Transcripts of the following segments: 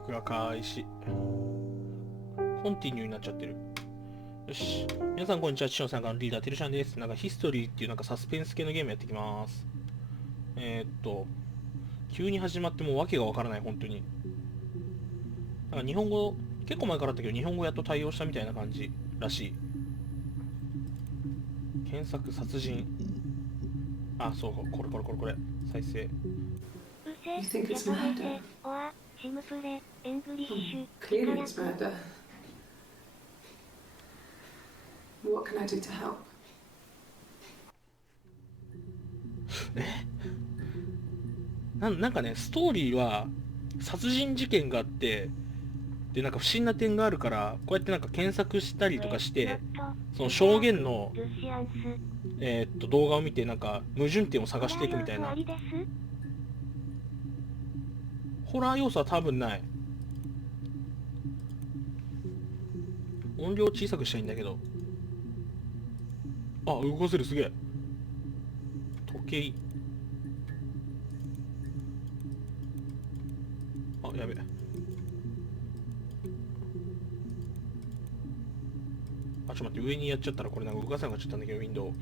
録が開始。コンティニューになっちゃってる。よし。皆さんこんにちは。チションさんからのリーダー、てるちゃんです。なんかヒストリーっていうなんかサスペンス系のゲームやってきます。急に始まってもう訳がわからない、本当に。なんか日本語、結構前からあったけど、日本語やっと対応したみたいな感じらしい。検索、殺人。あ、そう、これ。再生。You think it's murder? Clearly it's murder. What can I do to help? なんかね、ストーリーは殺人事件があって、でなんか不審な点があるから、こうやってなんか検索したりとかして、その証言の動画を見てなんか矛盾点を探していくみたいな。ホラー要素は多分ない。音量小さくしたいんだけど。あ、動かせる、すげえ。時計。あ、やべえ。あ、ちょっと待って、上にやっちゃったらこれなんか動かせなくなっちゃったんだけど、ウィンドウ。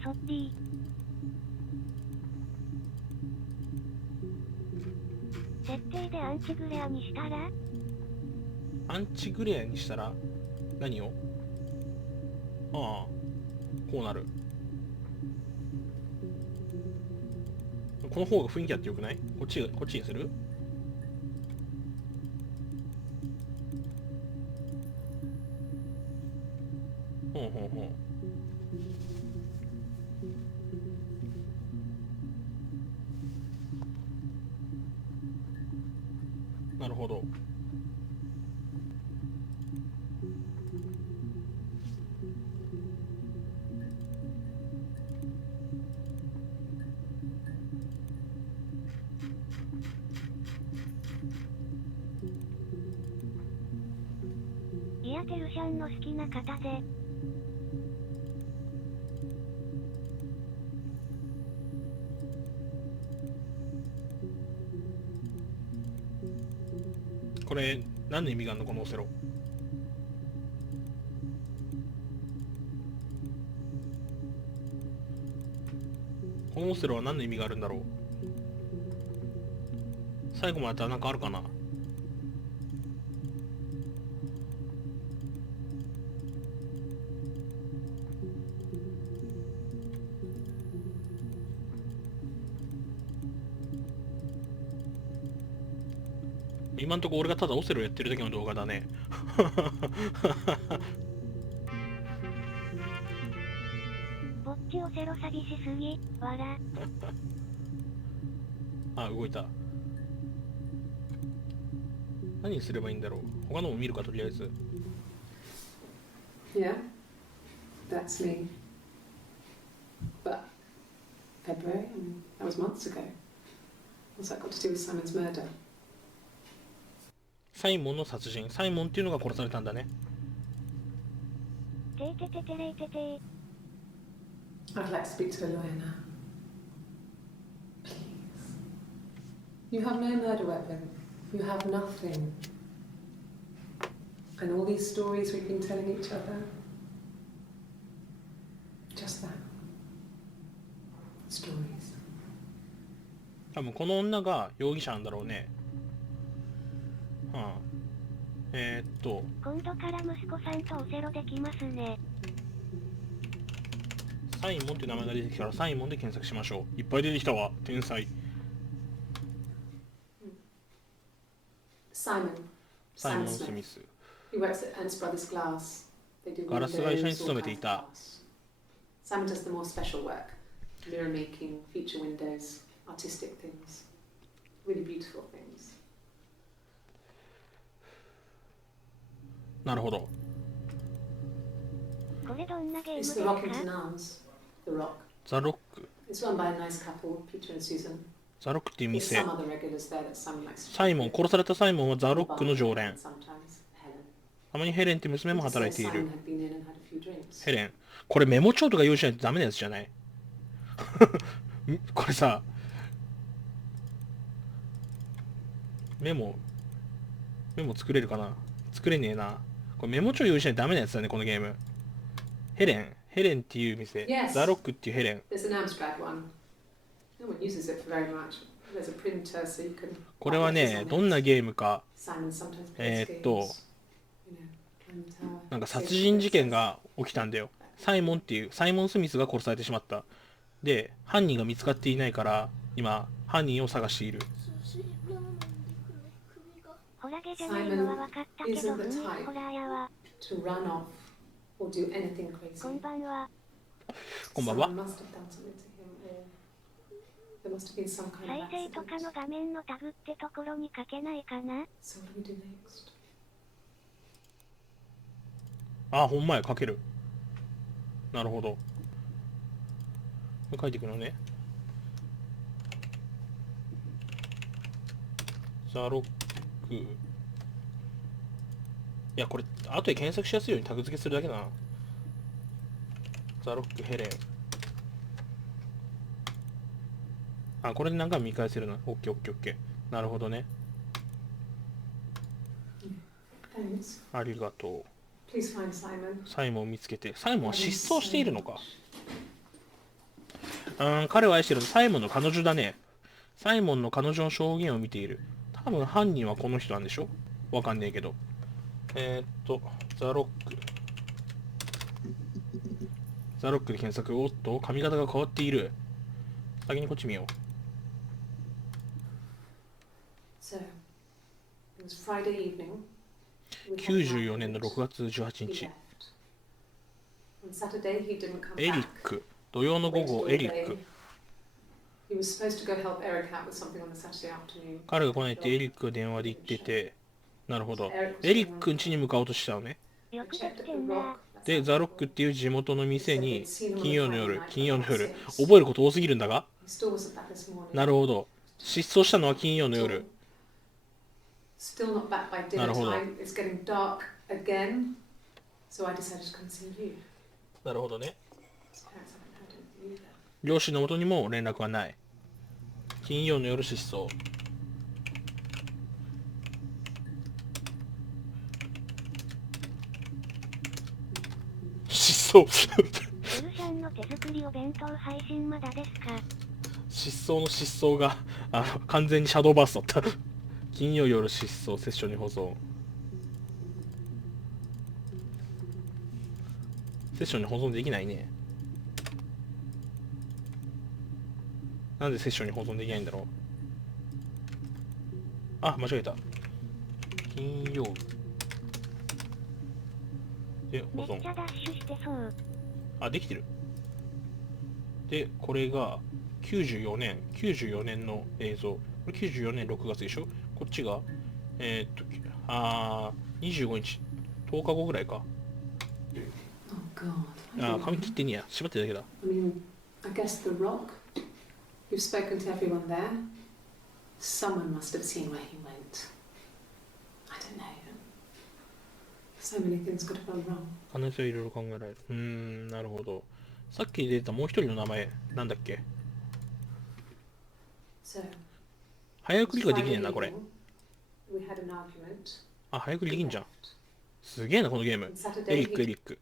設定でアンチグレアにしたら？アンチグレアにしたら何を？ああ、こうなる。この方が雰囲気あってよくない？こっちにする？ほん。なるほど。いや、てるしゃんの好きな方で。これ何の意味があるの？このオセロ。このオセロは何の意味があるんだろう。最後までなんかあるかな。今んとこ俺がただオセロやってる時の動画だね。ぼっちオセロ詐欺しすぎ、わら。あ、動いた。何すればいいんだろう。他のも見るか、とりあえず。Yeah, that's me. But February, that was months ago. What's that got to do with Simon's murder? サイモンの殺人。サイモンっていうのが殺されたんだね。ててててれてて。I'd like to speak to a lawyer now. Please. You have no murder weapon. You have nothing. And all these stories we've been telling each other. Just that. Stories. 多分この女が容疑者なんだろうね。はあ、今度から息子さんとオセロできますね。サイモンって名前が出てきたらサイモンで検索しましょう。いっぱい出てきたわ。天才。サイモン・スミス。ガラス会社に勤めていた。Simon does the more special work. Mirror making, feature windows, artistic things. Really beautiful things. なるほど。これどんなゲームで It's す the か？ Rockington Arms. The Rock. ザ・ロック。 It's run by a nice couple, Peter and Susan. ザ・ロックっていう There's 店。 some other regulars there that Simon likes to サイモン、殺されたサイモンはザ・ロックの常連。 Sometimes Helen. たまにヘレンって娘も働いてい Says る。 Simon had been in and had a few drinks. ヘレン。これメモ帳とか用意しないとダメなやつじゃない？これさ、メモ作れるかな。作れねえな。これメモ帳用意しないとダメなやつだね、このゲーム。ヘレンっていう店。Yes. ザ・ロックっていうヘレン。There's an abstract one. No one uses it for very much. There's a printer so you can. これはね、どんなゲームか。Simon sometimes plays games. You know, climb the tower. なんか殺人事件が起きたんだよ。サイモンスミスが殺されてしまった。で、犯人が見つかっていないから、今、犯人を探している。ホラゲじゃないのは分かったけど、雰囲気ホラーやわ。To run off or do anything crazy. こんばんは。こんばんは。 Someone must have done something to him, or there must have been some kind 再 of 生とか accident. の画面のタグってところに書けないかな。 So what do we do next? あ、ほんまや、書ける。なるほど。これ書いていくのね。ザ・ロック。いや、これ、後で検索しやすいようにタグ付けするだけだな。ザ・ロック、ヘレン。あ、これで何回も見返せるな。オッケーオッケーオッケー。なるほどね。Thanks. ありがと Please find Simon. う。サイモンを見つけて。サイモンは失踪しているのか。彼を愛してるのサイモンの彼女だね。サイモンの彼女の証言を見ている。多分犯人はこの人なんでしょ。わかんねえけど。ザ・ロック。ザ・ロックで検索。おっと、髪型が変わっている。先にこっち見よ So, it was Friday evening. う。94年の6月18 He 日。 left. On Saturday, he didn't come エリッ back. ク。土曜の午後、エリック。 He was supposed to go help Eric out with something on the Saturday afternoon. 彼が来ないってエリックが電話で言ってて。なるほど。エリックん家に向かおうとしたのね。よくできてんな。で、ザ・ロックっていう地元の店に金曜の夜、覚えること多すぎるんだが He still wasn't back this morning. なるほど。失踪したのは金曜の夜。 Still not back by dinner なるほど。 time. It's getting dark again. So I decided to come and see you. なるほどね。 His parents haven't heard anything either. 両親の元にも連絡はない。金曜の夜失踪。失踪。エルシャンの手作りお弁当配信まだですか。失踪の失踪が完全にシャドーバーストだった。金曜夜失踪、セッションに保存。セッションに保存できないね。なんでセッションに保存できないんだろう。あ、間違えた。金曜で保存。めっちゃダッシュしてそう。あ、できてる。で、これが94年の映像。これ94年6月でしょ。こっちが25日、10日後ぐらいか。 Oh God. あ、髪切ってねえや。縛ってるだけだ。 I mean, I guess the Rock. You've spoken to everyone there. Someone must have seen where he went. I don't know. So many things could have gone wrong. 可能性はいろいろ考えられる。なるほど。さっき出たもう一人の名前、なんだっけ。 So, 早送りができねえ Friday な、これ。 evening, we had an argument. あ、早送りで He きんじゃん。 left. すげえな、このゲーム On。Saturday, エリック、エ he リック。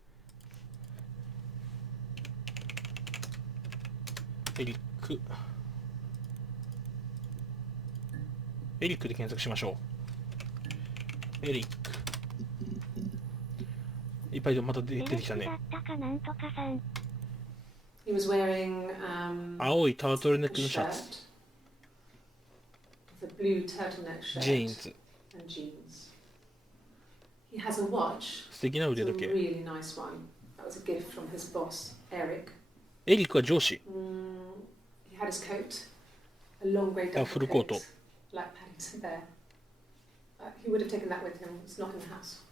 エリック。エリックで検索しましょう。エリック。いっぱいまた出てきたね。だったかなんとかさん。 he was wearing 青いタートルネッ a クのシャ shirt, ツ。 with a blue turtleneck shirt ジーンズ。 and jeans. He has a watch. 素敵な It's 腕 a 時計。 really nice one. That was a gift from his boss, Eric. エリックは上司。 He had his coat, a long grey duffel full coat, coat. like Paddington Bear. He would have taken that with him. It's not in the house.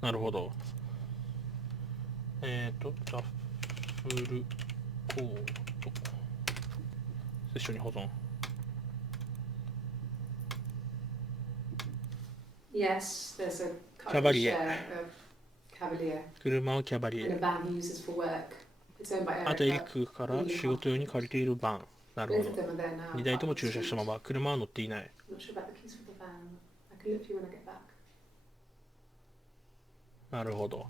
なるほど。ダッフルコート。セッションに保存。 Yes, there's a Cavalier. share of Cavalier 車をキャバリ and a エ。 van he uses for work. It's owned by あとエリッ Eric. クから仕事用に借りているバン。なるほ Both of ど。them are there now. 2台とも駐車したまま車は乗っていない。 I'm not sure I'll look for you when I get back. なるほど。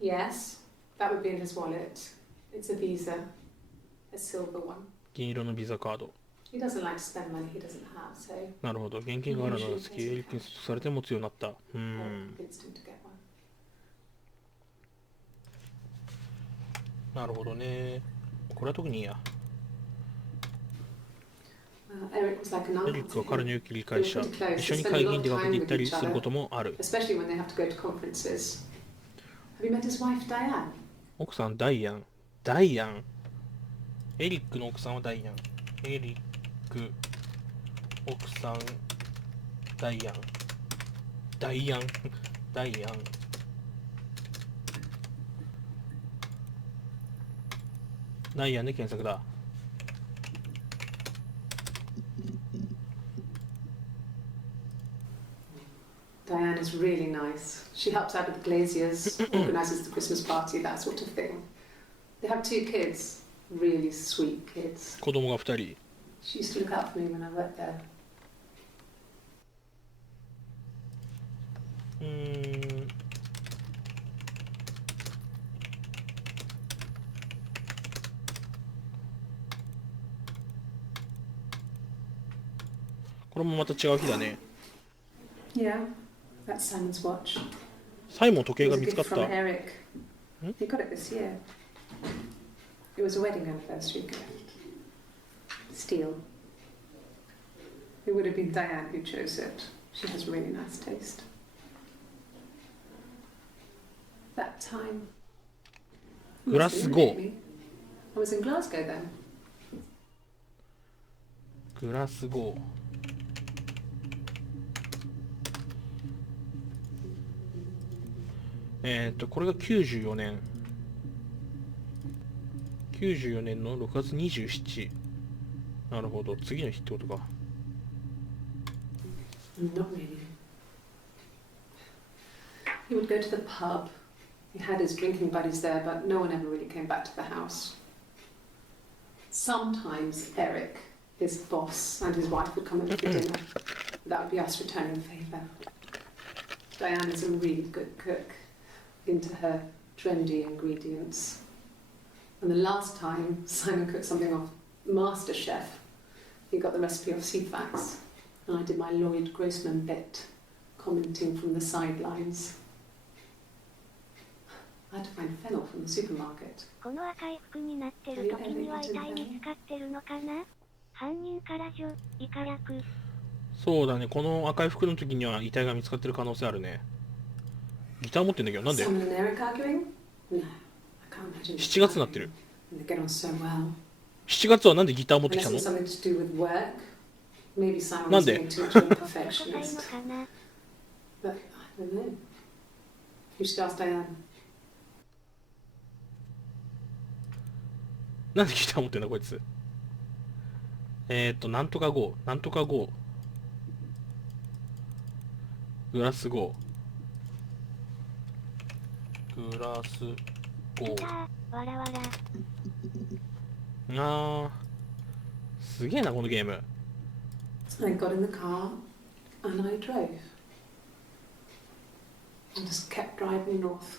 Yes, that would be in his wallet. It's a Visa, a silver one. 銀色のビザカード。He doesn't like to spend money he doesn't have, so なるほど。現金があるのが好き。エリックにされて持つようになった。I convinced him to get one. なるほどね。これは特にいいや。Eric was like an エ uncle リックは to 彼 him, の勇気理解者。一緒に会議に出かけて行ったりすることもある。 especially when they have to go to conferences. Have you met his wife, Diane? 奥さん、ダイアン。ダイアン。エリックの奥さんはダイアン。エリック、奥さん、ダイアン。ダイアン。ダイアン。ダイアンで検索だ。Diane is really nice. She helps out with the glaziers, organises the Christmas party, that sort of thing. They have 2 kids, really sweet kids. 子供が2人。 She used to look out for me when I worked there. これもまた違う日だね。 Yeah, that's Simon's watch. サイモン時計 It が was a 見つか gift っ from た。 Eric. He got it this year. It was a wedding anniversary gift. Steel. It would have been Diane who chose it. She has really nice taste. That time. Glasgow. I was in Glasgow then. グラスゴー。これが94年。94年の6月27。なるほど。次の日ってことか。Not really. He would go to the pub. He had his drinking buddies there, but no one ever really came back to the house. Sometimes Eric, his boss, and his wife would come over for dinner. That would be us returning the favour. Diane is a really good cook, into her trendy ingredients. And the last time Simon cooked something off MasterChef, he got the recipe off CFAX, and I did my Lloyd Grossman bit, commenting from the sidelines. I had to find fennel from the supermarket. この赤い服になってる時には遺体見つかってるのかな。犯人から以下略。そうだね。この赤い服の時には遺体が見つかってる可能性あるね。ギター持ってんだけど、なんで Simon and Eric arguing? No, I can't imagine. 7月になってる。 They get on so well. 7月はなんでギター持ってき Unless たの it's something to do with work. Maybe Simon な was んで being too much of a 答えの perfectionist. かな。 But I don't know. You should ask Diane. なんでギター持ってんだこいつ。なんとか号。なんとか号。グラス号。グラス号。来たー、わらわら。すげえなこのゲーム。 I got in the car and I drove. I just kept driving north.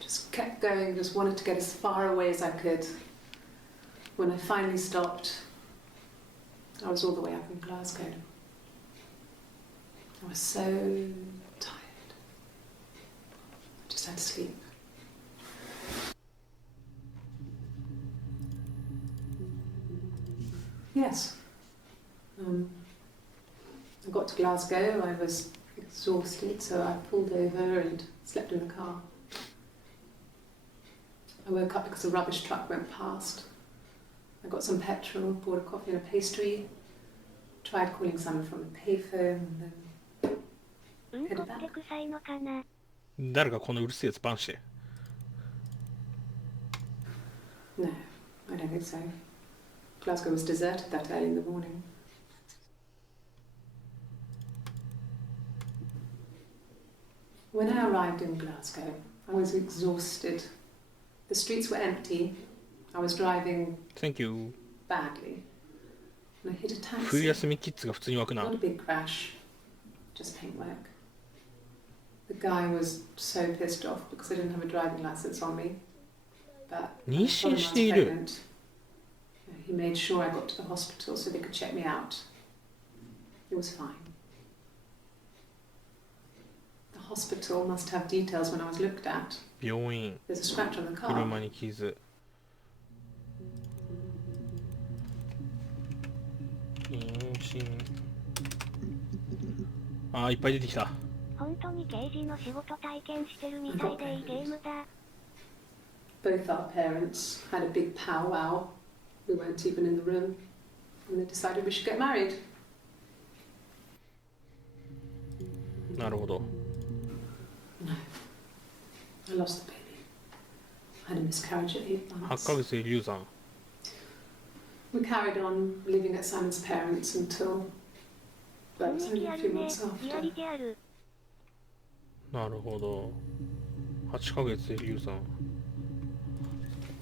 Just kept going, just wanted to get as far away as I could. When I finally stopped, I was all the way up in Glasgow. I was so tired. I just had to sleep. Yes. I got to Glasgow, I was exhausted, so I pulled over and slept in the car. I woke up because a rubbish truck went past. I got some petrol, bought a coffee and a pastry, tried calling someone from a payphone, and then うんこって臭いのかな。誰かこのうるせえやつバンして。 no, I don't think so. Glasgow was deserted that early in the morning. When I arrived in Glasgow, I was exhausted. The streets were empty. I was driving Thank you. badly, and I hit a 冬 taxi. 休みキッズが普通に湧くな。 Not a big crash, just paintwork. The guy was so pissed off because I didn't have a driving license on me. But 妊娠している。 he made sure I got to the hospital so they could check me out. It was fine. The hospital must have details when I was looked at. 病院、 There's a scratch on the car. 車に傷。妊娠。あー、いっぱい出てきた。本当に刑事の仕事体験してるみたいでいいゲームだ。Both our parents had a big powwow. We weren't even in the room, and they decided we should get married. なるほど。 No, I lost the baby. I had a miscarriage at 8 8 months. ヶ月で流産。 We carried on living at Simon's parents until, well, it was 雰囲 only 気 a あ few るね。 months リアリ after. ティある。なるほど。8ヶ月で流産。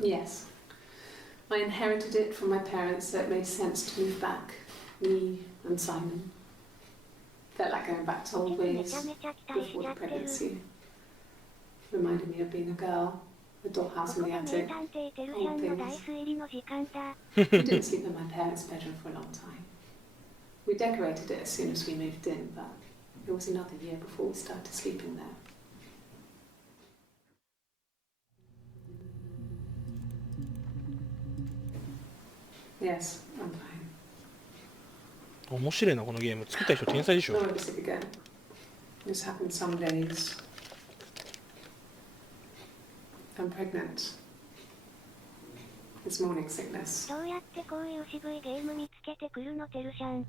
Yes. I inherited it from my parents, so it made sense to move back. Me and Simon. Felt like going back to old め ways ちゃめちゃ期待し before ちゃ the ってる。 pregnancy. Reminded me of being a girl, a こ dollhouse こ in で the 名 attic. 探偵テルシャンの大推理の時間だ。 We didn't sleep in my parents' bedroom for a long time. We decorated it as soon as we moved in, but it was another year before we started sleeping there. Yes, I'm fine. 面白いなこのゲーム。作った人天才でし I ょ。 won't be sick again. This happens some days. I'm pregnant. It's morning sickness. どうやってこういう渋いゲーム見つけてくるのテルシャン。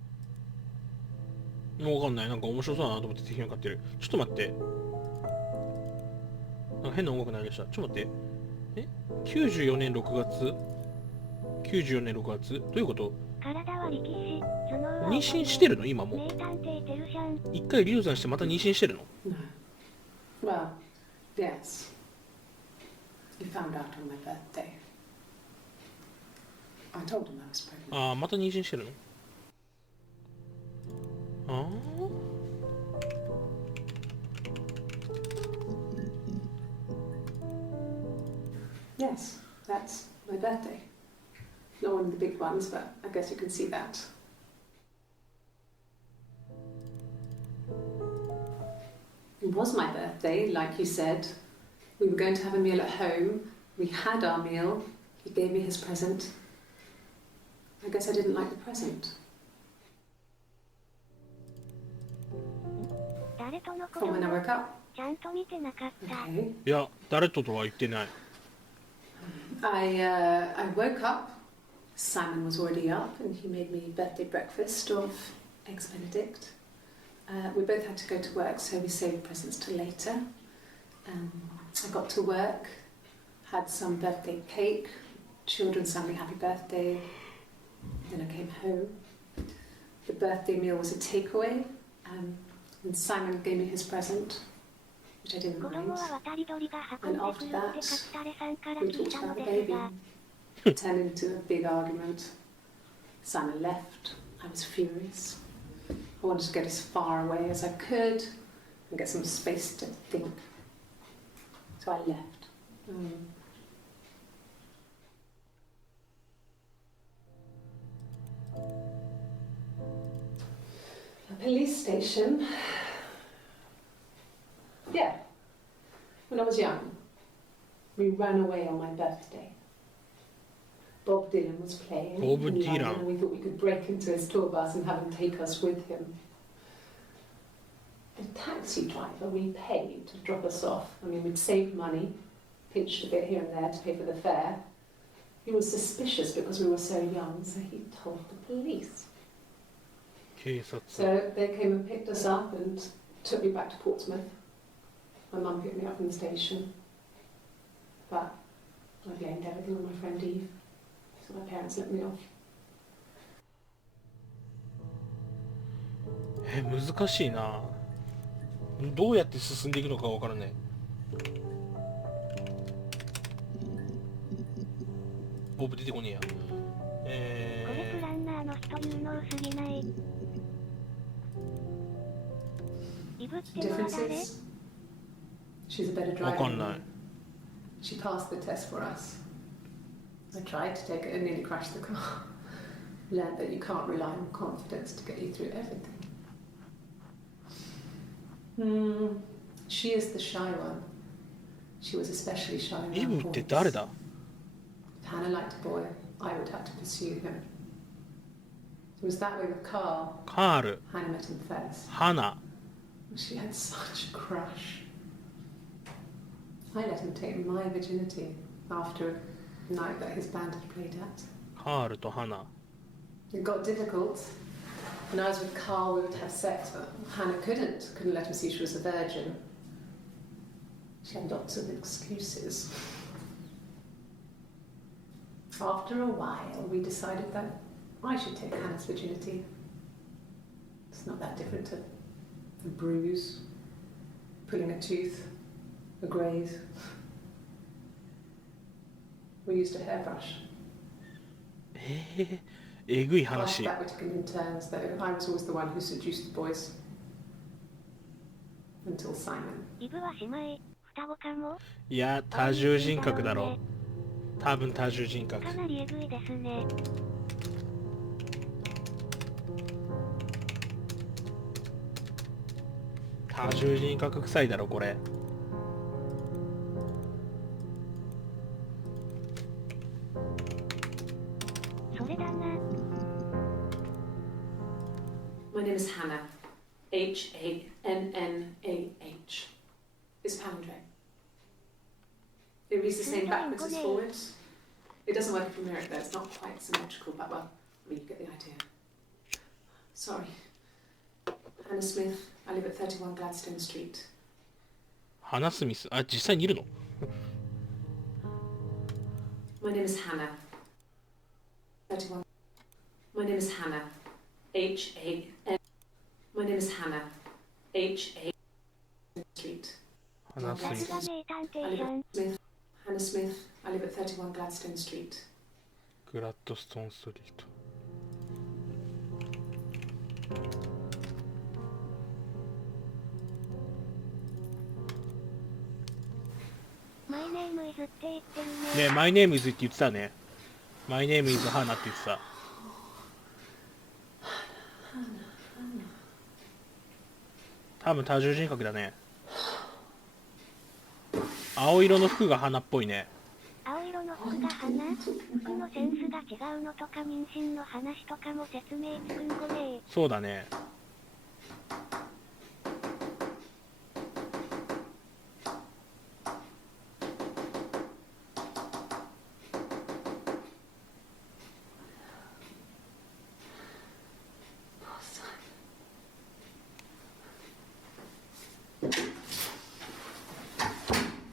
もうわかんない。なんか面白そうだなと思って適当に買ってる。ちょっと待って。なんか変な音楽になりました。ちょっと待って。え ?94 年6月 ?94 年6月どういうこと？体は力士、頭脳は妊娠してるの今も。名探偵テルシャン。一回流産してまた妊娠してるの？ No. Well, yes. He found out on my birthday. I told him I was pregnant. ああ、また妊娠してるの？ああ。Yes, that's my birthday. Not one of the big ones, but I guess you can see that. It was my birthday, like you said. We were going to have a meal at home. We had our meal. He gave me his present. I guess I didn't like the present. 誰との子 From when I 供 woke up. ちゃんと見てなかった。 Okay. いや、誰ととは言ってない。I woke up. Simon was already up, and he made me birthday breakfast of eggs Benedict. We both had to go to work, so we saved presents till later. I got to work, had some birthday cake. Children sang me happy birthday. Then I came home. The birthday meal was a takeaway, and Simon gave me his present, which I didn't 子供 mind. は渡り鳥が運んでくるってカツタレさんから We 聞い talked たの about the です baby. が、 It turned into a big argument. Simon left. I was furious. I wanted to get as far away as I could and get some space to think. So I left. A police station. Yeah. When I was young, we ran away on my birthday. Bob Dylan was playing Bob in Dylan. London, and we thought we could break into his tour bus and have him take us with him. The taxi driver we paid to drop us off, I mean, we'd saved money, pinched a bit here and there to pay for the fare. He was suspicious because we were so young, so he told the police. 警察。 So they came and picked us up and took me back to Portsmouth. My mum picked me up from the station. But I blamed everything on my friend Eve. So my parents let me off. 難しいな。どうやって進んでいくのかわからない。ボブ出てこねえや。これプランナーの人言うの薄ぎない。イブってのは誰？ She's a better わ driver かん than ない。 me. She passed the test for us. I tried to take it and nearly crashed the car. Learned that you can't rely on confidence to get you through everything. She is the shy one. She was especially shy イブ around って boys. 誰だ？ If Hannah liked a boy, I would have to pursue him. It was that way with Carl. カール、 Hannah met him first. ハナ、 She had such a crush. I let him take my virginity after a night that his band had played at. カールとハナ。 It got difficult. When I was with Carl, we would have sex, but Hannah couldn't let him see she was a virgin. She had lots of excuses. After a while, we decided that I should take Hannah's virginity. It's not that different to a bruise, pulling a tooth, a graze. We used a hairbrush. えぐい After 話。 that, we took it in turns, though. I was always the one who seduced the boys. Until Simon. イブは姉妹、双子かも？いや、多重人格だろ。多分多重人格。かなりえぐいですね。多重人格臭いだろこれ。それだな。My name is Hannah. Hannah. It's palindrome. It reads the same backwards as forwards. It doesn't work if you mirror it though. It's not quite symmetrical, but well, I mean, you get the idea. Sorry. Hannah Smith. I live at 31 Gladstone Street. ハナ・スミス、あ、実際にいるの？ My name is Hannah. 31. My name is Hannah. H-A-N. My name is Hannah. H-A. Street. ハナ・スミス。さすが名探 I 偵 live さん。 at Smith. Hannah Smith. I live at 31 Gladstone Street. グラッドストーンストリート。マイネームイズって言ってるね。ね、マイネームイズって言ってたね。マイネームイズハナって言ってた。多分多重人格だね。青色の服が花っぽいね。青色の服が花？服のセンスが違うのとか妊娠の話とかも説明つくんごね。そうだね。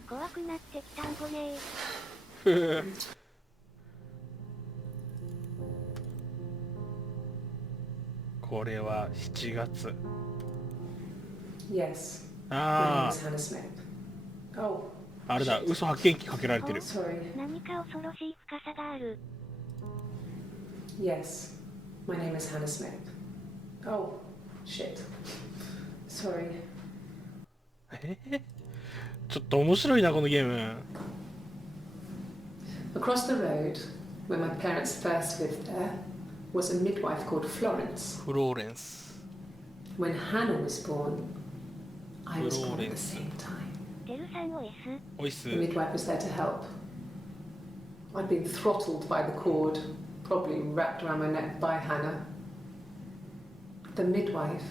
怖くなってきたんごね。これは7月。 Yes. My name あ is Hannah Smith. Oh, あ、あれだ、嘘発見器かけられてる。 sorry. 何か恐ろしい深さがある。Yes. My name is Hannah Smith. Oh, shit. Sorry. ちょっと面白いなこのゲーム。 Across the road, where my parents first lived there, was a midwife called Florence. フローレンス。 When Hannah was born, I was born at the Florence. same time. テルさんおいす。おいっす。 The midwife was there to help. I'd been throttled by the cord, probably wrapped around my neck by Hannah. The midwife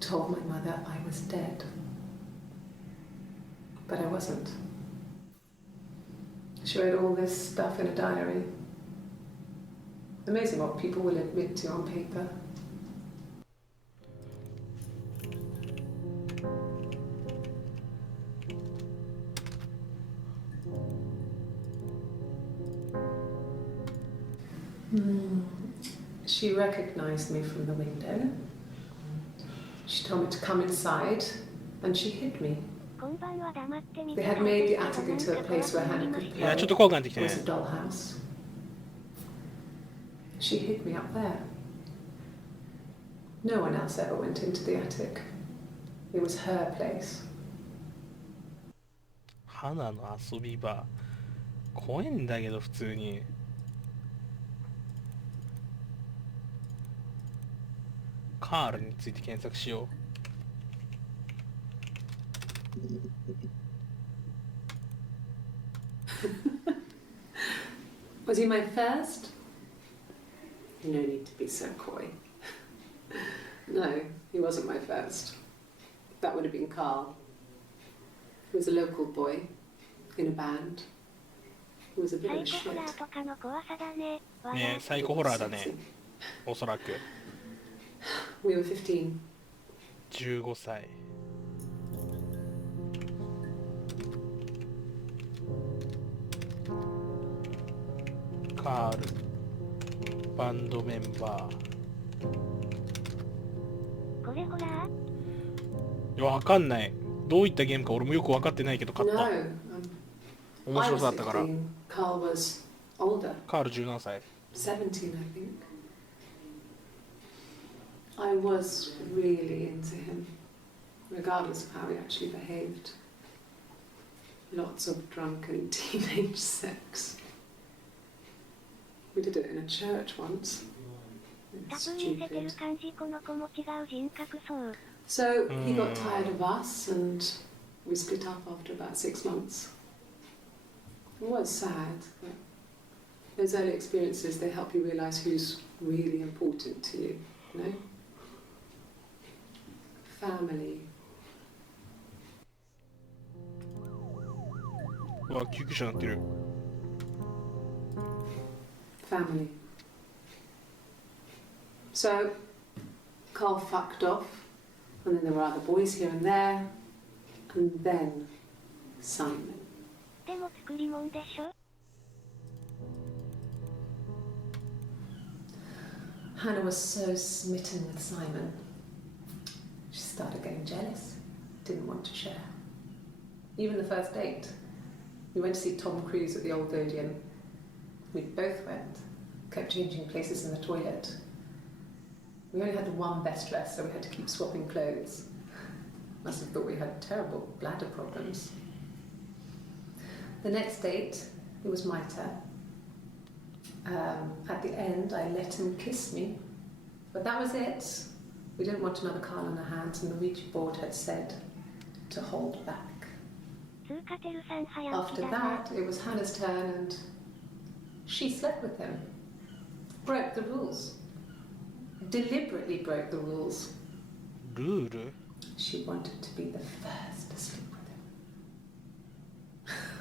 told my mother I was dead. But I wasn't. She wrote all this stuff in a diary. Amazing what people will admit to on paper. She recognized me from the window. She told me to come inside, and she hid me. こんばんは黙ってみ They て had made the attic into a place where Hannah could いや、 play. ちょっと怖くなってき It たね。 was a dollhouse. She hid me up there. No one else ever went into the attic. It was her place. 花の遊び場。怖いんだけど普通に。カールについて検索しよう。Was he my first? No need to be so coy. No, he wasn't my first. That would have been Carl. He was a local boy in a band. He was a bit of a shit. サイコホラーとかの怖さだね。う。ねえ、サイコホラーだね。おそらく。We were 15. 15歳。カール。バンドメンバー。これホラー？いや、わかんない。どういったゲームか俺もよく分かってないけど買った。No, 面 I 白 was そうだったから。 16. Carl was older, カール17歳。 17, I think. I was really into him, regardless of how he actually behaved. Lots of drunken teenage sex. We did it in a church once. It 多 was 分見せてる stupid. 感じこの子も違う人格そう。So he got tired of us and we split up after about 6 months. It was sad, but those early experiences, they help you realise who's really important to you, you know? Family. うわ、救急車になってる。Family. So, Carl fucked off, and then there were other boys here and there, and then Simon. でも作り物でしょ？ Hannah was so smitten with Simon. She started getting jealous, didn't want to share. Even the first date, we went to see Tom Cruise at the Old Odeon. We both went, kept changing places in the toilet. We only had one best dress, so we had to keep swapping clothes. Must have thought we had terrible bladder problems. The next date, it was my turn. At the end, I let him kiss me, but that was it. We didn't want another Carl on our hands, and the Ouija board had said to hold back. 通過てるさん早起き After だな。 that, it was Hannah's turn, and she slept with him. Broke the rules. Deliberately broke the rules. ルール？ She wanted to be the first to sleep with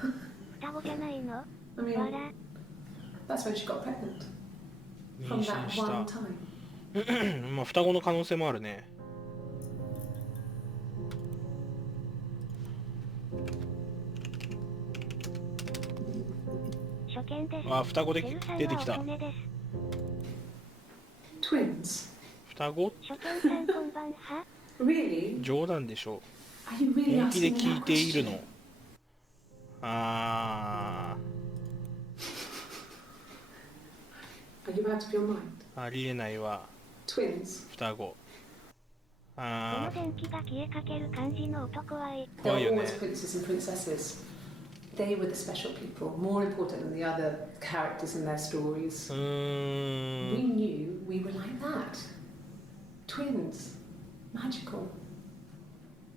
him. 双子じゃないの？ I mean, わら。 that's when she got pregnant. 妊 From 娠 that し one た。 time. まあ双子の可能性もあるね。初見です。あ、双子でてるさん出てきたは。お骨です。 Twins? 双子？初見さんこんばんは。Really? 冗談でしょ。 Are you really 本気で asking 聞い that ている question? の。あ Are you out of your mind? ー、ありえないわ。 Twins? 双子。こあの電気が消えかける感じの音怖い。 There 怖い were よね。 always princes and princesses. They were the special people, more important than the other characters in their stories. う We ーん。 knew we were like that. Twins. Magical.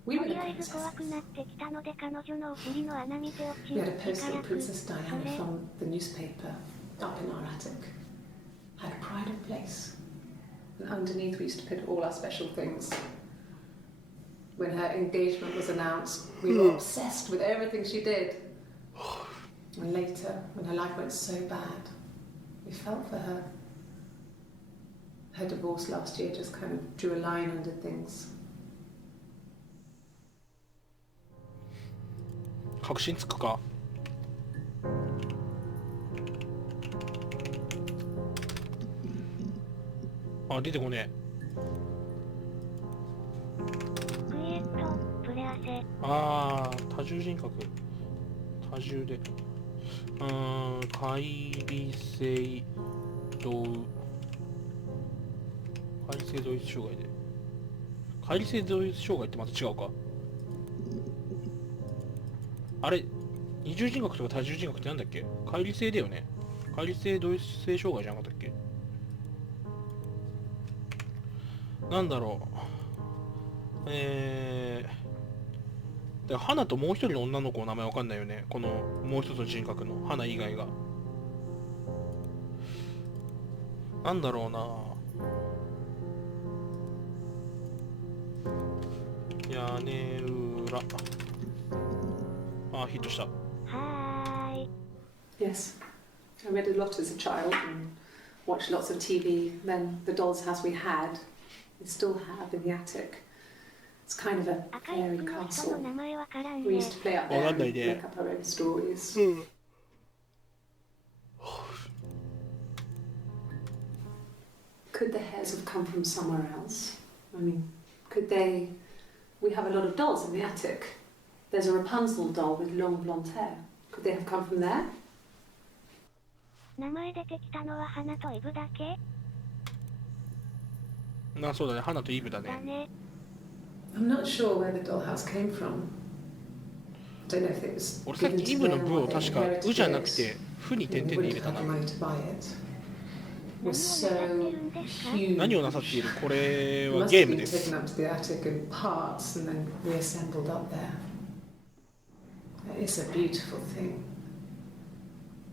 We と were り the あえず怖 princesses. くなってきたので彼女のお尻の穴見ておき。 We had a イ poster カ of 役。そ Princess Diana れ。 from the newspaper up in our attic. Had a pride of place. And underneath we used to put all our special things. When her engagement was announced, we were obsessed with everything she did. And later, when her life went so bad, we felt for her. Her divorce last year just kind of drew a line under things. 確信つくか。あ、出てこねえ。クイエット、プレアセ。あー、多重人格。多重で。怪理性同解離性同一障害で。解離性同一障害ってまた違うか。あれ、二重人格とか多重人格ってなんだっけ。解離性だよね。解離性同一性障害じゃなかったっけ。なんだろう。だから花ともう一人の女の子の名前わかんないよね。このもう一つの人格の花以外が。なんだろうな。屋根裏。あ、ヒットした。はーい。 Yes, I read a lot as a child and watched lots of TV. Then the doll's house we had, we still have in the attic. It's kind of a 赤い fairy 服の人 castle. の名前わからん We ね。 used to play up there and make up our own stories. Could the hairs have come from somewhere else? I mean, could they... We have a lot of dolls in the attic. There's a Rapunzel doll with long blonde hair. Could they have come from there? 名前出てきたのは花とイブだけそうだね、花とイブだだね。ね。 I'm not sure where the dollhouse came from. I don't know if it was 俺さっ given きイ to ブの them 部 or を they 確か inherited ウじゃなく it. てフに They 点々で wouldn't 入れた have な。 the money to buy it. It was 何をなさって so るんですか？ huge. 何をなさっている。これ It は must ゲ have ーム been です。 taken up to the attic in parts and then reassembled up there. It's a beautiful thing.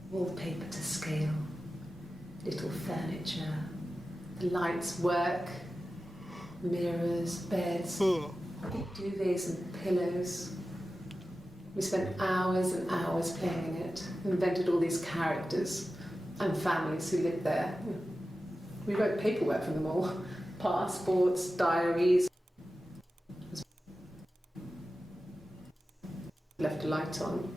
Wallpaper to scale, little furniture, the lights work, mirrors, beds, big duvets and pillows. We spent hours and hours playing in it, invented all these characters and families who lived there. We wrote paperwork for them all, passports, diaries. Left a light on.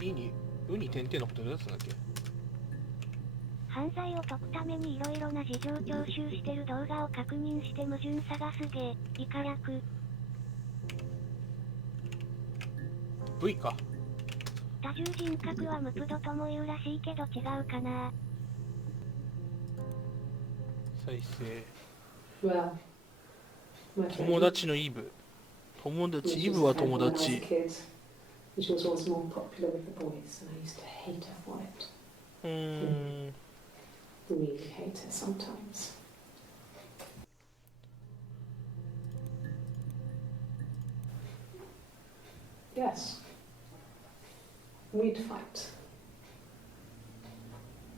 イにウに点々のことどうやってたんだっけ。犯罪を解くためにいろいろな事情聴取してる動画を確認して矛盾探すゲー、イカ略。 V か。多重人格はムプドとも言うらしいけど違うかな。再生。 Well, my 友 friend, 達のイブ。友 which 達。イ was ブは had 友 when I was a 達。 kid, she was always more popular with the boys, and I used to hate her for it. Really hate her sometimes. Yes. We'd fight.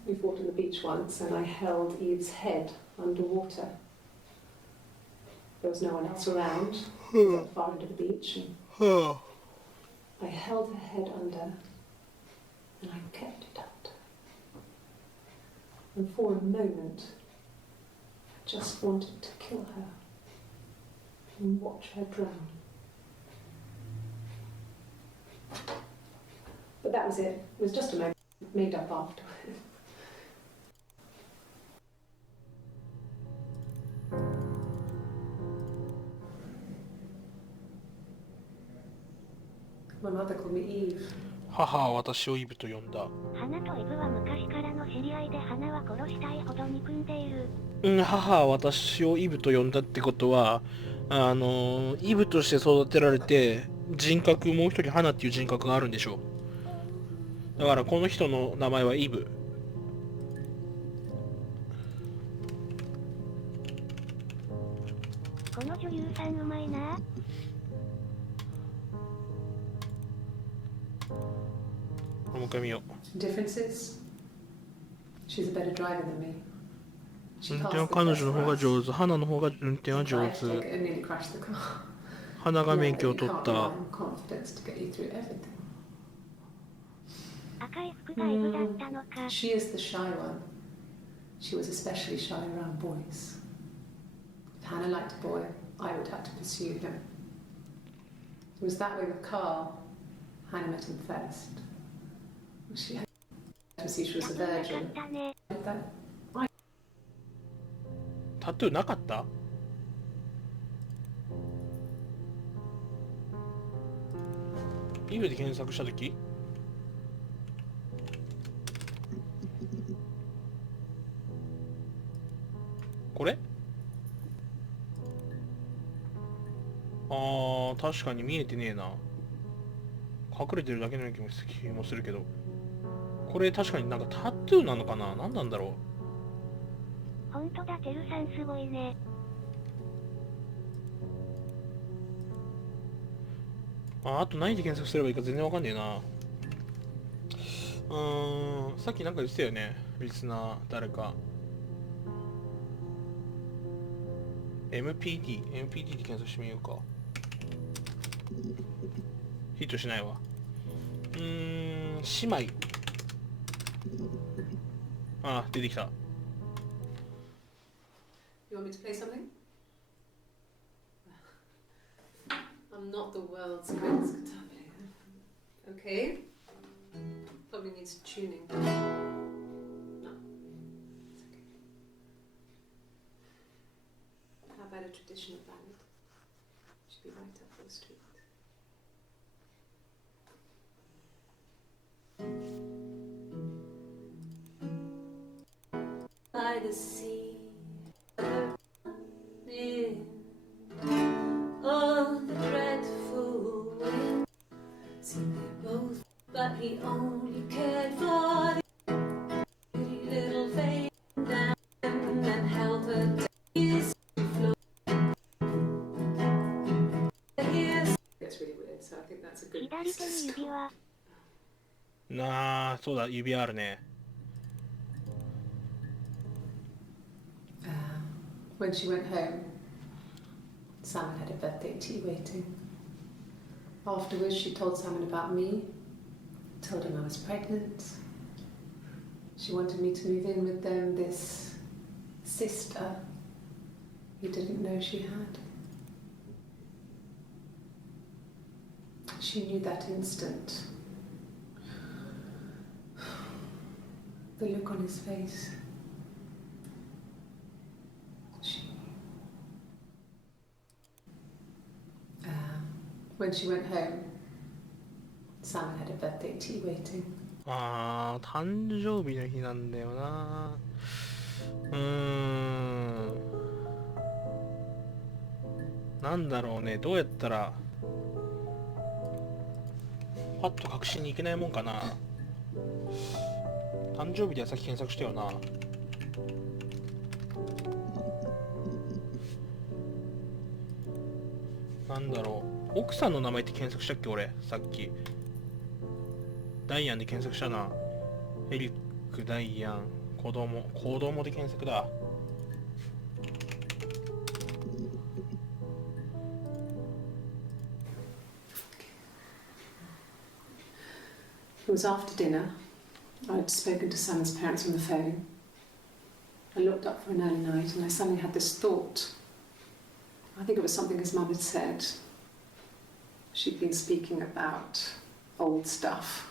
We fought on the beach once, and I held Eve's head underwater. There was no one else around. We got far into the beach, and I held her head under, and I kept it out. And for a moment, I just wanted to kill her and watch her drown. But that was it. It was just a moment, made up after. My mother called me Eve. 母は私をイブと呼んだ。花とイブは昔からの知り合いで花は殺したいほど憎んでいる。母は私をイブと呼んだってことは、イブとして育てられて、人格、もう一人花っていう人格があるんでしょう。だからこの人の名前はイブ。この女優さんうまいな。もう一回見よう。 Differences? She's a better driver than me. 運転は彼女の方が上手。花の方が運転は上 Tried to 手。 take it and nearly crashed the car. 花が Yeah, 免 but 許 you を取っ can't た。 rely on confidence to get you through everything. 赤い服がイブだったのか。 She is the shy one. She was especially shy around boys. If Hannah liked a boy, I would have to pursue him. It was that way with Carl. Hannah met him first. She had to see she was a なか virgin. ったね。 That タトゥーなかった？ eBay で検索したとき、これ確かに見えてねえな。隠れてるだけの気もするけど、これ確かになんかタトゥーなのかな、何なんだろほんとだ、てるさんすごいね。う。あと何で検索すればいいか全然わかんねえな。さっきなんか言ってたよね、リスナー誰か。MPD で検索してみようか。ヒットしないわ。姉妹。出てきた。You want me to play something? I'm not the world's greatest guitar player. Okay. Probably needs tuning. No. It's okay. How about a traditional ballad? Should be right up your street. By the sea, in all the dreadful wind, see they both, but he only cared for the pretty little vein down and held her days flow. It's really weird, so I think that's a good 左手に指輪。そうだ、指輪あるね。When she went home, Simon had a birthday tea waiting. Afterwards, she told Simon about me, told him I was pregnant. She wanted me to move in with them, this sister he didn't know she had. She knew that instant. The look on his face. When she went home, Simon had a birthday tea waiting. 誕生日の日なんだよな。なんだろうね、どうやったらパッと確信にいけないもんかな。誕生日ではさっき検索したよな。なんだろう、奥さんの名前って検索したっけ俺、さっき。ダイアンで検索したな。エリック、ダイアン、子供で検索だ。It was after dinner. I'd spoken to Simon's parents on the phone. I looked up for an early night and I suddenly had this thought. I think it was something his mum had said. She'd been speaking about old stuff,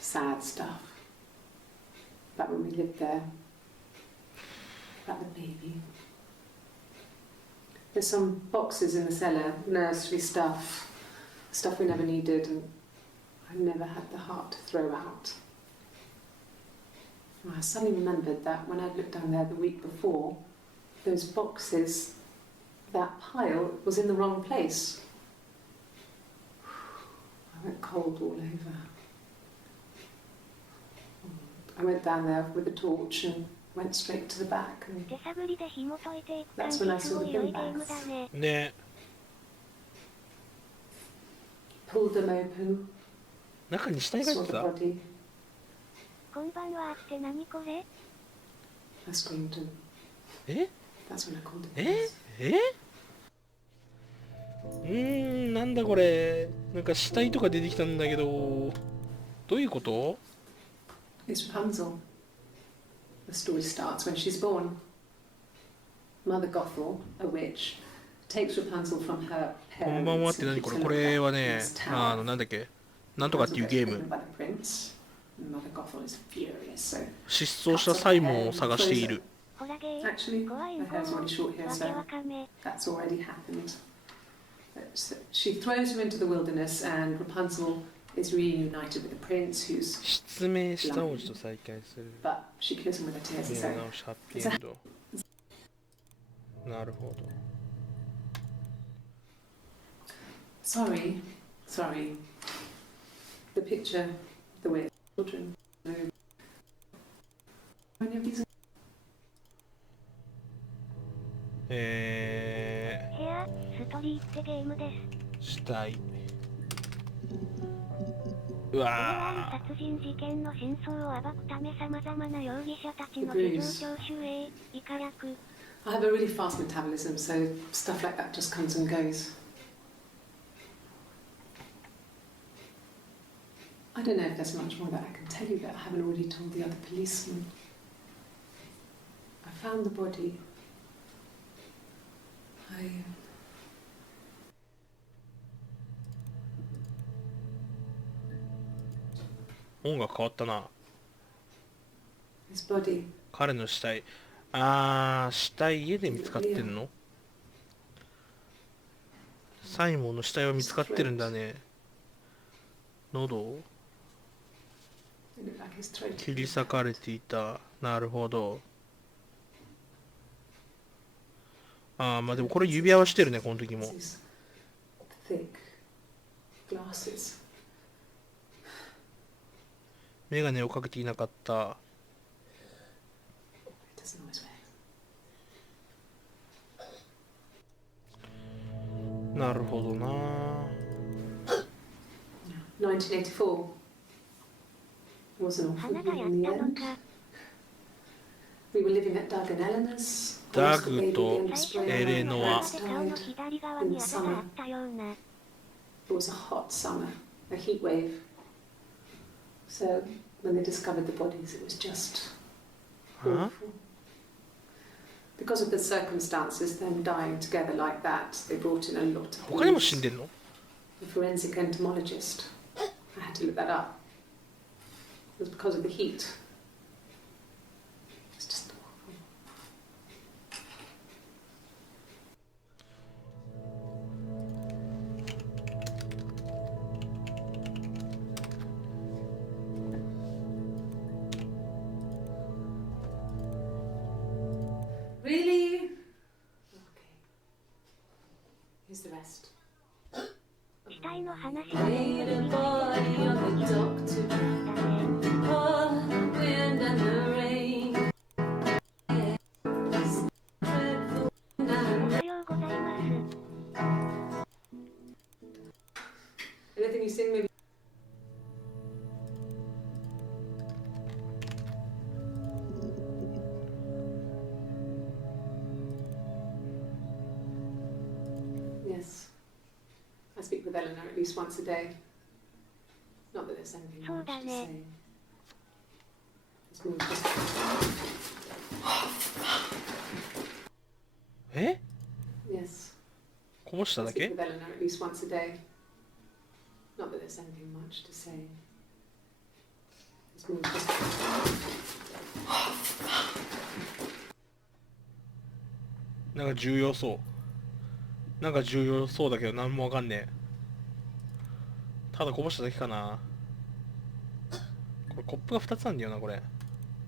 sad stuff, about when we lived there, about the baby. There's some boxes in the cellar, nursery stuff we never needed, and I never had the heart to throw out. And I suddenly remembered that when I'd looked down there the week before, those boxes, that pile was in the wrong place. I went cold all over. I went down there with a torch and went straight to the back. And 手探りで紐解いていく感 that's じ when I す saw ご the い良い bin ゲーム bags. だね。ね、 Pulled them open, 中に死体が入 saw って the た。 body. こんばんはって何これ？ I screamed and え that's when I called the え police. なんだこれ。なんか死体とか出てきたんだけど、どういうこと？ It's Rapunzel. The story starts when she's born. Mother Gothel, a witch, takes Rapunzel from her こんばんはっ parents て and 何こ keeps れ。 her こ locked れ up は in ね、 this tower. なんだっけ、なんとかっていう Rapunzel ゲー gets ム。 taken by the prince, and Mother Gothel is furious, so 失踪したサイモンを探している。ホラゲー。 actually 怖い her ん hair's ぼ already short here, わ so けわかめ。 that's already happened. So she throws her into the wilderness, and Rapunzel is reunited with the prince, who's 失明した王子と再会する。 but she kills him with her tears. 目 So を直しハッピーエンド。なるほど。 sorry. The picture, the way children. Any of these? 部屋、ストリーってゲームです。死体。うこれはわ殺人事件の真相を暴くため様々な容疑者たちの事情聴取へ、以下略。I have a really fast metabolism, so stuff like that just comes and goes. I don't know if there's much more that I can tell you that I haven't already told the other policeman. I found the body. I... 音楽変わったな。 His body. 彼の死体。死体家で見つかってんの？サイモンの死体は見つかってるんだね。喉？ It looked like his throat. 切り裂かれていた。なるほど。まあでもこれ指輪はしてるね、この時も。 His thick glasses. メガネをかけていなかった。 It doesn't always work. なるほどな。 1984 was an awful 花 year がやっ in the たの end. か。 We were living at Doug and Eleanor's. ダ Lost the グ baby と at the end of 最 spring. 初エレノア。 で顔の左側にあざがあったような。 It was a hot summer, a heat wave. So when they discovered the bodies, it was just Huh? awful. Because of the circumstances, them dying together like that, they brought in a lot of 他にも死ん police. でんの？ The forensic entomologist. I had to look that up. It was because of the heat. It's just awful. Really? Okay. Here's the rest. 死体の話を Made a body of a doctor. Oh, the wind and the rain. Dreadful wind お and はようございます。 anything you sing, maybe. Yes. I speak with Eleanor at least once a day. Not that there's anything much to say. It's more just え？ yes. こぼした I だ speak け？ with Eleanor at least once a day. Not that there's anything much to say. It's more just なんか重要そう。なんか重要そうだけど何もわかんねえ。ただこぼしただけかな。これコップが2つなんだよな、これ。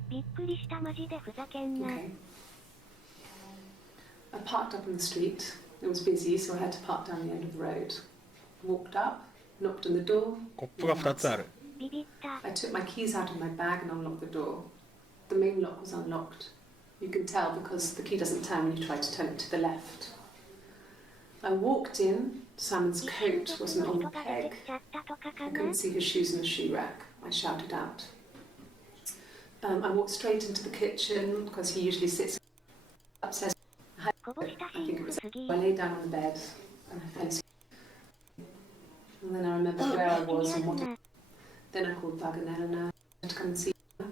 びっくりしたマジでふざけんな。 okay. I parked up in the street. It was busy, so I had to park down the end of the road. Walked up, knocked on the door. コップが2つある。ビビった。 I took my keys out of my bag and unlocked the door. The main lock was unlocked. You can tell because the key doesn't turn when you try to turn it to the left. I walked in. Simon's 一瞬 coat で wasn't その on 人 the が出て peg. きちゃったとかか I な。 couldn't see his shoes in the shoe rack. I shouted out. I walked straight into the kitchen because he usually sits upstairs. こぼしたシ I ー think ン it ク was. すぎ。 I lay down on the bed and I fell asleep. And then I remembered where I 気 was にな and る what. な。 Then I called Doug and Eleanor to come and see her.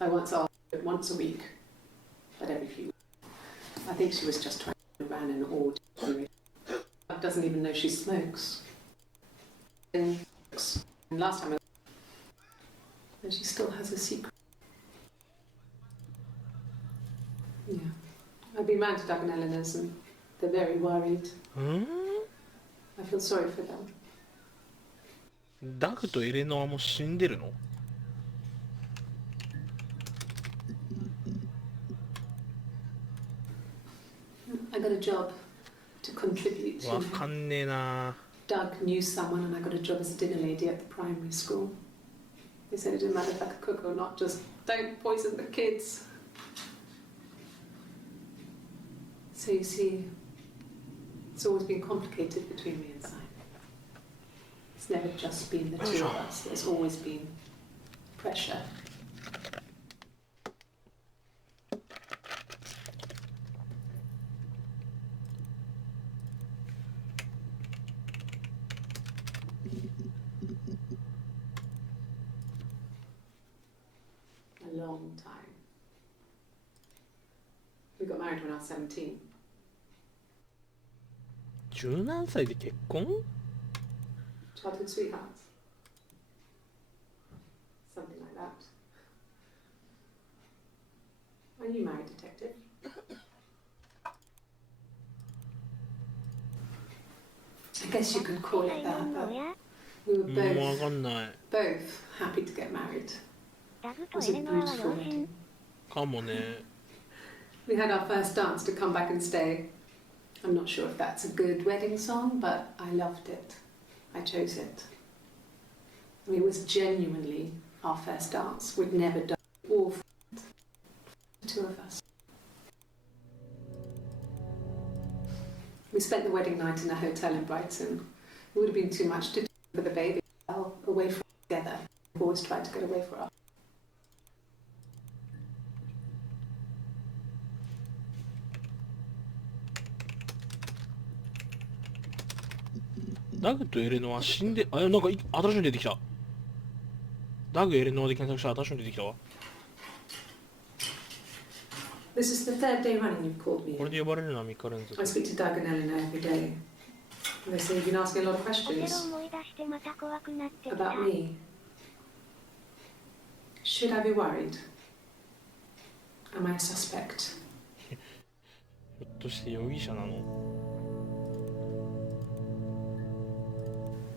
I once asked her once a week, but every few weeks. I think she was just trying to run an orgy. Doug doesn't even know she smokes. And last time I and she still has a secret. I've been round to Doug and Eleanor's and they're very worried. I feel sorry for them. ダグとエレノアも死んでるの？ I got a job to contribute to. わかんねえな。 Doug knew someone and I got a job as a dinner lady at the primary school. They said it didn't matter if I could cook or not, just don't poison the kids. So you see, it's always been complicated between me and Simon. It's never just been the two of us. There's always been pressure. A long time. We got married when I was 17. 十何歳で結婚？ Childhood sweethearts. Something like that. Are you married, detective? I guess you could call it that, but we were わかんない。 both happy to get married. ダグ It と was エ a レノアは beautiful 両 wedding. 親。かもね。 We had our first dance to come back and stay. I'm not sure if that's a good wedding song, but I loved it. I chose it. I mean, it was genuinely our first dance. We'd never done it, all the two of us. We spent the wedding night in a hotel in Brighton. It would have been too much to do for the baby. Well, away from together. We've always tried to get away for us. ダグとエレノア死んで、あ、なんか新しいの出てきた。ダグエレノアで検索したら新しいの出てきたわ。This is the third day running you've called me. これで呼ばれるのは3日連続。 I speak to Doug and Eleanor every day. And they say you've been asking a lot of ホテル questions 思い出してまた怖くなってきた。 about me. Should I be worried? Am I a suspect? ひょっとして容疑者なの？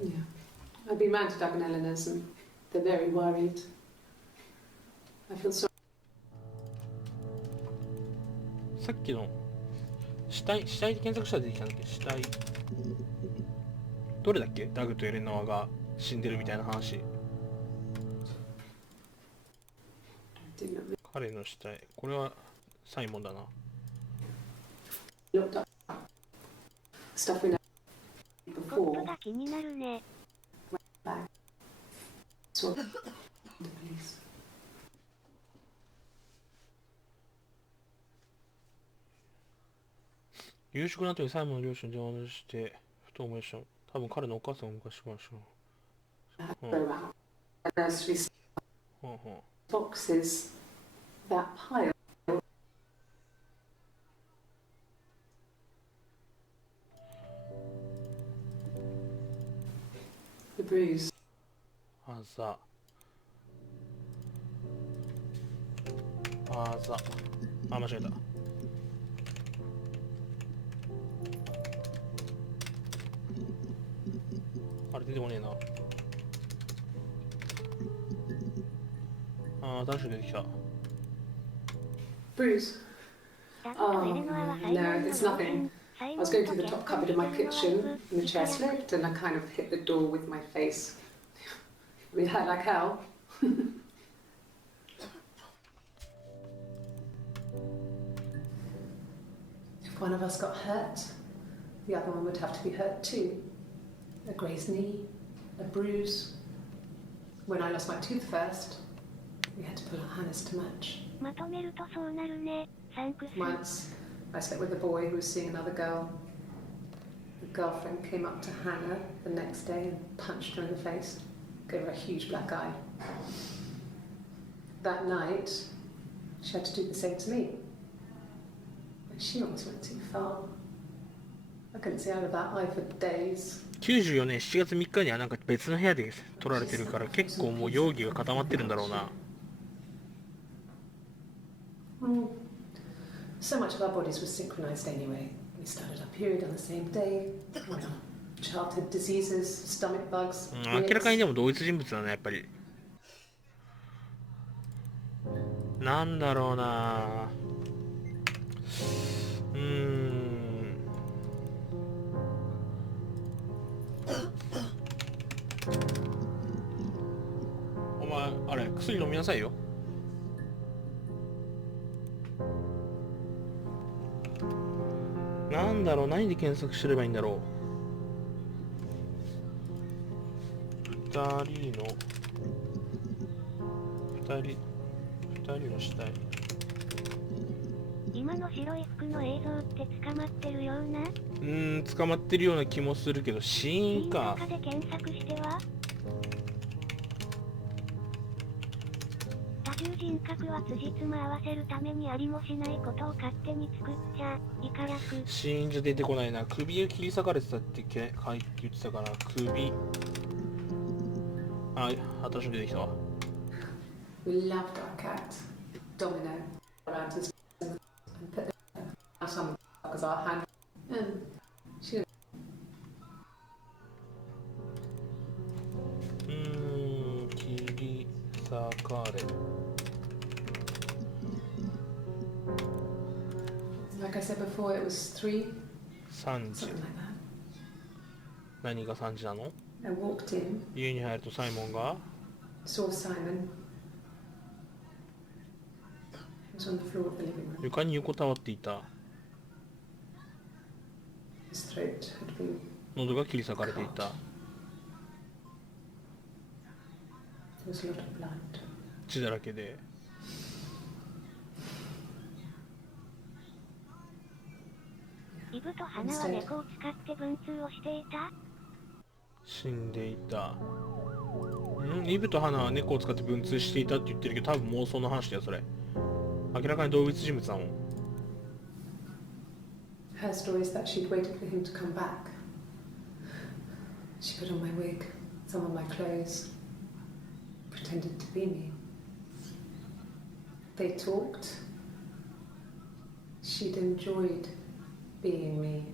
Yeah. I've been round to Doug and Eleanor's and they're very worried. I feel sorry. さっきの死体で検索したら出てきたんだっけ？死体どれだっけ？ダグとエレノアが死んでるみたいな話。 Didn't 彼の死体、これはサイモンだな。 looked up stuff we know 本当 before. だ気になるね。 So the police. 夕食の後にサイモンの両親に電話をしてふと思い出した。多分彼のお母さんを昔話した。 Throw out nursery ほんほん。 boxes. That pile. The bruise. あざ。あざ。あ、間違えた。あれ出てこねえな。あー、新しいの出てきた。 Bruise. ダグとエレノアは最 No, 後の it's 両 nothing. 親。サイ I モン was と going 結 through the top 婚 cupboard in my してるの kitchen は and the chair slipped and I kind of hit the door with my face. We hurt like hell. If one of us got hurt, the other one would have to be hurt too. A grazed knee, a bruise. When I lost my tooth first, we had to pull our harness to match. まとめるとそうなるね。サンクス。 Once, I slept with a boy who was seeing another girl. The girlfriend came up to Hannah the next day and punched her in the face, gave her a huge black eye. That night, she had to do the same to me. But she almost went too far. I couldn't see out of that eye for days. 94年7月3日にはなんか別の部屋で撮られてるから結構もう容疑が固まってるんだろうな。Mm. So much of our bodies was synchronized anyway. We started our period on the same day. Well, childhood diseases, stomach bugs. 明らかにでも同一人物だね、やっぱり。なんだろうな。お前あれ薬飲みなさいよ。なんだろう、何で検索すればいいんだろう。二人の死体。今の白い服の映像って捕まってるような？捕まってるような気もするけど、死因か。死因とかで検索しては？多重人格は辻褄合わせるためにありもしないことを勝手に作っちゃいかやく。死因じゃ出てこないな。首を切り裂かれてたって書いて言ってたから、首。あ、私も出てきたわ。We loved our cat, Domino, around his and put out on as our hand. And she 切り裂かれ。Like I said before, it was 3, 3時。 something like that. 何が3時なの？ I walked in, 家に入るとサイモンが saw Simon. He was on the floor of the living room. 床に横たわっていた。 His throat had been 喉が切り裂かれていた。 there was a lot of blood. 血だらけで。イブと花は猫を使って文通をしていた？死んでいた。イブとハナは猫を使って文通していたって言ってるけど、多分妄想の話だよそれ。明らかに動物人物だもん。 Her story is that she'd waited for him to come back. She put on my wig, some of my clothes, pretended to be me. They talked. She'd enjoyed being me.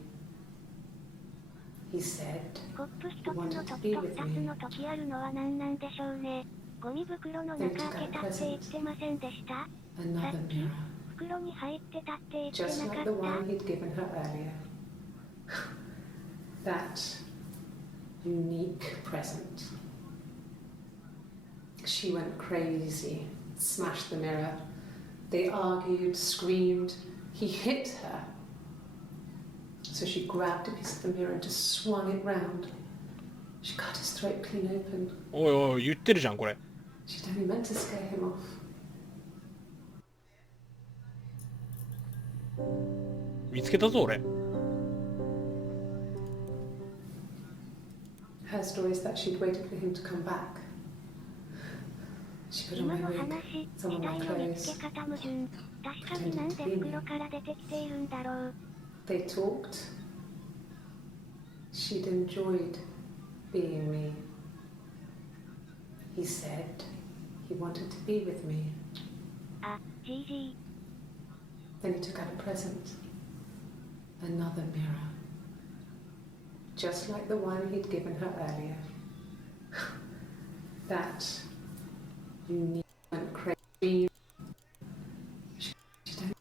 He said コップ一つの時と二つの時あるのは何なんでしょうね。ゴミ袋の中開けたって言ってませんでした？ another mirror, 袋に入ってたって言って just なか like っ the た？ one he'd given her earlier. That unique present. She went crazy, smashed the mirror. They argued, screamed. He hit her. So she grabbed a piece of the mirror and just swung it round. She cut his throat clean open. おいおい、言ってるじゃんこれ。 She'd only meant to scare him off. 見つけたぞ俺。 Her story is that she'd waited for him to come back. She put on 今 my の wig, 話、 some 死 of my 体の見つ clothes. け方矛盾。確かになんで袋から出てきているんだろう。 They talked. She'd enjoyed being me. He said he wanted to be with me. あ、GG。 Then he took out a present. Another mirror. Just like the one he'd given her earlier. That unique and crazy. She don't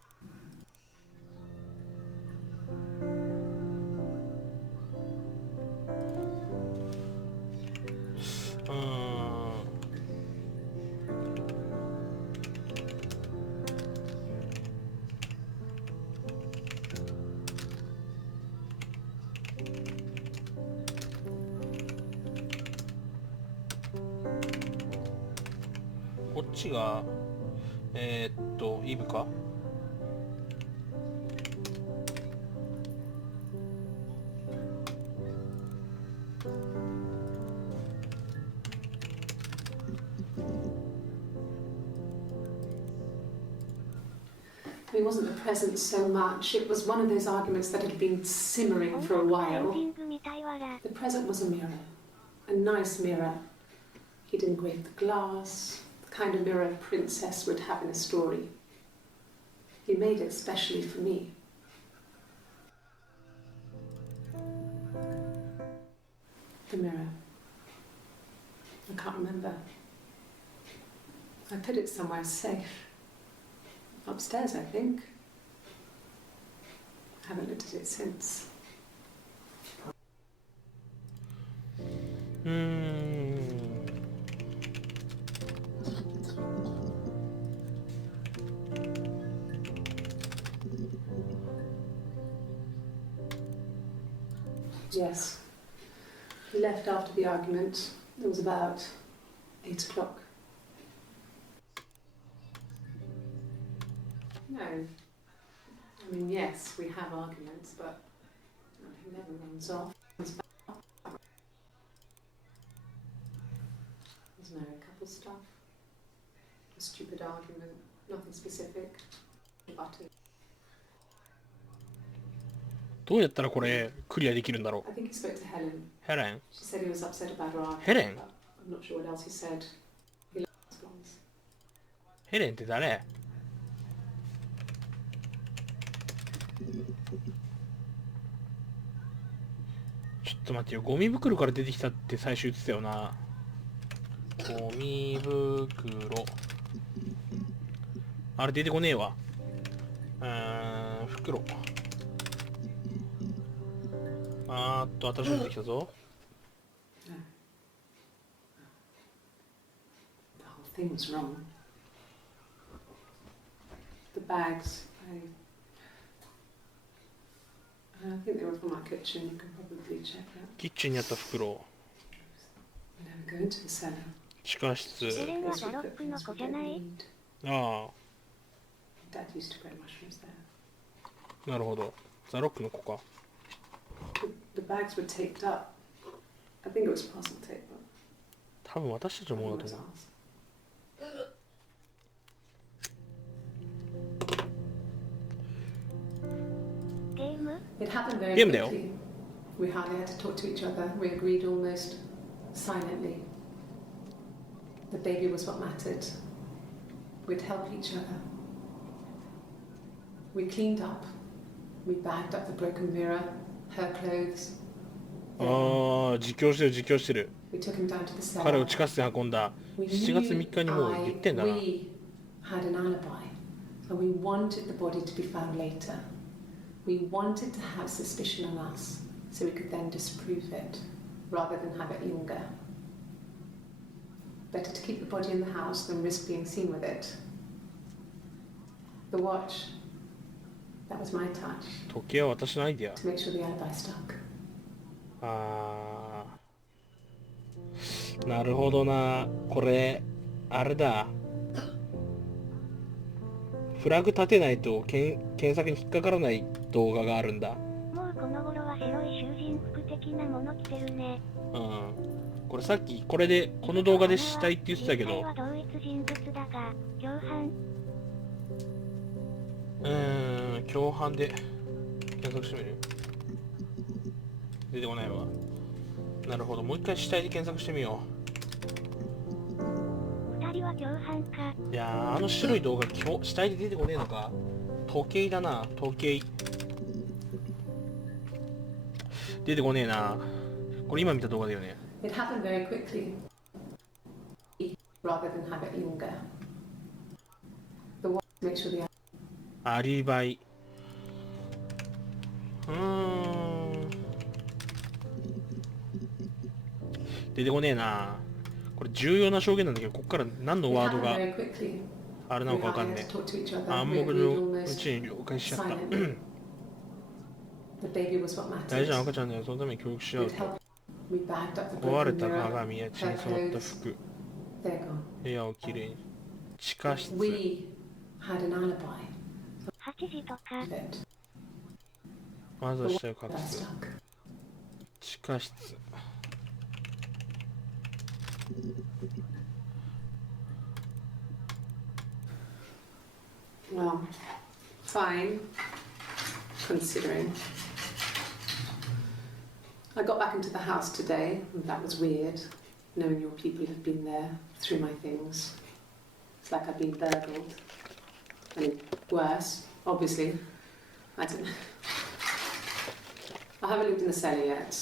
こっちがイブか。 It wasn't the present so much. It was one of those arguments that had been simmering for a エン while. ディングみたいわら。 The present was a mirror. A nice mirror. He'd engraved the glass. The kind of mirror a princess would have in a story. He made it specially for me. The mirror. I can't remember. I put it somewhere safe. Upstairs, I think. I haven't looked at it since. Yes. He left after the argument. It was about 8 o'clock. No. I mean, yes, we have arguments, but he never runs off. There's no couple stuff. A stupid argument, nothing specific. But どうやったらこれクリアできるんだろう。 I think he spoke to Helen. ヘレン She said he was upset about her argument. ヘレン but I'm not sure what else he said. He likes blondes. ヘレンって誰？ちょっと待ってよ、ゴミ袋から出てきたって最初言ってたよな。ゴミ袋。あれ出てこねえわ。袋。新しいの出てきたぞ。The whole thing was wrong. The bags, I think they were from our kitchen. You can probably check that. キッチンにあった袋。We never go into the cellar. 地下室。エレンはザロックの子じゃない？あ Dad used to grow mushrooms there. あ、なるほど。ザロックの子か。The bags were taped up. I think it was parcel tape. 多分私たちのものだと思う。It happened very Game deal. quickly. We hardly had to talk to each other. We agreed almost silently. The baby was what mattered. We'd help each other. We cleaned up. We bagged up the broken mirror, her clothes. ああ、実況してる実況してる。 We took him down to the cellar. 彼を地下室に運んだ。 We 7月3日にもう言ってんだな。 We had an alibi, and we wanted the body to be found later. We wanted to have suspicion on us, so we could then disprove it, rather than have it linger. Better to keep the body in the house than risk being seen with it. The watch, that was my touch, 時計は私のアイディア。 to make sure the alibi stuck. ああ、なるほどな。これあれだ。フラグ立てないと検索に引っかからない動画があるんだ。もうこの頃は白い囚人服的なもの着てるね。うん。これさっきこれでこの動画でしたいって言ってたけど。実際は同一人物だが共犯。共犯で検索してみる。出てこないわ。なるほど、もう一回死体で検索してみよ2人は共犯か。う。いやー、あの白い動画死体で出てこねえのか。時計だな、時計。出てこねえな。これ今見た動画だよね。 It happened very quickly, rather than have it linger. The watch, make sure the アリバイ。出てこねえな。これ重要な証言なんだけど、ここから何のワードがあれなのかわかんねえ。暗黙のうちに了解しちゃった。大事な赤ちゃんだよ、そのために教育し合うと。壊れた鏡や血に染まった服。部屋をきれいに。地下室。8時とか。まずは死体を隠す。地下室。Well, fine, considering. I got back into the house today, and that was weird, knowing your people have been there through my things. It's like I've been burgled. I mean, worse, obviously. I don't know. I haven't lived in the cellar yet.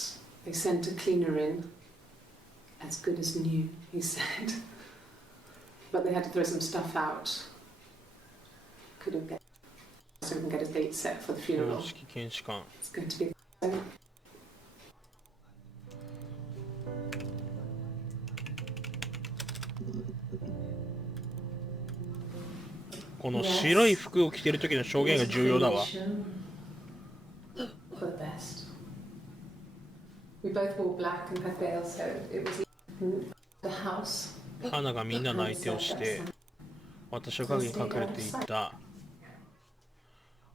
They sent a cleaner in. As good as new, he said. But they had to throw some stuff out. Couldn't get so we can get a date set for the funeral. It's going to be so. この白い服を着てる時の証言が重要だわ。花がみんなの相手をして、私は影に隠れていた。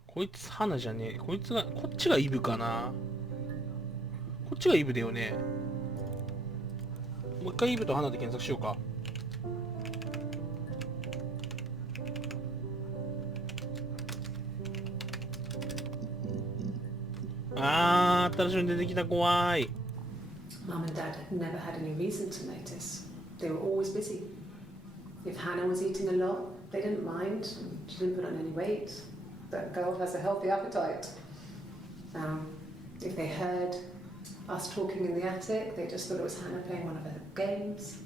こいつ花じゃねえ。こいつが、こっちがイブかな。こっちがイブだよね。もう一回イブと花で検索しようか。新しいの出てきた。怖い。Mum and Dad had never had any reason to notice. They were always busy. If Hannah was eating a lot, they didn't mind. She didn't put on any weight. That girl has a healthy appetite. If they heard us talking in the attic, they just thought it was Hannah playing one of her games.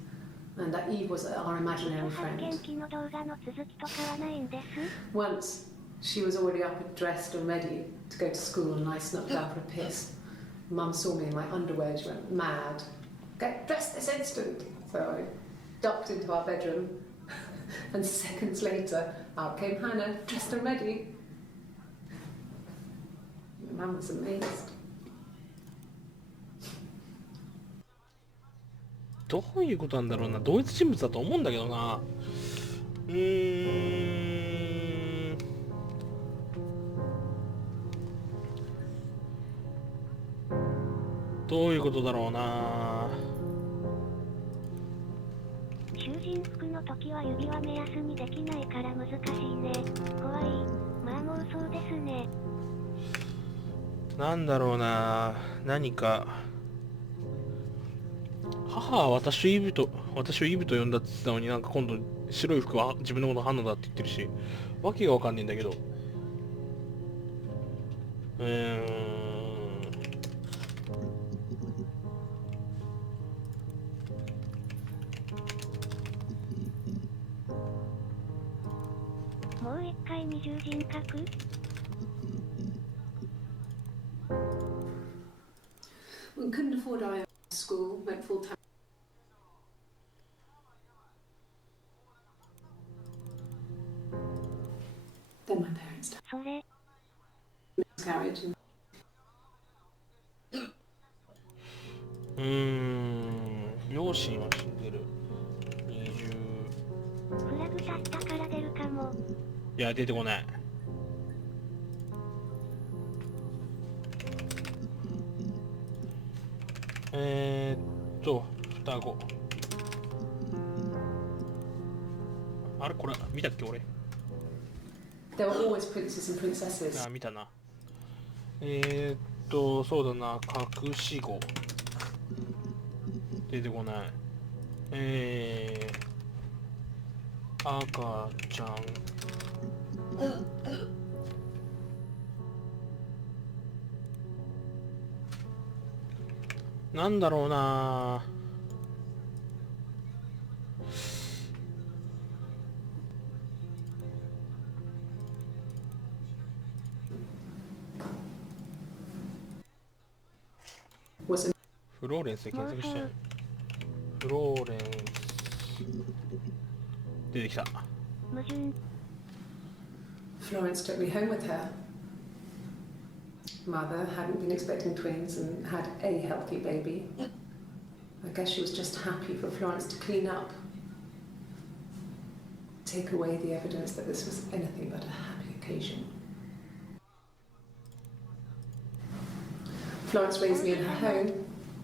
And that Eve was our imaginary friend. Once, she was already up and dressed and ready to go to school, and I snuck down for a piss. Mum saw me in my underwear and she went mad. Get dressed this instant! So I ducked into our bedroom, and seconds later, out came Hannah, dressed and ready. Mum was amazed. どういうことなんだろうな。同一人物だと思うんだけどな。どういうことだろうな。囚人服の時は指輪目安にできないから難しいね。怖い。まあ妄想ですね。なんだろうな。何か。母は私をイブと呼んだって言ってたのに、なんか今度白い服は自分のことハンナだって言ってるし、わけがわかんねえんだけど。もう一回二重人格We couldn't afford our own school, went full time. Then my parents died. それ Miscarriage and 両親は死んでる。フラグ立ったから出るかも。いや、出てこない。双子。あれこれ見たっけ俺。There were always princes and princesses. あ、見たな。そうだな、隠し子。出てこない。赤ちゃん。なんだろうな。フローレンスで検索してる。フローレンス出てきた。矛盾。Florence took me home with her. Mother hadn't been expecting twins and had a healthy baby. I guess she was just happy for Florence to clean up. Take away the evidence that this was anything but a happy occasion. Florence raised me in her home.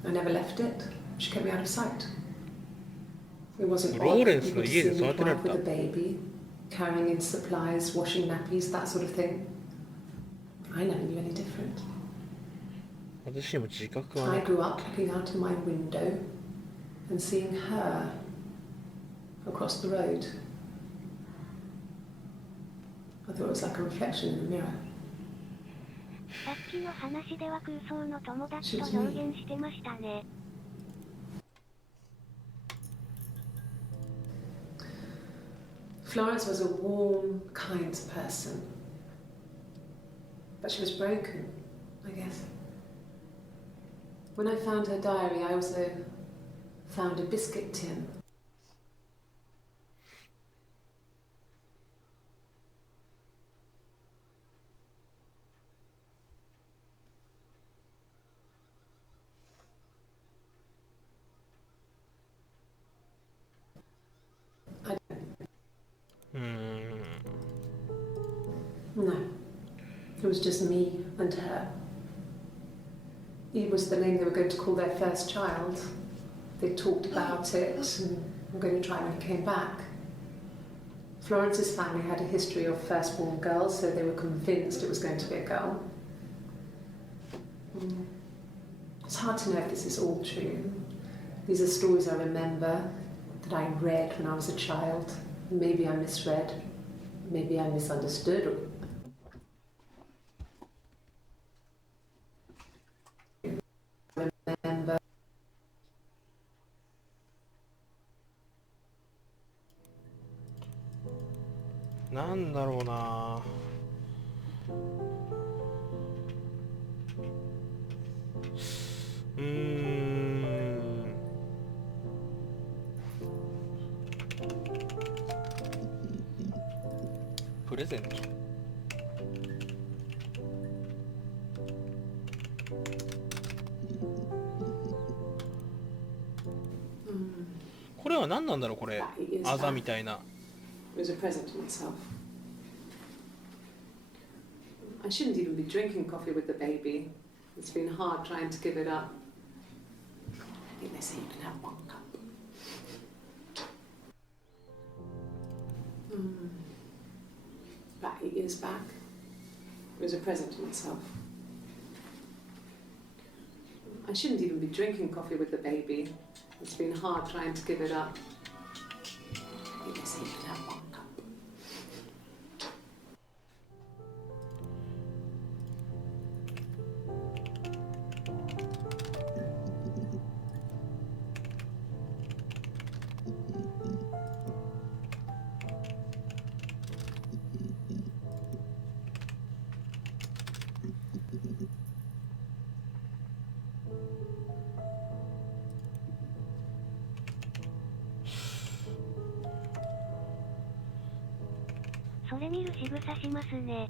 I never left it. She kept me out of sight. It wasn't odd that you could see me wife with a baby, carrying in supplies, washing nappies, that sort of thing. I never knew any different. 私にも自覚は I ね。 grew up looking out of my window and seeing her across the road. I thought it was like a reflection in the mirror. さっきの話では空想の友達と表現してましたね。Florence was a warm, kind person. But she was broken, I guess. When I found her diary, I also found a biscuit tin. No, it was just me and her. It was the name they were going to call their first child. They talked about it and were going to try when he came back. Florence's family had a history of firstborn girls, so they were convinced it was going to be a girl. It's hard to know if this is all true. These are stories I remember, that I read when I was a child. Maybe I misread, maybe I misunderstood. Remember. なんだろうな。プレゼント。これは何なんだろう、これ。あざみたいな。It was a present to myself. I shouldn't even be drinking coffee with the baby. It's been hard trying to give it up. I think they say you can have one cup. About 8 years back, it was a present to myself. I shouldn't even be drinking coffee with the baby. It's been hard trying to give it up. I think they say you can have one cup. それ見る仕草しますね。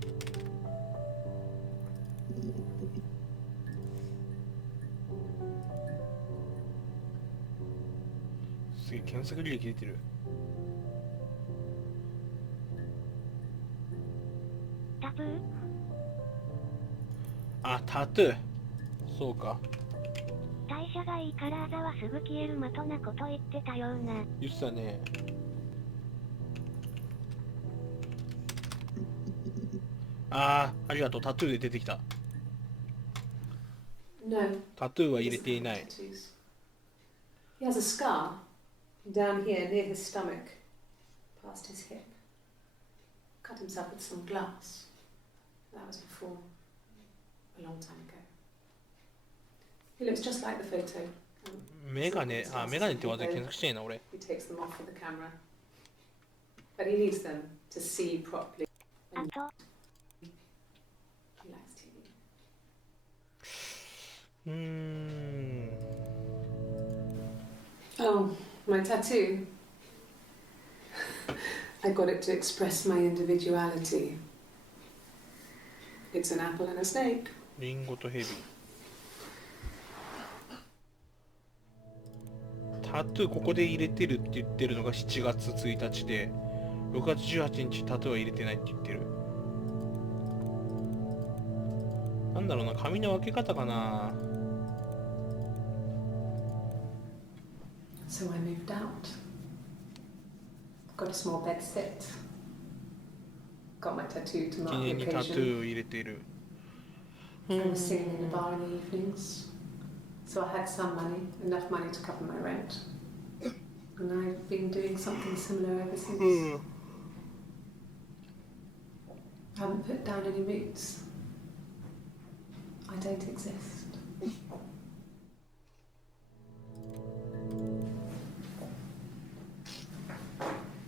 すげえ検索履歴出てる。タトゥー？あ、タトゥー。そうか。代謝がいいからあざはすぐ消えるまとなこと言ってたような。言ってたね。ありがとう。タトゥーで出てきた。No. タトゥーは入れていない。He has a scar down here near his stomach, past his hip. Cut himself with some glass. That was before, a long time ago. He looks just like the photo. メガネ、メガネって技で検索していいな、俺。He takes them off with the camera. But he needs them to see properly. あと、He likes TV. Oh, my tattoo. I got it to express my individuality. It's an apple and a snake. リンゴとヘビ。タトゥーここで入れてるって言ってるのが7月1日で、6月18日タトゥーは入れてないって言ってる。なんだろうな、髪の分け方かな。So I moved out. Got a small bed sit. Got my tattoo to 記 mark 念 the にタトゥ occasion. ーを入れている。I was singing in a bar in the evenings. So I had some money, enough money to cover my rent. And I've been doing something similar ever since. Haven't put down any roots. I don't exist.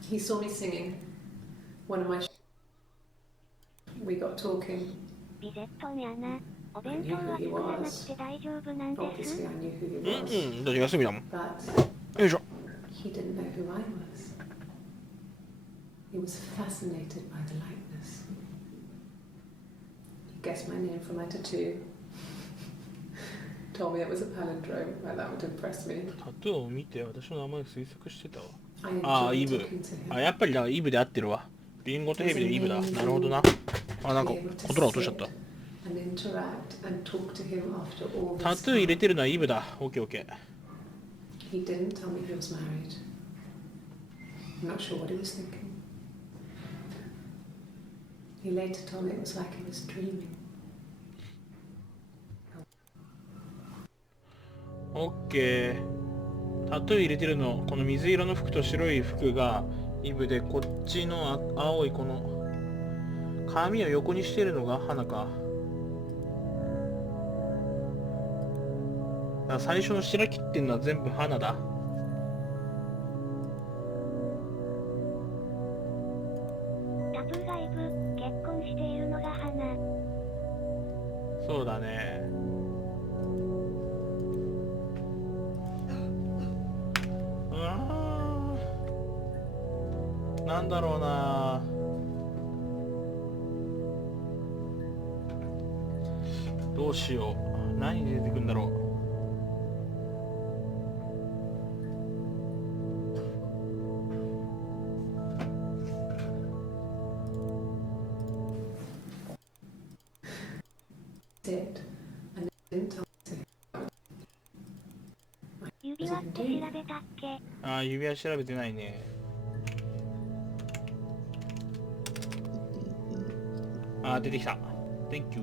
He saw me singing one of my we got talking. ビゼットに穴。お弁当は作らなくて大丈夫なんです。Obviously, I knew who he うん was. うん、だって休みだもん。 But よいしょ。 he didn't know who I was. He was fascinated by the likeness. He guessed my name from my tattoo. Told me it was a palindrome. Well, that would impress me. タトゥーを見て私の名前推測してたわ。 I ああ、イ enjoyed ブ。 talking to him. あ、やっぱりだ、イブで合ってるわ。リンゴとヘビでイブだ。なるほどな。あ、なんか、 Be able コ to ントローラー落としちゃっ sit and interact and talk to him after all た。タ this トゥー入れ time. てるのはイブだ。オッケーオッケー。 He didn't tell me he was married. I'm not sure what he was thinking. He later told me it was like he was dreaming. オッケー。タトゥー入れてるの、この水色の服と白い服がイブで、こっちの青いこの髪を横にしてるのが花か。だから最初の白切ってんのは全部花だ。タトゥーがイブ、結婚しているのが花。そうだね。うわー、なんだろうな。どうしよう。何出てくるんだろう。Did and didn't tell me. 指輪って調べたっけ？ああ、指輪調べてないね。ああ、出てきた。Thank you。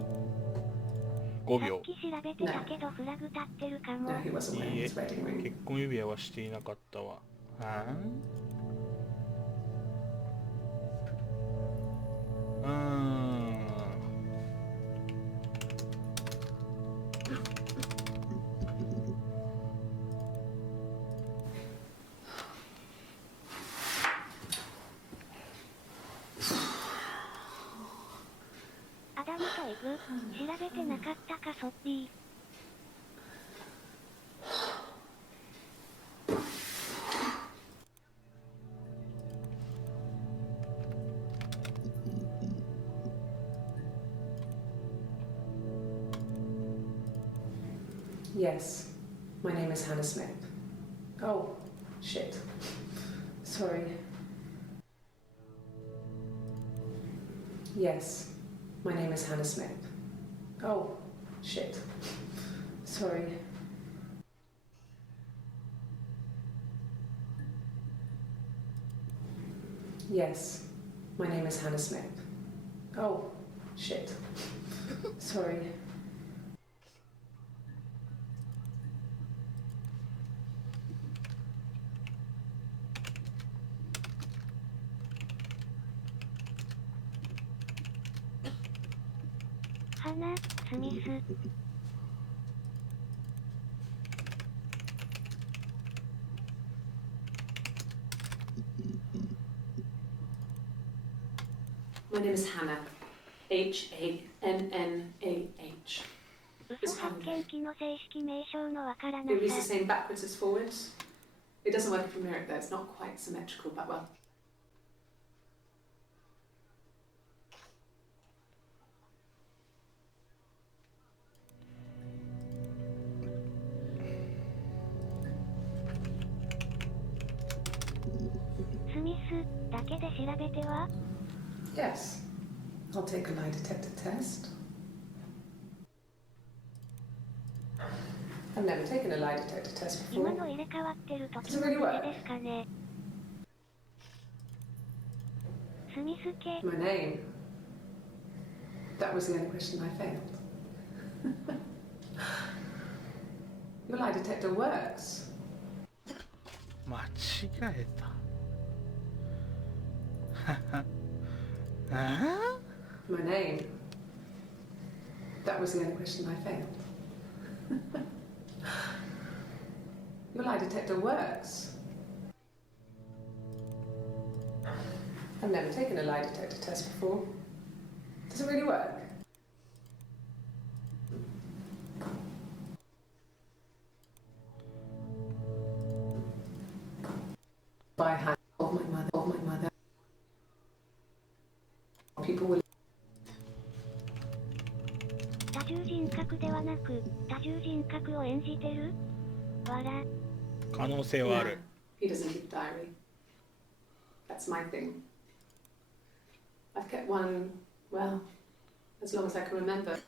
5さ秒っ。き調べてたけどフラグ立ってるかも。 No, he wasn't い wearing いえ、 his wedding ring. 結婚指輪はしていなかったわ。うーん。アダムとイブ、調べてなかったかソッピー。Yes, my name is Hannah Smith. Oh, shit. Sorry. Yes, my name is Hannah Smith. Oh, shit. Sorry. Yes, my name is Hannah Smith. Oh, shit. Sorry.花、スミス。My name is Hannah. H-A-N-N-A-H. 嘘発見器の正式名称のわからな It reads the さ。 same backwards as forwards. It doesn't work if you mirror it though, it's not quite symmetrical, but well. Smith スミスだけで調べては Yes. I'll take a lie detector test. I've never taken a lie detector test 今 before. の入れ替わってる時 Does it の really 文 work? 字ですかね。スミス系 My name. That was the only question I failed. Your lie detector works. 間違えた。ああ My name. That was the only question I failed. Your lie detector works. I've never taken a lie detector test before. Does it really work? By hand of my mother. People will. 多重人格ではなく、多重人格を演じてる？わら。可能性はある。He doesn't keep diary. That's my thing. I've kept one, well, as long as I can remember.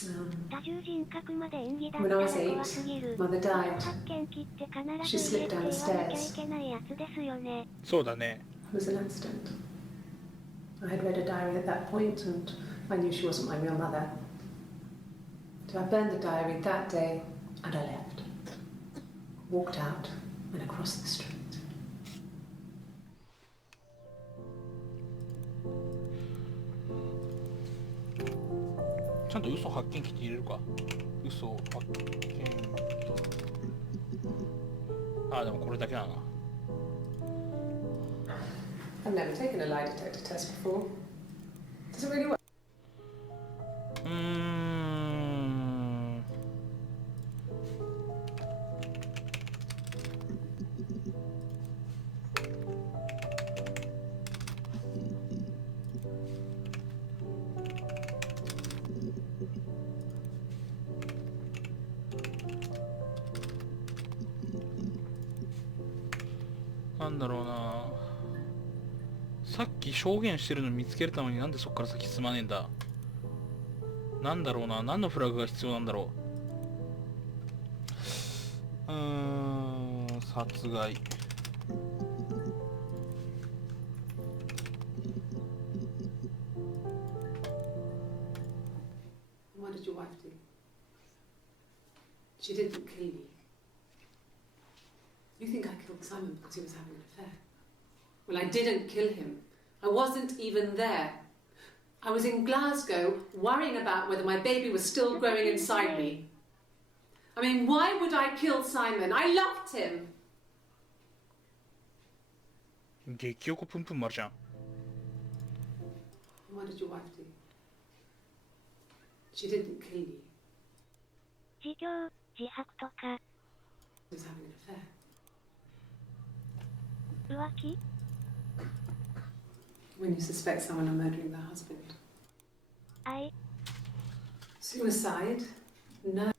Um, 多重人格まで演技だっ when た I ら was 怖すぎ 8, る。 Mother 発 died. 見切って必 She ず言え slipped って down 言 the わなきゃい stairs. けないやつですよね。そうだね。It was an accident. I had read a diary at that point and I knew she wasn't my real mother. So I burned the diary that day and I left. Walked out and across the street. ちゃんと嘘発見器って入れるか。嘘発見器。ああ、でもこれだけだな。I've never taken a lie detector test before. Does it really work? なんだろうな。さっき証言してるの見つけれたのになんでそっから先進まねえんだ。なんだろうな。何のフラグが必要なんだろう。殺害。What did your wife do? She didn't kill you. You think I killed Simon because he was having an affair? Well, I didn't kill him. I wasn't even there. I was in Glasgow worrying about whether my baby was still growing inside me. I mean, why would I kill Simon? I loved him. 激おこぷんぷん丸じゃん。What did your wife do? She didn't kill you. 自供、自白とか。 She was having an affair. 浮気？ When you suspect someone of murdering their husband. Suicide? No.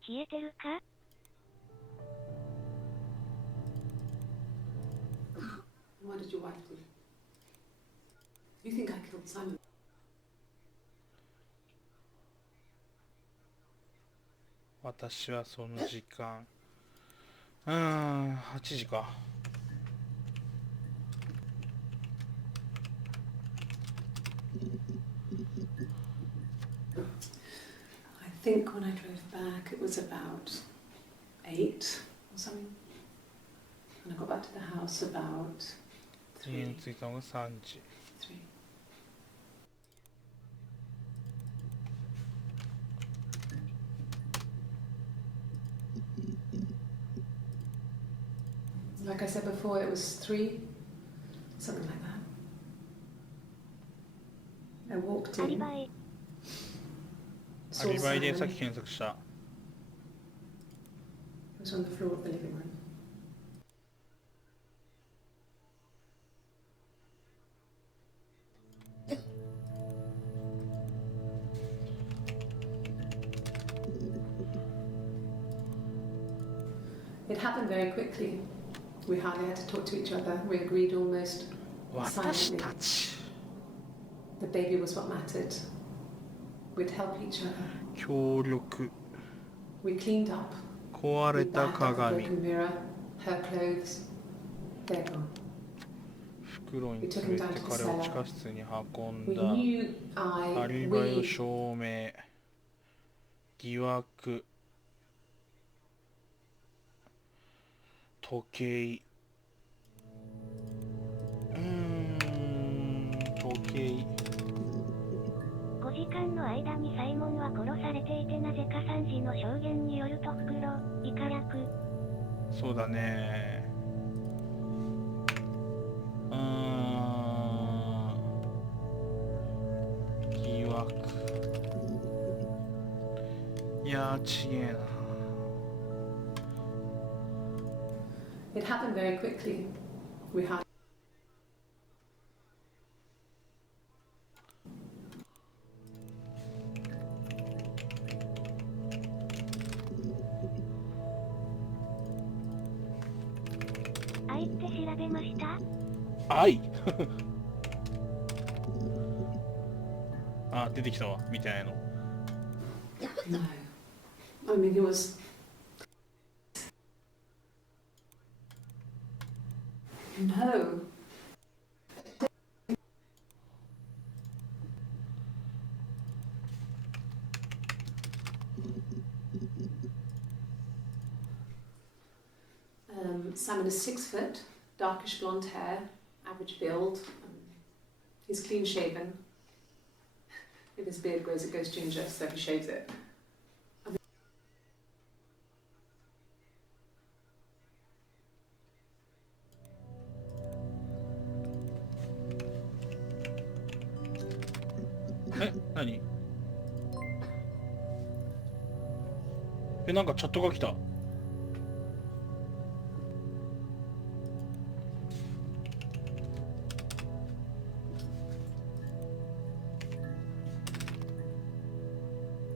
消えてるか？ What did your wife do? You think I killed Simon? 私はその時間。8時か。I think when I drove back it was about 8 or something. And I got back to the house about 家 3. に着いたのが3時。 3. Like I said before, it was 3, something like that. I walked アリ in, バイ。ア saw リバイでさっ Simon. き検索した。 He was on the floor of the living room. It happened very quickly. We hardly had to talk to each other. We agreed almost 私たち。 the baby was what mattered. We'd help each other. 協力。 We cleaned up. 壊 We れた bagged up the 鏡。 broken mirror, her clothes. They're gone. 袋に We took 詰 him めて down to the 彼を地 cellar. 下室に運ん We だ。 knew アリ I バイを we 証明。疑惑。時計。時計。5時間の間にサイモンは殺されていて、なぜか3時の証言によると袋、以下略。そうだね。疑惑。いやー、ちげえな。it happened very quickly. We had愛って調べました？愛あ、出てきたわ、みたいなの。no. I mean, he was. No. Simon is 6 foot, darkish blonde hair, average build. He's clean shaven. If his beard grows, it goes ginger, so he shaves it.何？なんかチャットが来た。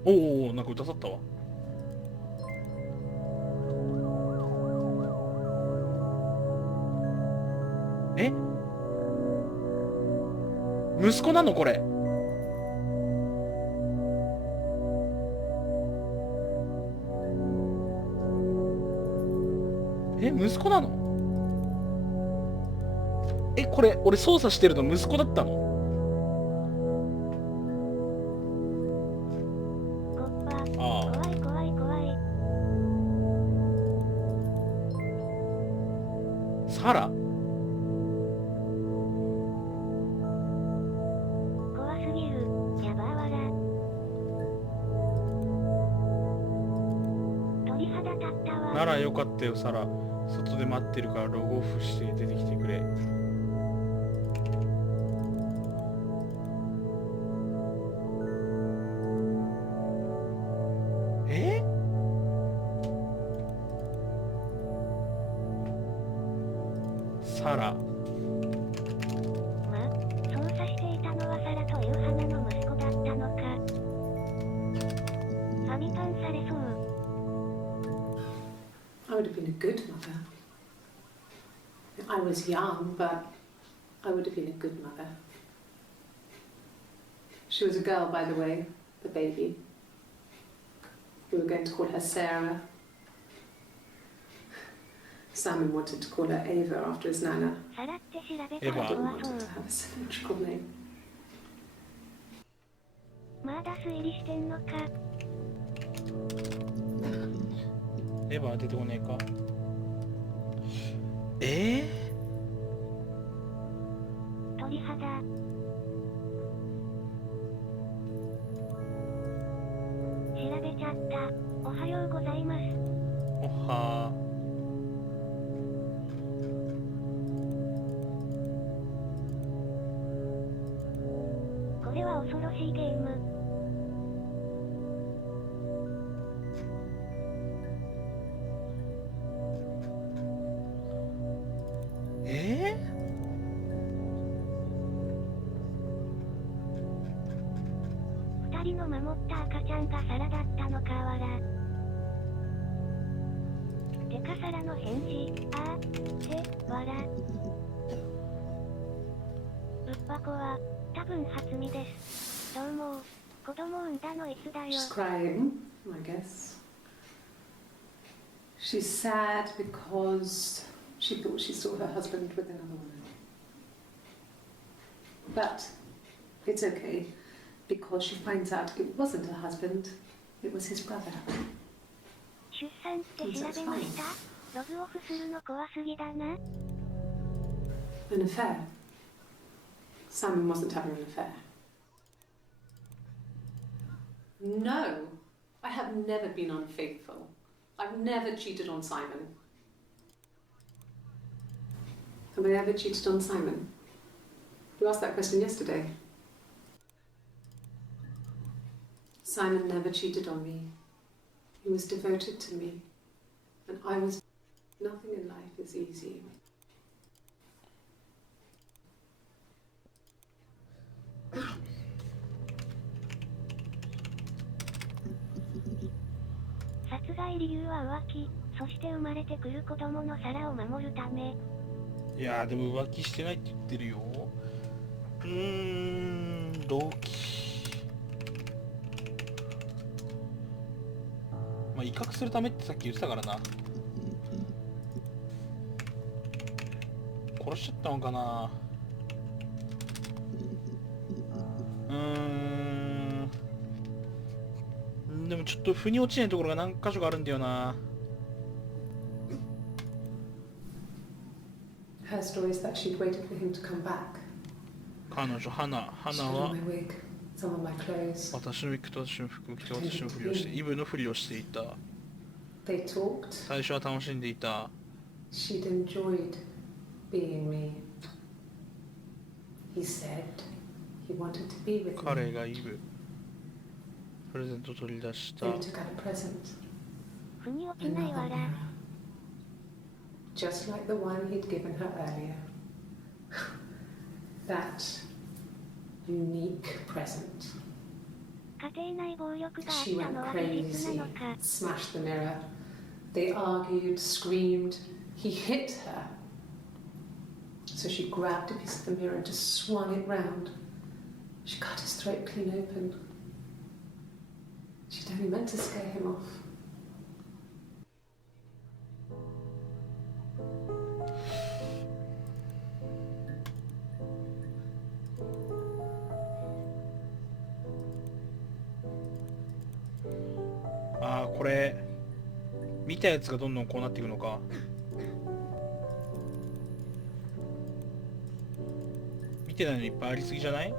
おお、なんか歌さったわ。え？息子なのこれ？息子なの？これ俺操作してるの息子だったの？ああ。怖い怖い怖い。サラ？怖すぎる。やばーわら。鳥肌立ったわ。ならよかったよサラ。外で待ってるからログオフして出てきてくれ。サラ。操作していたのはサラという花の息子だったのか。ファミパンされそう。I would have been a good mother. I was young, but I would have been a good mother. She was a girl, by the way, the baby. We were going to call her Sarah. Simon wanted to call her Ava after his nana. サラって調べた Eva. ら I 怖 didn't そう want her to have a symmetrical name. まだ推理してんのか。エヴァ出てこねえか。鳥肌。調べちゃった。おはようございます。おはこれは恐ろしいゲーム。二人の守った赤ちゃんがサラだったのかわら。てかサラの返事、あー、て、わら。うっぱこは、多分初見です。どうも、子供産んだのいつだよ。 She's crying, I guess. She's sad because she thought she saw her husband with another woman. But it's okay, because she finds out it wasn't her husband, it was his brother. 出産って調べました？ログオフするの怖すぎだな。An affair? Simon wasn't having an affair. No, I have never been unfaithful. I've never cheated on Simon. Have I ever cheated on Simon? You asked that question yesterday. Simon never cheated on me. He was devoted to me. And I was... Nothing in life is easy.「殺害理由は浮気、そして生まれてくる子供の皿を守るため」。いやーでも浮気してないって言ってるよ。動機。まあ威嚇するためってさっき言ってたからな。殺しちゃったのかな。でもちょっと腑に落ちないところが何箇所かあるんだよな。Her story is that she'd waited for him to come back. 彼女花は私のウィッグと私の服を着て私のふりをしてイブのふりをしていた。最初は楽しんでいた。She'd enjoyed being me. He said he wanted to be with me. 彼がイブプレゼントを取り出した。They took out a present. 腑に落ちないわら。Just like the one he'd given her earlier. That unique present. 家庭内暴力があっ She たの went は事実 crazy, なのか。 smashed the mirror. They argued, screamed. He hit her. So she grabbed a piece of the mirror and just swung it round. She cut his throat clean open. She'd only meant to scare him off.あーこれ見たやつがどんどんこうなっていくのか。見てないのいっぱいありすぎじゃない？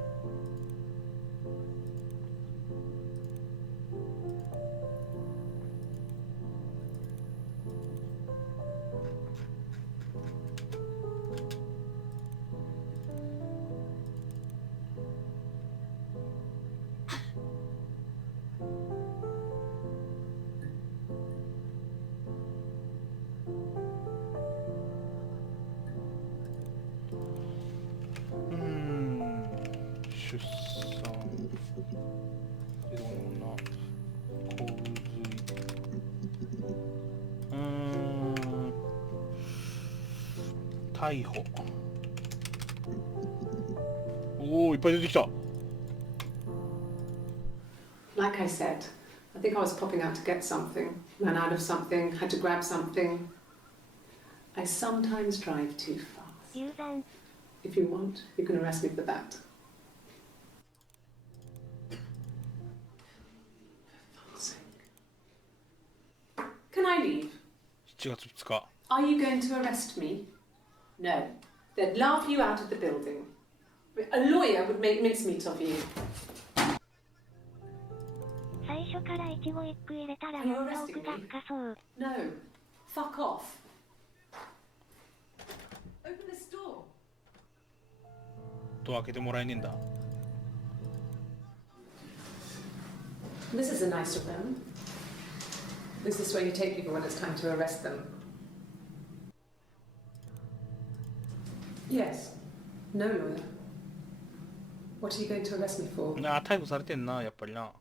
出産いろんな洪水逮捕。おおいっぱい出てきた。 Like I said, I think I was popping out to get something, ran out of something, had to grab something. I sometimes drive too fast. 流産。 If you want, you can arrest me for that. Can I leave? 7月2日。 Are you going to arrest me? No. They'd laugh you out of the building. A lawyer would make mincemeat of you. 最初からイチゴ一句入れたらもっと奥が深そう。 No. Fuck off. Open this door. ドア開けてもらえねえんだ。 This is a nicer room. This is where you take people when it's time to arrest them. Yes. No lawyer. What are you going to arrest me for? ああ逮捕されてんなやっぱりな。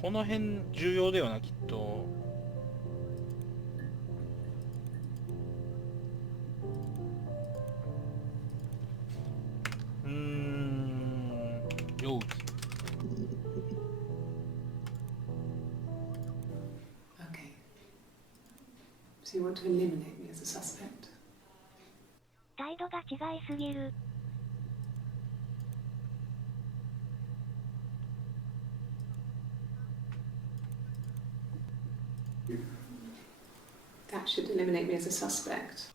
この辺重要だよなきっと。容疑。Okay. So you want to eliminate me as a suspect? 態度が違いすぎる。That should eliminate me as a suspect.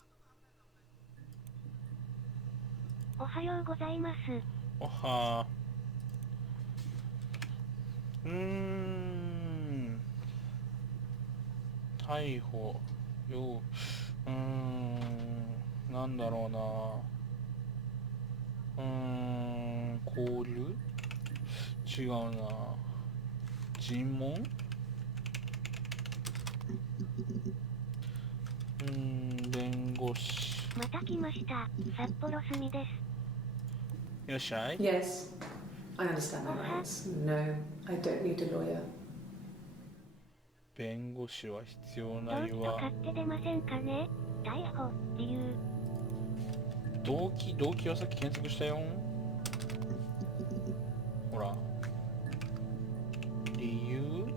おはようございます。おは逮捕よなんだろうな交流違うな尋問弁護士また来ました。札幌住みです。いらっしゃい。 Yes, I understand my rights. No, I don't need a lawyer. 弁護士は必要動機とないわ。勝手出ませんかね。逮捕、理由。動機はさっき検索したよ。ほら。理由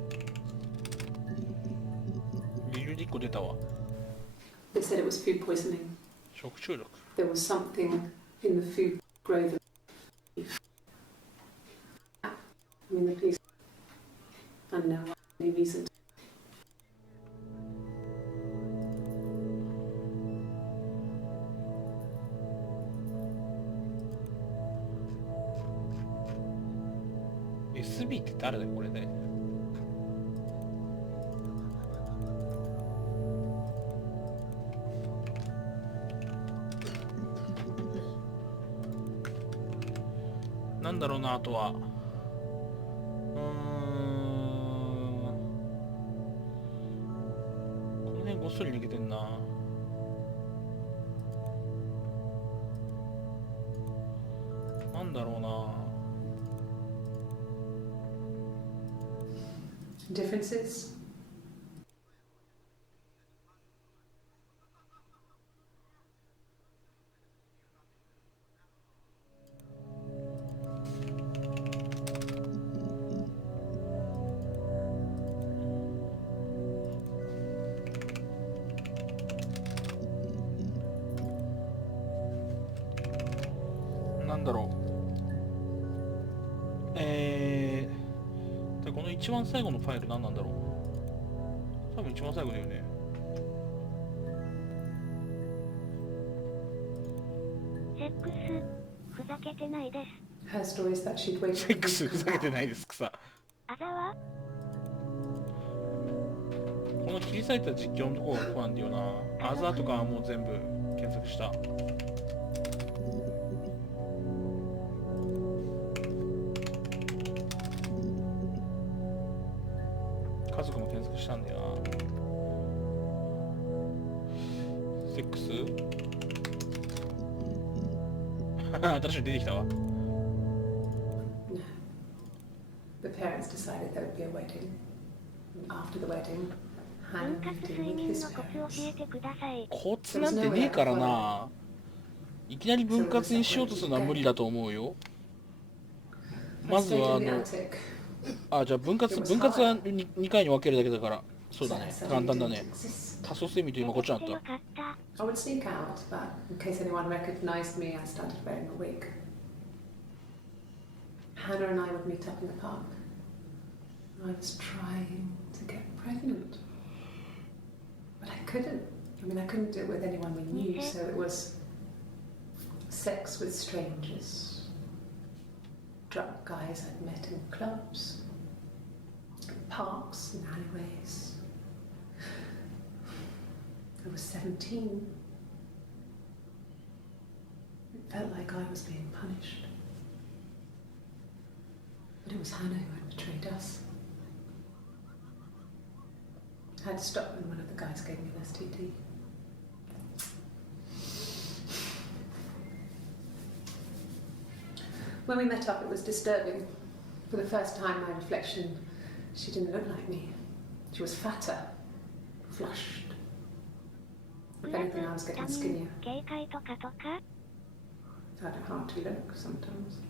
で1個出たわ。They said it was food poisoning. 食中毒。 There was something in the food grow the I mean the police and no any reason to. SB って誰だよこれね。なんだろうな、あとはこの辺ごっそり抜けてんな。なんだろうな。Differences? なんだろう。この一番最後のファイル何なんだろう。多分一番最後だよね。セックス、ふざけてないです。 Her story is that she'd waited セックスふざけてないです草。あざはこの切り裂いた実況のところがここなんだよな。アザーとかはもう全部検索した。家族も検索したんだよな。セックス新しいの出てきたわ。 No. The parents decided there would be a wedding. After the wedding, 分 Han 割 moved 睡 in with 眠 his のコツ教 parents. えてください。コツなんてねえからな。いきなり分割にしようとするのは無理だと思うよ。ま I ず stayed は in the attic. じゃあ分割は 2回に分けるだけだから、そうだね、 So 簡単だ didn't ね。 exist. 多層睡眠と今こっちにあっよた。かった。 I would sneak out, but in case anyone recognized me, I started wearing a wig. Hannah and I would meet up in the park. I was trying to get pregnant, but I couldn't. I mean, I couldn't do it with anyone we knew, so it was sex with strangers, drunk guys I'd met in clubs, parks and alleyways. I was 17. It felt like I was being punished. But it was Hannah who had betrayed us. I had to stop when one of the guys gave me an STD. When we met up, it was disturbing. For the first time, my reflection, she didn't look like me. She was fatter, flushed. If anything, I was getting skinnier. 警戒とかとか Found it hard to look sometimes.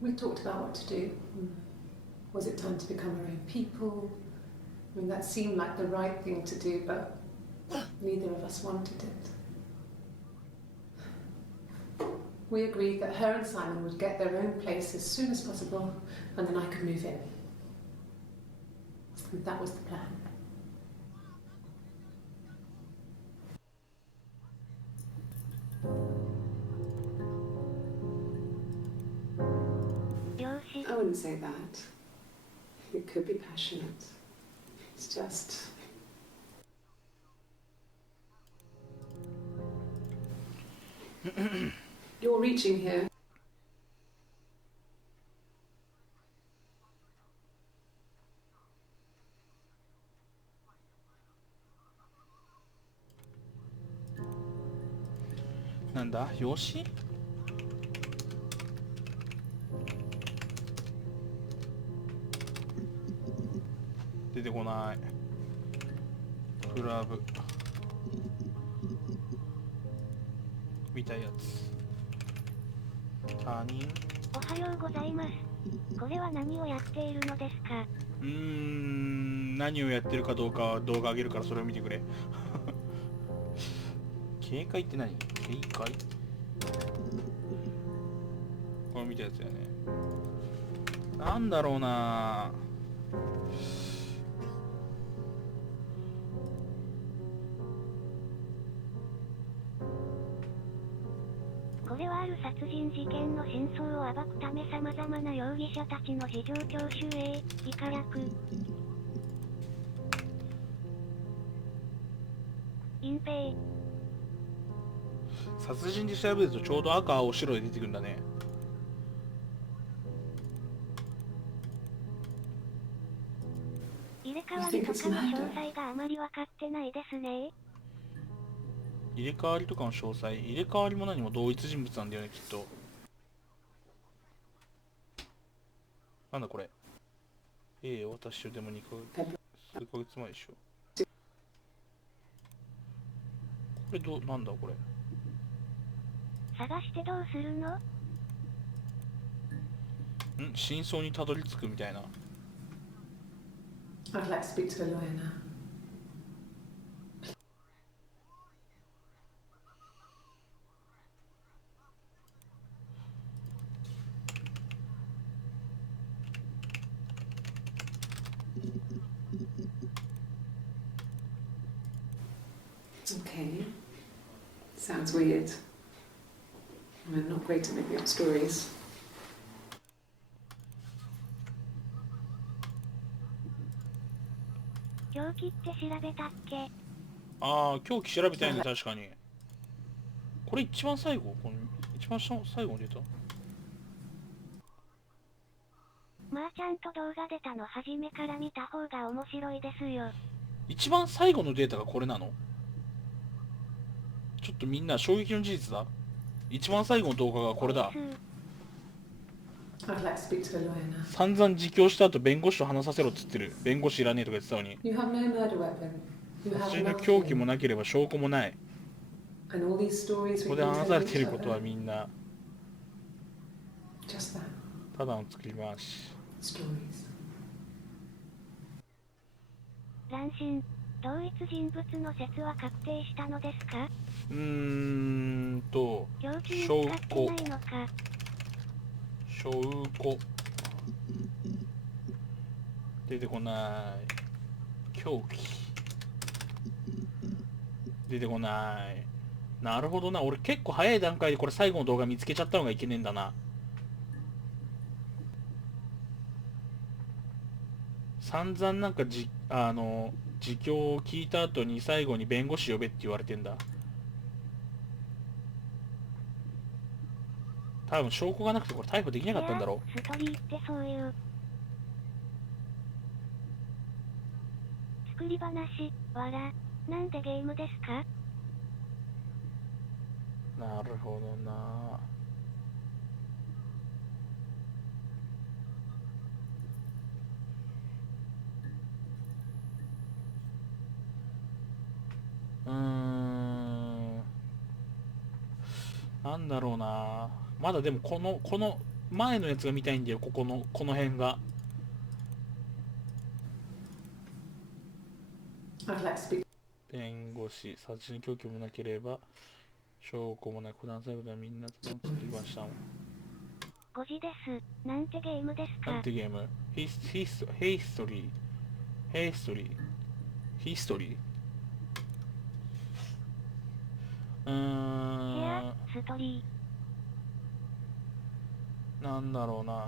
We talked about what to do. Was it time to become our own people? I mean, that seemed like the right thing to do, but neither of us wanted it. We agreed that her and Simon would get their own place as soon as possible, and then I could move in. And that was the plan. I wouldn't say that. It could be passionate. It's just... You're reaching here. Nanda? Yoshi? 出てこない。クラブみたいやつ。他人。おはようございます。これは何をやっているのですか？何をやってるかどうかは動画上げるからそれを見てくれ。警戒って何？警戒？これ見たやつやね。なんだろうな。これはある殺人事件の真相を暴くため様々な容疑者たちの事情聴取へ、以下略。隠蔽。殺人で調べるとちょうど赤、青、白で出てくるんだね。入れ替わりとかの詳細があまり分かってないですね。入れ替わりとかの詳細、入れ替わりも何も同一人物なんだよね、きっと。なんだこれ。私よでも2ヶ月、数ヶ月前でしょ。これなんだこれ。探してどうするの？真相にたどり着くみたいな。I'd like to speak to a lawyer now. Okay. Sounds weird. I'm not great at making up stories. 凶器って調べたっけ？ああ、凶器調べたいね、確かに。これ一番最後？一番最後に出た？まあちゃんと動画出たの初めから見た方が面白いですよ。一番最後のデータがこれなの？ちょっとみんな衝撃の事実だ。一番最後の動画がこれだ。散々自供した後弁護士と話させろっつってる。弁護士いらねえとか言ってたのに。殺人の凶器もなければ証拠もない。ここで話されていることはみんなただの作り回し。乱心、同一人物の説は確定したのですか？証拠。証拠。出てこない。凶器。出てこない。なるほどな。俺結構早い段階でこれ最後の動画見つけちゃったのがいけねえんだな。散々なんか自供を聞いた後に最後に弁護士呼べって言われてんだ。多分証拠がなくてこれ逮捕できなかったんだろう。ストーリーってそういう作り話、わら、なんでゲームですか？なるほどな。なんだろうな。まだでもこの前のやつが見たいんだよ。この辺が。I'd like to speak. 弁護士、殺人凶器もなければ、証拠もなく、断されることはみんなとつきました。5時です。なんてゲームですか？なんてゲーム？ヒストリー。ヘアストリー。なんだろうな。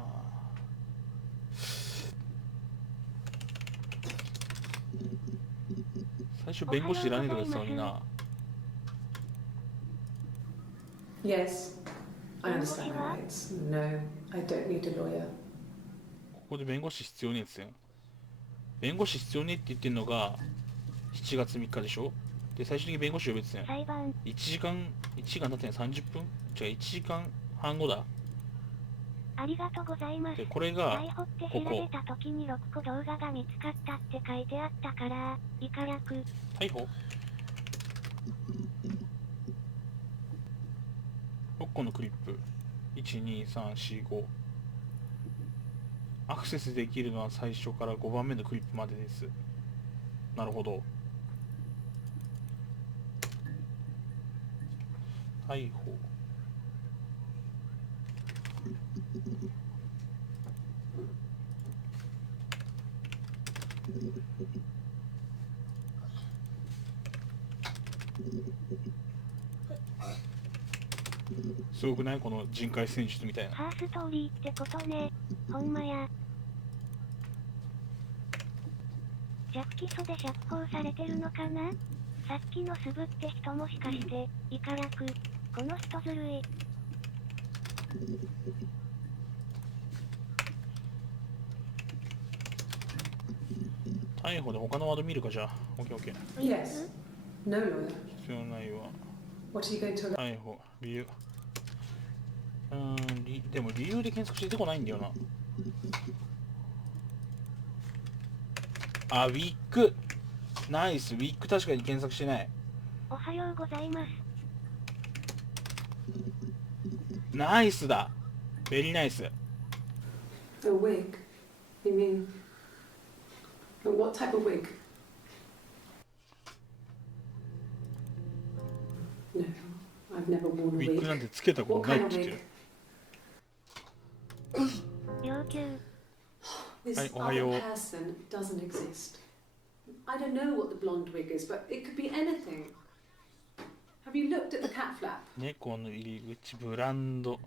最初弁護士いらねえとか言ってたのにな。Yes, I understand my rights. No, I don't need a lawyer. ここで弁護士必要ねえっつってん。弁護士必要ねえって言ってんのが7月3日でしょ。で、最終的に弁護士呼べって言ってん。裁判。1時間経ってん。30分？違う、1時間半後だ。ありがとうございます。で、これが逮捕って調べた時に6個動画が見つかったって書いてあったから、以下略。逮捕6個のクリップ。1、2、3、4、5。アクセスできるのは最初から5番目のクリップまでです。なるほど。逮捕。すごくない？この人海戦術みたいな。ハーストーリーってことね。ほんまや。弱基礎で釈放されてるのかな？さっきのスブって人もしかして、以下略。この人ずるい。逮捕で他のワード見るかじゃあ。OK。Yes, no lawyer. 必要ないわ。What are you going to? 逮捕、理由。でも理由で検索して出てこないんだよな。あ、ウィッグ。ナイス。ウィッグ確かに検索してない。おはようございます。ナイスだ。ベリーナイス。A wig? You mean? What type of wig? No, I've never worn ウ a ィッ wig. グなんてつけたことないって言ってる。要求。This other person doesn't exist. I don't know what the blonde wig is, but it could be anything. Have you looked at the cat flap? 猫の入り口、ブロンドの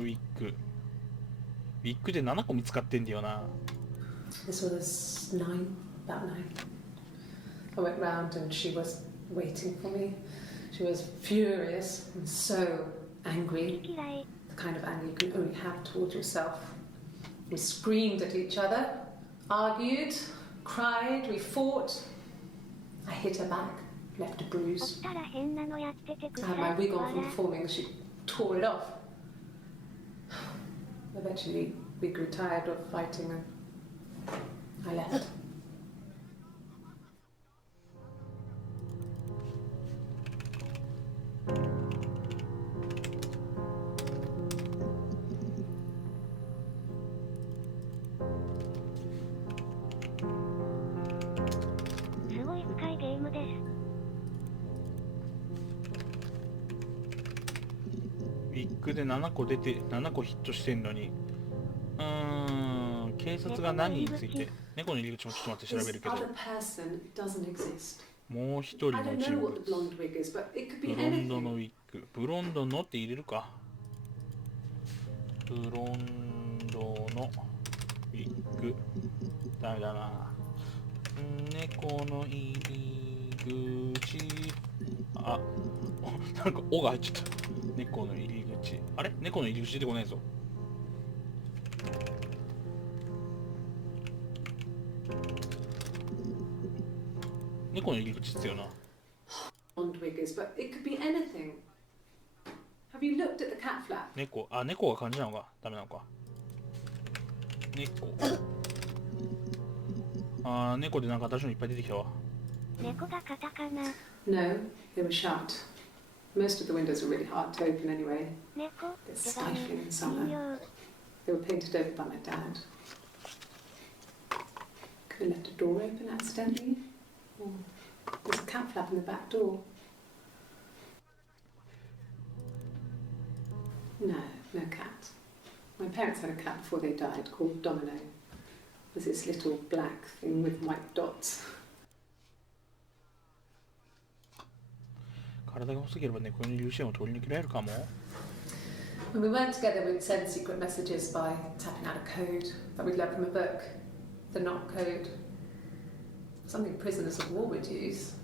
ウィッグ。ウィッグで7個見つかってんだよな。This was about 9. I went round and she was waiting for me. She was furious and so angry. The kind of anger you can only have towards yourself. We screamed at each other, argued, cried, we fought. I hit her back, left a bruise. I had my wig on from performing, she tore it off. Eventually, we grew tired of fighting and I left. すごい深いゲームです。ウィッグで7個出て、7個ヒットしてんのに。警察が何について。猫の入り口もちょっと待って調べるけど。もう一人の人物。ブロンドのウィッグ。ブロンドのって入れるか。ブロンドのウィッグ。ダメだな。猫の入り口。あ、なんか「お」が入っちゃった。猫の入り口。あれ？猫の入り口出てこないぞ。猫の入り口必要な。猫、あ、猫が漢字なのか。ダメなのか。猫。あ、猫でなんか私のいっぱい出てきたわ。猫がカタカナ。No, they were shut. Most of the windows were really hard to open anyway. 猫。 They're stifling in summer. They were painted over by my dad. Could have left a door open accidentally. Or there's a cat flap in the back door. No, no cat. My parents had a cat before they died called Domino. It was this little black thing with white dots. 体が細ければね、この粒子を取り抜けられるかも。When we weren't together, we'd send secret messages by tapping out a code that we'd learned from a book. The knock code. Something prisoners of war would use.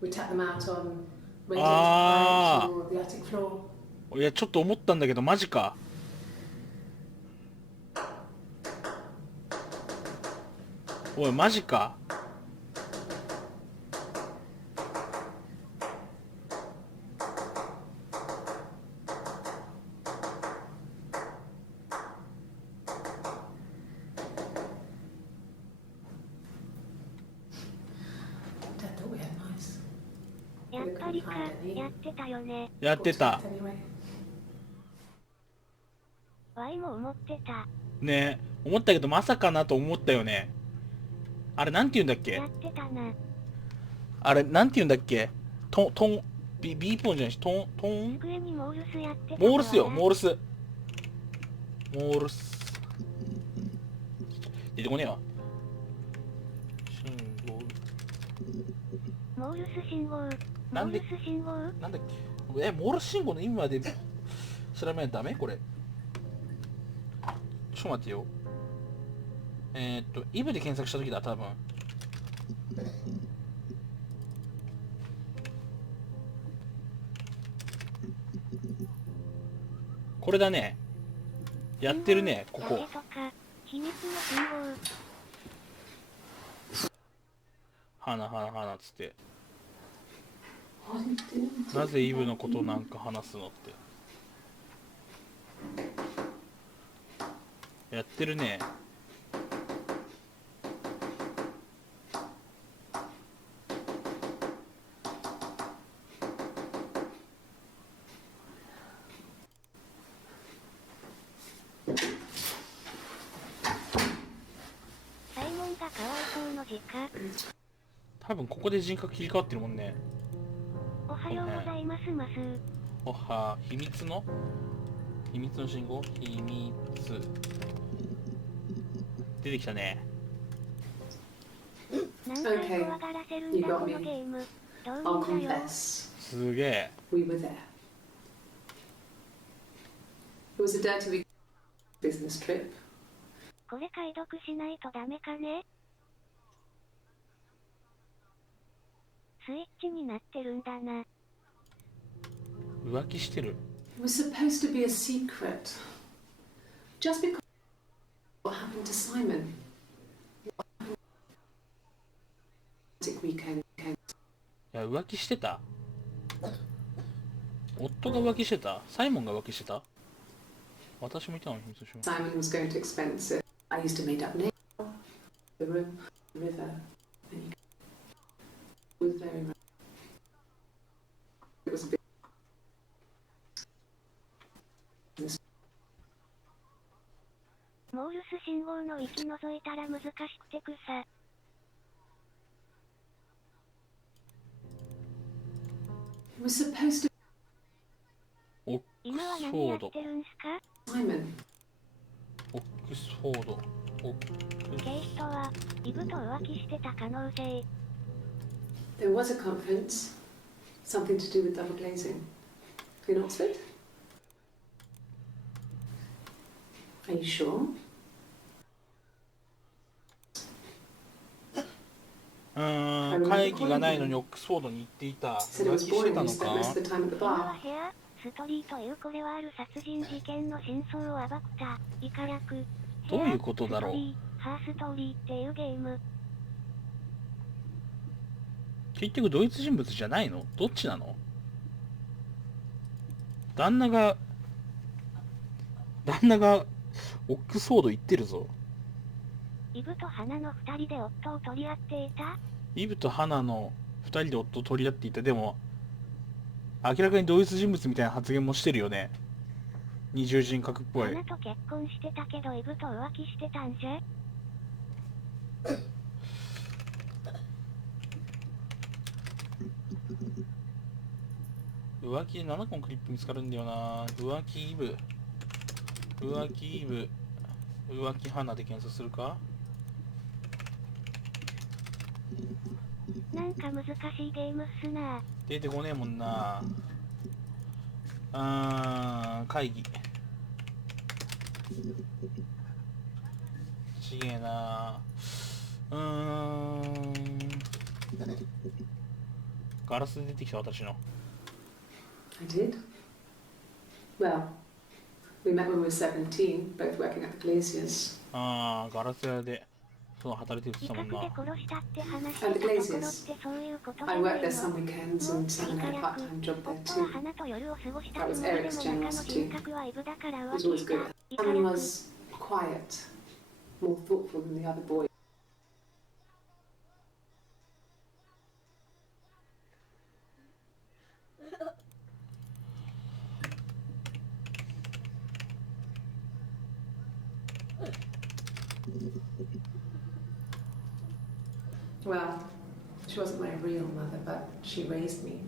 We'd tap them out on windows or the attic floor. いや、ちょっと思ったんだけど、マジか。おい、マジか。やっぱりか、やってたよね。やってた。ワイも思ってた。ねえ、思ったけどまさかなと思ったよね。あれなんて言うんだっけ？やってたな。あれなんて言うんだっけ？トンビーポンじゃないし、トン机にモールスやってた。モールスよ、モールス。出てこねえわ。信号。モールス信号。なんでモールス信号？なんだっけ？モールス信号の意味まで調べないとダメ？これ。ちょっと待ってよ。イブで検索した時だ、多分。これだね。やってるね、ここ。秘密の信号。花つって。なぜイブのことなんか話すのって。やってるね。サイモンがかわいそうの時間。多分ここで人格切り替わってるもんね。おはようございますます。おは、秘密の信号？秘密。出てきたね。何回怖がらせるんだこのゲーム。どういうんだよ。すげえ。We were there. It was a dirty business trip. これ解読しないとダメかね？スイッチになってるんだな。浮気してる。It was supposed to be a secret. Just because what happened to Simon. Weekend. いや、浮気してた。夫が浮気してた？サイモンが浮気してた？私もいたのに、秘密の信号。 Simon was going to expense it. I used to make up names. The room, the river. And it was very much. It was a bit. モールス信号の位置覗いたら難しくて草。It was supposed to. オック今はスフ何やォード。ってるんすか？ Simon. オックスフォード。ケイストはイブと浮気してた可能性。There was a conference. Something to do with double glazing. In Oxford? Are you sure? 会議がないのにオックスフォードに行っていた。浮気してたのか？今は部屋、ストリーというこれはある殺人事件の真相を暴くた、イカ略。どういうことだろう？ハーストーリーっていうゲーム。結局同一人物じゃないの？どっちなの？旦那がオックスフォード行ってるぞ。イブと花の2人で夫を取り合っていた？イブと花の2人で夫を取り合っていた。でも明らかに同一人物みたいな発言もしてるよね。二重人格っぽい。花と結婚してたけどイブと浮気してたんじゃ？浮気で7個のクリップ見つかるんだよな。浮気イブ、浮気イブ、浮気花で検索するか。なんか難しいゲームっすな。出てこねえもんな。会議ちげえな。ガラスで出てきた私の。I did. Well, we met when we were 17, both working at the Glaziers. ガラス屋でそう働いてるって言ってたもんな。で殺したって話したところってそういうことじゃ I ない worked there の。 some weekends and Sam had a part-time job there 夫は too. 花と夜を過ごした That つ was もりで Eric's も中の人 generosity. 格はイブだから He 浮 was 気 always し good. た。イ Sam カラク was quiet, more thoughtful than the other boys. Well, she wasn't my real mother, but she raised me.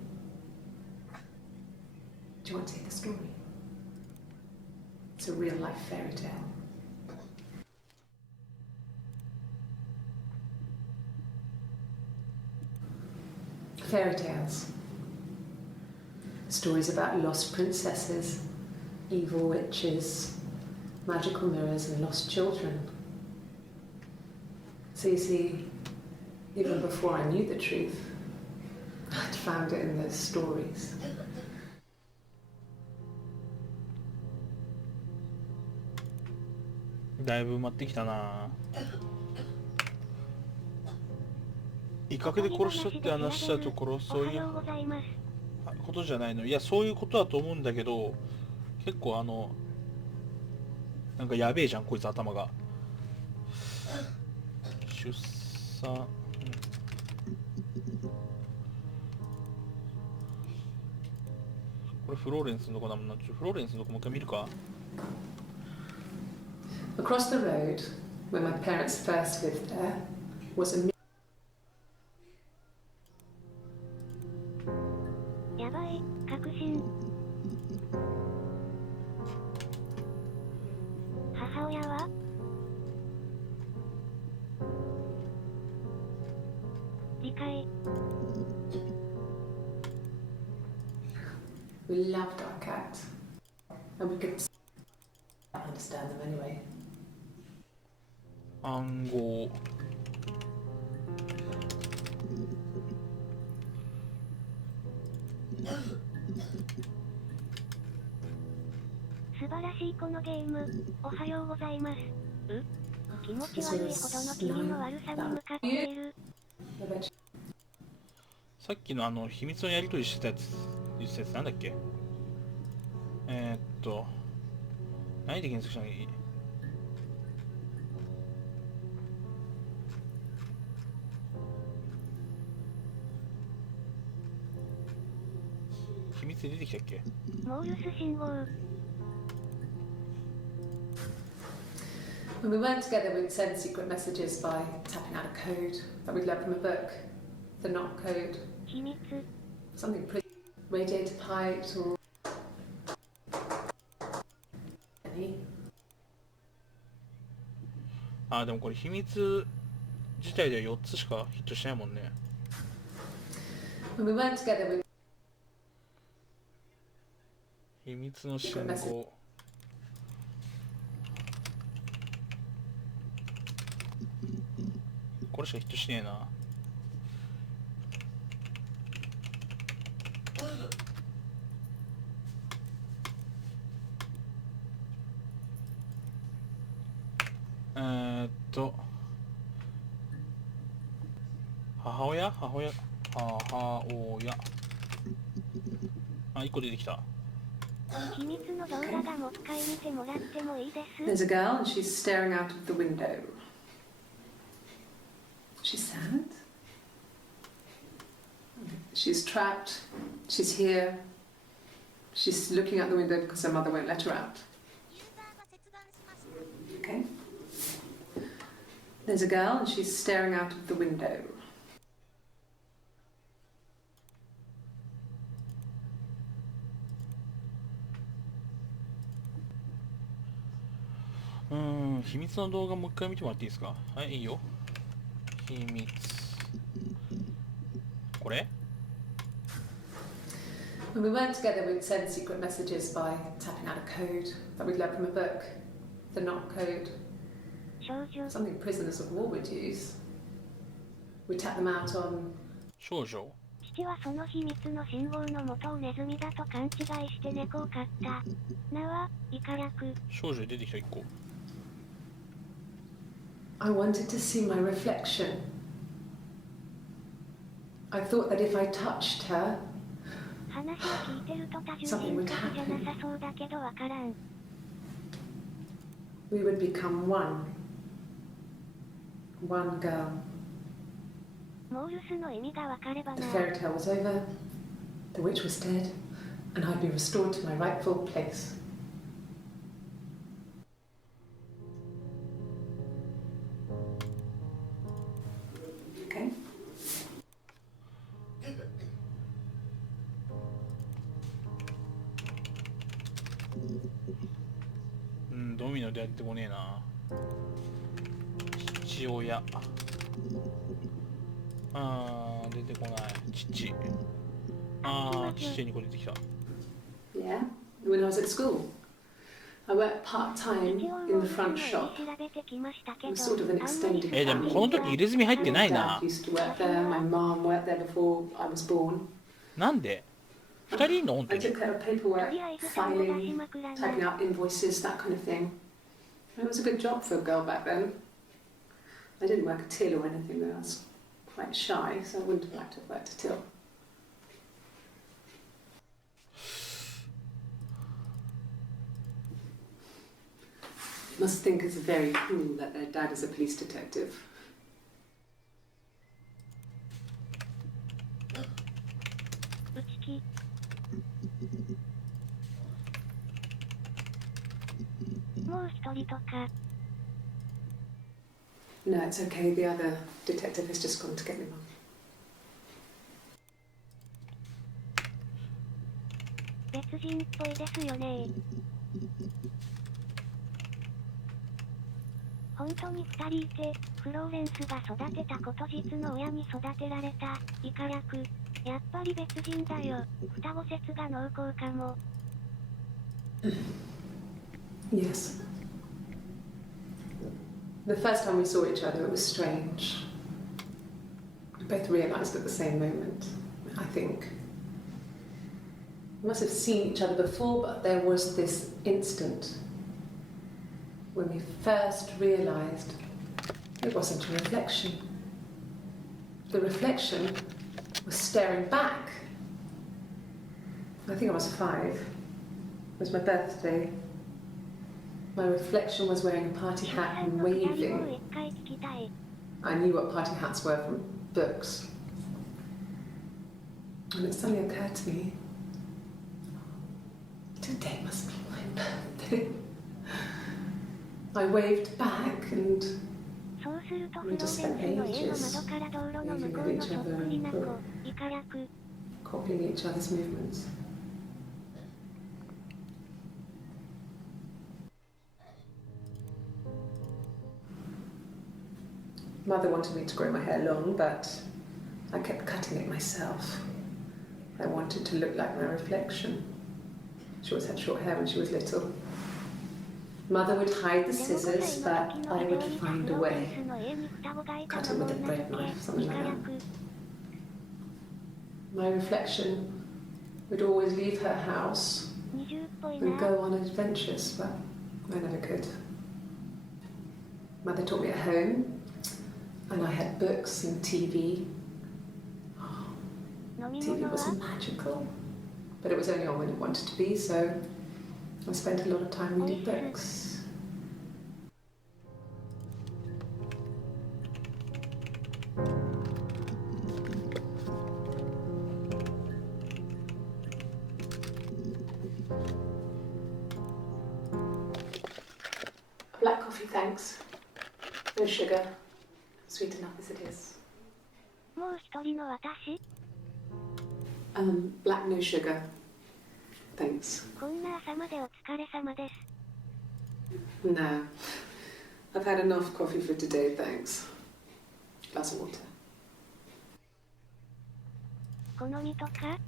Do you want to hear the story? It's a real-life fairy tale. Fairy tales. Stories about lost princesses, evil witches, magical mirrors, and lost children. So you see, even before I knew the truth, I'd found it in those stories. だいぶ埋まってきたな。威嚇で殺したって話したところ、そういうことじゃないの。いや、そういうことだと思うんだけど、結構なんかやべえじゃんこいつ頭が。出産、これフローレンスのとこだもんな。フローレンスのとこもう一回見るか。Across the road, where my parents first lived there, was a やばい、確信。母親は理解。 We loved our cat, and we could understand them anyway. 暗号。素晴らしいこのゲーム。おはようございます。気持ち悪いほどの気味の悪さに向かっている。さっきの秘密のやり取りしてたやつ、言ってたやつなんだっけ。何で検索したのいい。秘密で出てきたっけ。モールス信号。 When we weren't together, we'd send secret messages by tapping out a code that we'd learned from a book. The knock code. 秘密。 Something pretty. Radiator pipes or. Any. でもこれ秘密自体では4つしかヒットしないもんね。When we weren't together, we. 秘密の信号。これしかヒットしねえな。母親1個出てきた。秘密の動画がもう一回見てもらってもいいです。 There's a girl and she's staring out of the window. She's sad. She's trapped. She's here. She's looking out the window because her mother won't let her out. Okay? There's a girl and she's staring out of the window. 秘密の動画もう一回見てもらっていいですか？はい、いいよ。秘密。これ？ When we weren't together, we'd send secret messages by tapping out a code that we'd learned from a book. The knock code. Something prisoners of war would use. We'd tap them out on... 少女。父はその秘密の信号の元をネズミだと勘違いして猫を飼った。名は、イカ略。少女出てきた1個。I wanted to see my reflection. I thought that if I touched her, 話を聞いてると多重人格じゃなさそうだけどわからん。we would become one. One girl. モールスの意味がわかればな。 The fairy tale was over, the witch was dead, and I'd be restored to my rightful place. Okay? ドミノでやってこねえな。父親。出てこない。父。父にこれ出てきた。Yeah, when I was at school. I worked part-time in the front shop. It was sort of an extended family. でもこの時入れ墨入ってないな。 My dad used to work there, my mom worked there before I was born. なんで2人いんの本当 I に took care of paperwork, filing, typing out invoices, that kind of thing. It was a good job for a girl back then. I didn't work a till or anything though. I was quite shy, so I wouldn't have liked to have worked a till. Must think it's very cool that their dad is a police detective. もう一人とか。 No, it's okay. The other detective has just gone to get me one. 別人っぽいですよね。本当に2人いて、フローレンスが育てたこと実の親に育てられた、イカ略。やっぱり別人だよ。双子説が濃厚かも。Yes. The first time we saw each other, it was strange. We both realised at the same moment, I think. We must have seen each other before, but there was this instant when we first realised it wasn't a reflection. The reflection was staring back. I think I was 5. It was my birthday. My reflection was wearing a party hat and waving. I knew what party hats were from books. And it suddenly occurred to me, today must be my birthday. I waved back and we just spent ages waving at each other and copying each other's movements. Mother wanted me to grow my hair long, but I kept cutting it myself. I wanted to look like my reflection. She always had short hair when she was little. Mother would hide the scissors, but I would find a way. Cut it with a bread knife, something like that. My reflection would always leave her house and go on adventures, but I never could. Mother taught me at home, and I had books and TV. TV was magical, but it was only on when it wanted to be, so I spent a lot of time reading books. Black coffee, thanks. No sugar. sweet enough as it is. もう一人の私 Black no sugar. Thanks. こんな朝までお疲れ様です。No. I've had enough coffee for today, thanks. Glass of water. 好みとか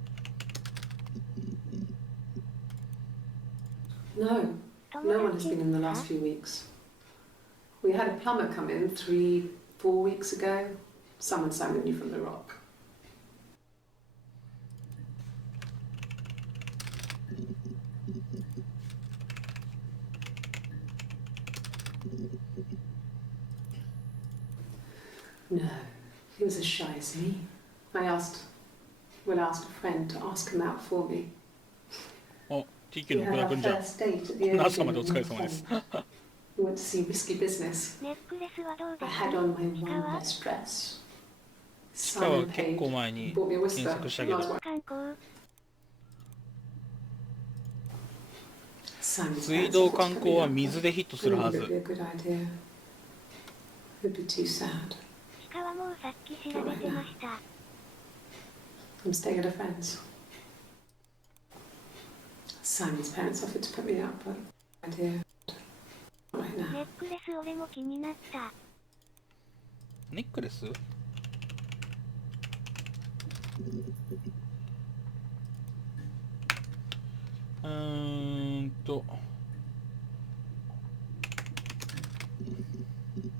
No. 友 No one has 達 been in the last few weeks. We had a plumber come in 3-4 weeks ago. Someone summoned you from the rock. No, he was as shy as me. I asked a friend to ask him out for me. お、We TQ の had 福田 our くんじゃん。 first date at the 朝までお Odeon 疲れ in 様です。 London. We went to see Risky Business. ネックレスはどうで I す had on my 鹿 one は best dress. 鹿は Simon 結 paid. 構前に Bought me a 検 whisper. 索したけど、 観光 Simon's 水 parents 道 offered to 観 put 光 me は up, 水でヒット but する I は didn't ず。 think it'd be a good idea. It'd be too sad. 鹿はもうさっき調べてました。 I'm staying at a friend's. Simon's parents offered to put me up, but idea. Not right ネ now. ックレス俺も気になった。ネックレス？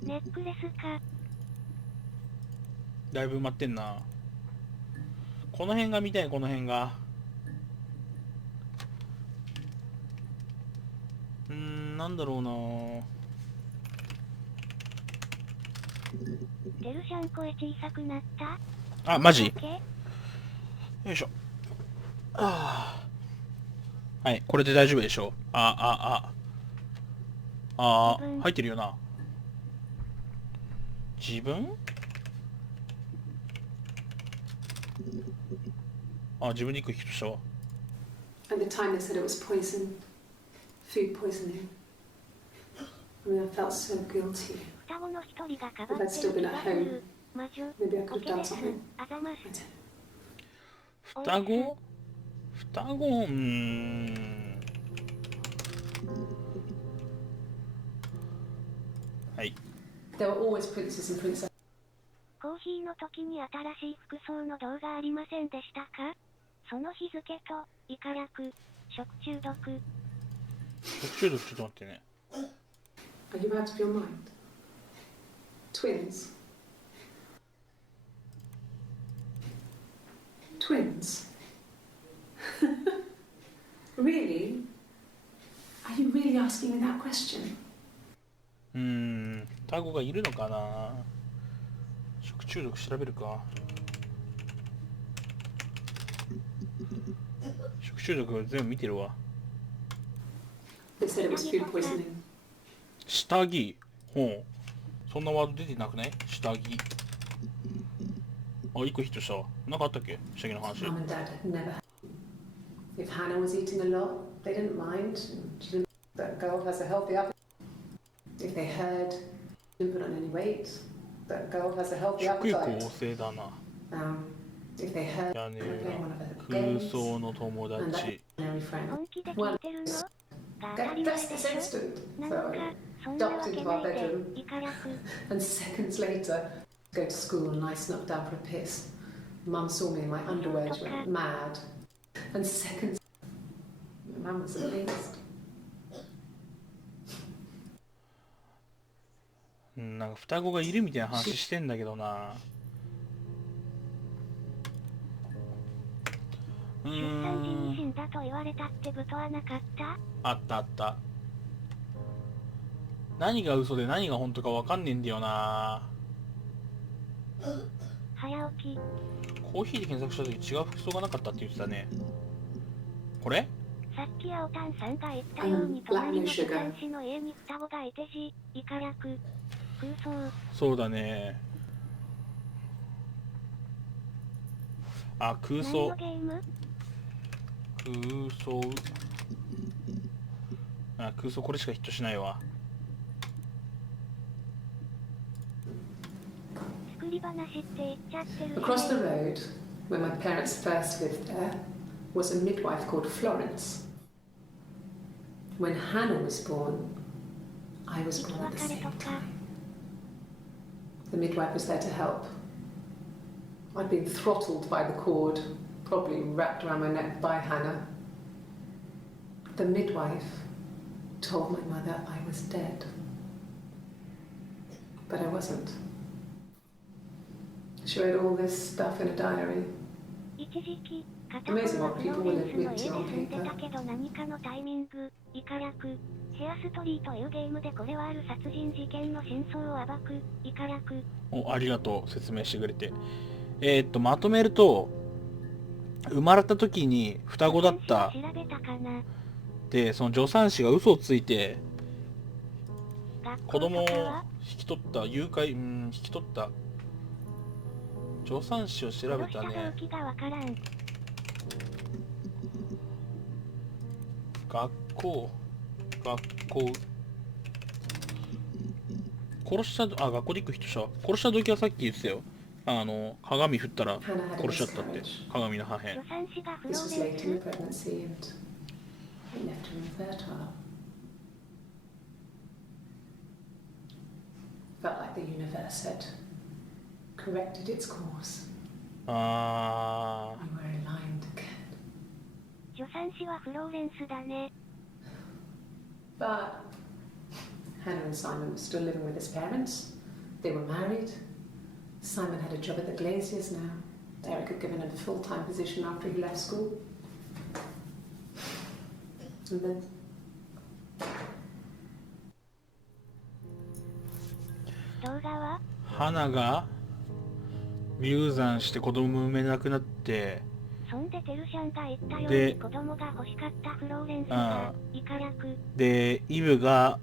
ネックレスか。だいぶ埋まってんな。この辺が見たい、この辺が。なんだろうな。デルシャン声小さくなった？あ、マジ？オッケーよいしょ。はい、これで大丈夫でしょう。入ってるよな。自分？あ、自分で行く人したわ。 At the time they said it was poison, food poisoning. I mean, I felt so guilty. 双子の一人がかば If っ I'd て still る been 気 at がす home, る。魔女。 maybe I オ could ッ have ケー done です something. あざま I す don't. 双子？双子？はい。 There were always princes and princesses. コーヒーの時に新しい服装の動画ありませんでしたか？その日付と、イカ略、食中毒。食中毒ちょっと待ってね。 Are you out of your mind? Twins. Twins? Really? Are you really asking me that question? 双子がいるのかな。食中毒調べるか。食中毒全部見てるわ。They said it was food poisoning. 下着。ほう。そんなワード出てなくない？下着。あ、一個ヒットしたわ。なんかあったっけ？下着の話。 Mum and Dad had never. If Hannah was eating a lot, they didn't mind. She didn't. That girl has a healthy appetite. If they heard, she didn't put on any weight. That girl has a healthy 食欲 appetite. 旺盛だな。If they heard, やね they'd え play one な。 of her 空 games. 想の友 And 達 that。ordinary friend. 本気で聞いてるの？が当たり前 That's で this しょ？ instant. な So のか、 I そんなわ ducked け into な our いで、 bedroom, イカ略。 and seconds later, go to school and I snuck down for a piss. Mum saw me in my underwear, she went mad. And seconds, Mum was amazed. なんか双子がいるみたいな話してんだけどな。出産時に死んだと言われたってことはなかった？あったあった。何が嘘で何が本当かわかんねえんだよな。早起き。コーヒーで検索した時違う服装がなかったって言ってたね。これ？さっき青タンさんが言ったように隣の助産師の家に双子がいてし、イカ略、空想。そうだね。あ、空想。何のゲーム？空想。あ、空想これしかヒットしないわ。作り話って言っちゃってる。 Across the road, where my parents first lived there, was a midwife called Florence. When Hannah was born, I was born at the same time. The midwife was there to help. I'd been throttled by the cord, probably wrapped around my neck by Hannah. The midwife told my mother I was dead. But I wasn't. She wrote all this stuff in a diary. 一時期、片方はフローレンスの家で住んでたけど何かのタイミング、イカ略、ヘアストリーというゲームでこれはある殺人事件の真相を暴く、イカ略。お、ありがとう、説明してくれて。まとめると、生まれた時に双子だった。で、その助産師が嘘をついて、子供を引き取った、誘拐、引き取った。助産師を調べたね。学校殺した、あ、学校で行く人さ、殺した時はさっき言ってたよ。鏡振ったら殺しちゃったって。鏡の破片。Felt like the universe had corrected its course. ああ。 We were aligned again. 助産師はフローレンスだね。 But Hannah and Simon were still living with his parents. They were married. Simon had a job at the Glaziers now. Derek had given him a full-time position after he left school. And then花が流産して子供産めなくなって、そんでテルシャンが言ったように子供が欲しかったフローレンスがイカ略で、イブが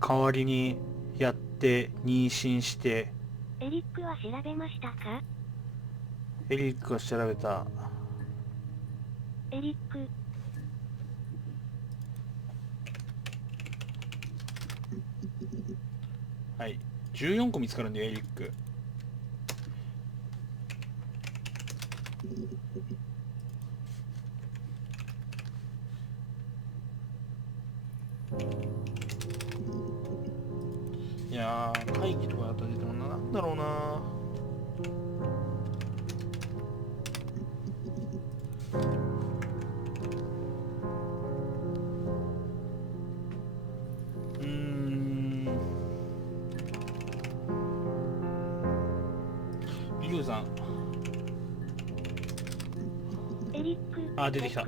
代わりにやって妊娠して。エリックは調べましたか？エリックは調べた。エリックはい、14個見つかるんでエリック。いやー、会議とかだったら出てもなんだろうな。流産。エリック。あ、出てきた。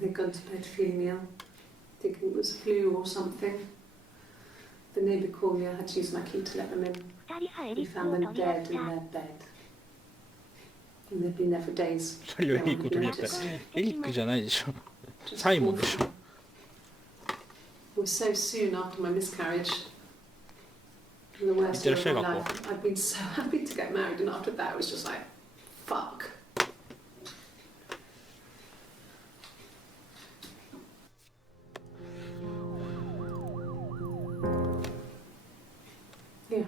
They'd gone to bed feeling ill, thinking it was flu or something. The neighbour called me. I had to use my key to let them in. We found them dead in their bed. And they'd been there for days. エリックを取り合った。エリックじゃないでしょ。サイモンでしょ。It was so soon after my miscarriage. The worst year of my life. I'd been so happy to get married, and after that, it was just like, fuck. Yeah.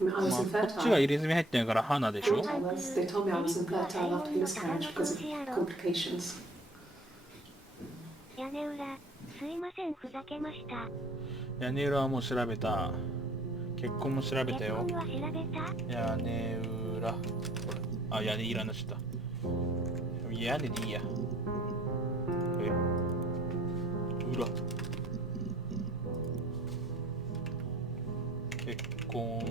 I mean, I was こっ infertile. ちが入れ墨入ってないから花でしょ。 They told me I was infertile after the miscarriage because of complications. 屋根裏、すいません、ふざけました。屋根裏はもう調べた。結婚も調べたよ。結婚は調べた？屋根裏。あ、屋根いらなしだ。屋根でいいや。裏。結婚。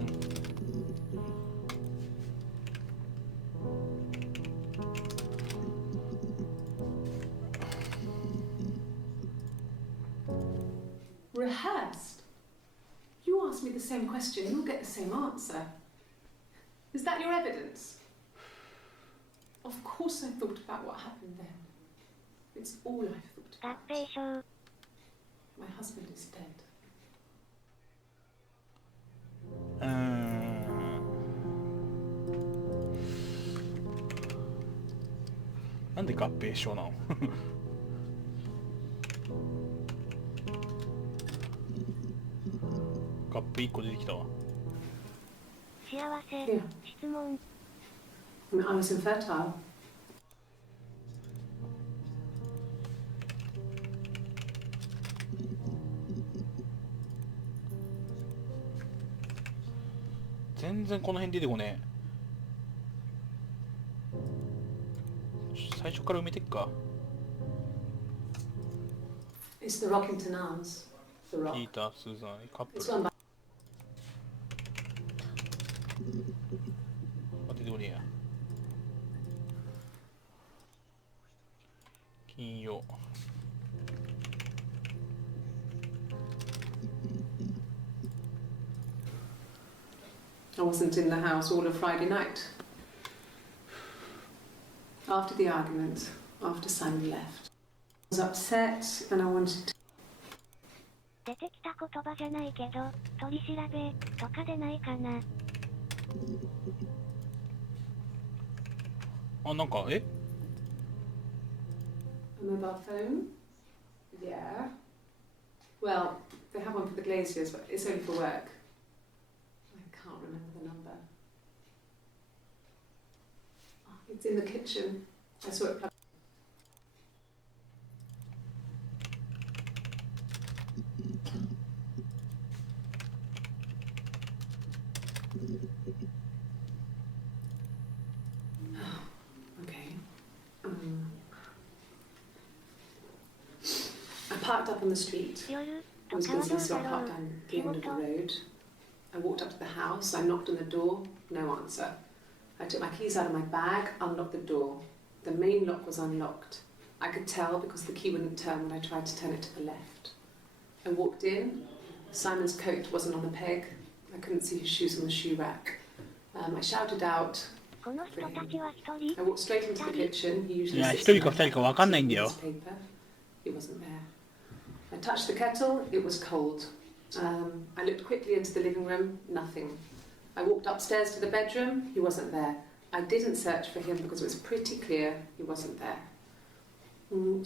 Rehearsed? You ask me the same question, you'll get the same answer. Is that your evidence? Of course I thought about what happened then. It's all I've thought about. 合併症。 My husband is dead. なんで合併症なの？プ1個出てきたわ。幸せ、Yeah. 質問。I mean, I was infertile. 全然この辺出てこねえ。最初から埋めてっか。 It's the Rockington Arms. The ピ Rock. ーター、スーザン、カップ It's ル。 one by あ、出てこねえや。金曜。I wasn't in the house all of Friday night. After the argument, after Simon left, I was upset and I wanted to. 出てきた言葉じゃないけど、取り調べとかでないかな。あ、なんか、え A mobile phone? Yeah. Well, they have one for the Glaziers, but it's only for work. I can't remember the number. Oh, it's in the kitchen. I saw it plugged. Okay. I parked up on the street. 夜 It と was かは busy, どう so I だろ parked う。 down the 仕 end of the 事 road. I walked up to the house, I knocked on the door, no answer. I took my keys out of my bag, unlocked the door. The main lock was unlocked. I could tell because the key wouldn't turn when I tried to turn it to the left. I walked in. Simon's coat wasn't on the peg. I couldn't see his shoes on the shoe rack. I shouted out この人たちは一人 I walked straight into the kitchen. He い usually や、 sits 一人 in か my 二人か分かんないんだよ。 newspaper. He wasn't there. I touched the kettle. It was cold. I looked quickly into the living room. Nothing. I walked upstairs to the bedroom. He wasn't there. I didn't search for him because it was pretty clear he wasn't there.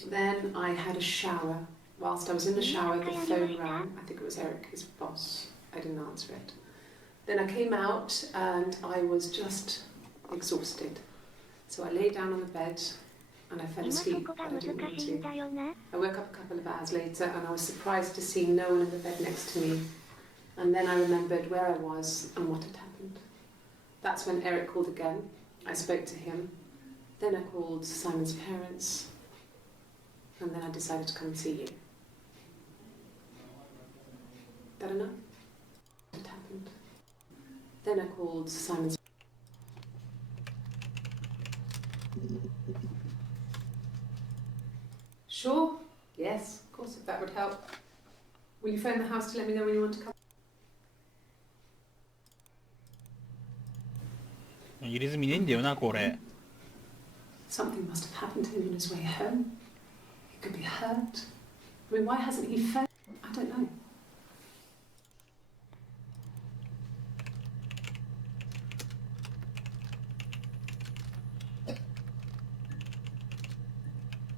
Then I had a shower. Whilst I was in the shower, the phone rang. I think it was Eric, his boss. I didn't answer it. Then I came out and I was just exhausted. So I lay down on the bed and I fell 今そ asleep, こが but I 難 didn't want しいん to. だよな。 I woke up a couple of hours later and I was surprised to see no one in the bed next to me. And then I remembered where I was and what had happened. That's when Eric called again. I spoke to him. Then I called Simon's parents. And then I decided to come and see you. That enough? What had happened? Then I called Simon's. Sure. Yes, of course, if that would help. Will you phone the house to let me know when you want to come? 入れ墨ねえんだよな、これ。 Something must have happened to him on his way home. He could be hurt. I mean, why hasn't he phoned? I don't know.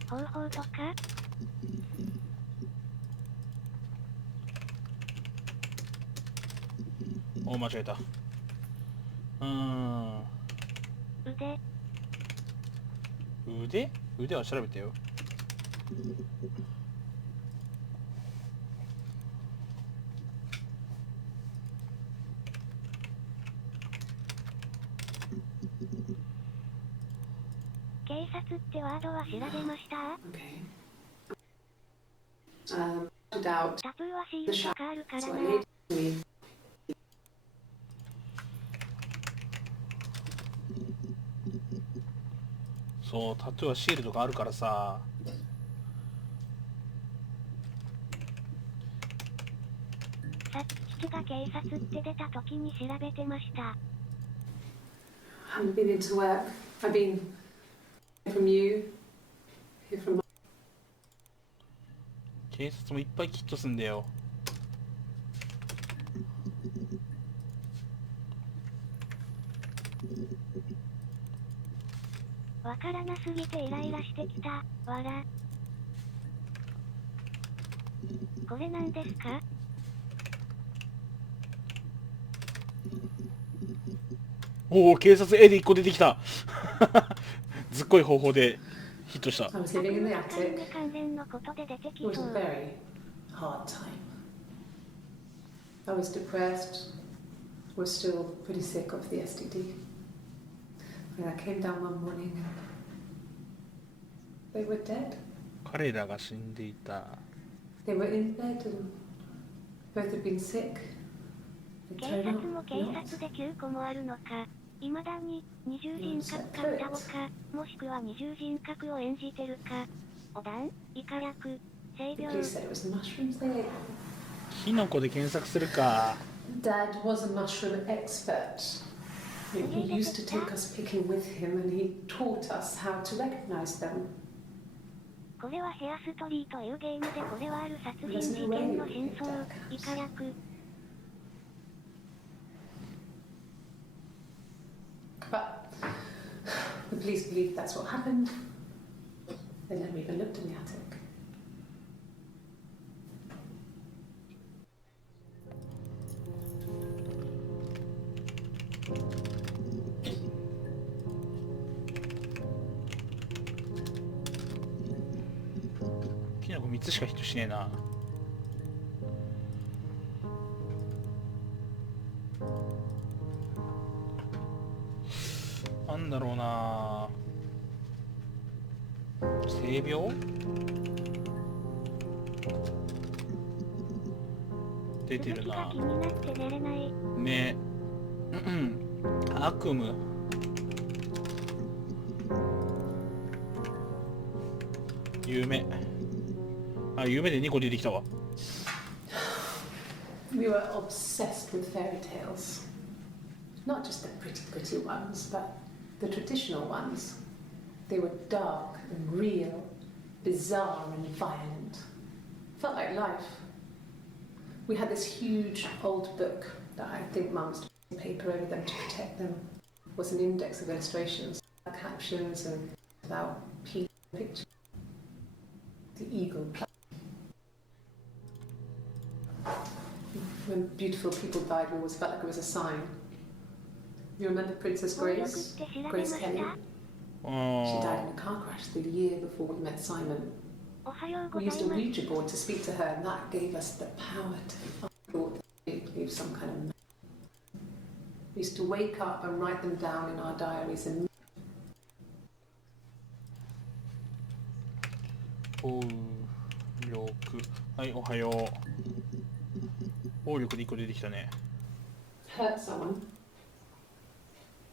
方法とかお、間違えた。腕腕は調べてよ。警察ってワードは調べました Okay. Out. タトゥーはシールとかあるから So な I laid me. そう、タトゥーはシールとかあるからさ。さっき父が警察って出た時に調べてました I haven't been into work. I've been here from you, here from. 警察もいっぱいキットすんだよ。わからなすぎてイライラしてきたわらこれなんですかおお、警察絵で1個出てきた。ずっこい方法でヒットした。I was living in the attic. 関連のことで出てき It そ was う。 a very hard time. I was depressed, was still pretty sick of the STD. And I came down one morning and they were dead. 彼らが死んでいた。They were in bed and both had been sick. It 警 turned 察 out も警 not. 察で9個もあるのか。未だに二重人格か双子か、もしくは二重人格を演じてるか。お団、イカ略、性 The 病。 police said it was the mushrooms they ate. キノコで検索するか。Dad was a mushroom expert. He used to take us picking with him and he taught us how to recognize them. これはヘアストリーというゲームでこれはある殺人事件の真相、イカ略。But the police believed that's what happened. They never even looked in the attic. キノコ3つしかヒットしねえな。なんだろうな。性病出てるな。気になって寝れない。ね。悪夢。夢。あ、夢で2個出てきたわ。We were obsessed with fairy tales. Not just the pretty ones, but the traditional ones. They were dark and real, bizarre and violent. Felt like life. We had this huge old book that I think Mum's put paper over them to protect them. It was an index of illustrations, captions and about pictures. The eagle. When beautiful people died, we always felt like it was a sign. You remember Princess Grace? Grace Kelly? She died in a car crash the year before we met Simon. We used a Ouija board to speak to her, and that gave us the power to find thought that we believe some kind of. We used to wake up and write them down in our diaries and. 暴力。はい、おはよう。暴力で1個出てきたね。Hurt someone?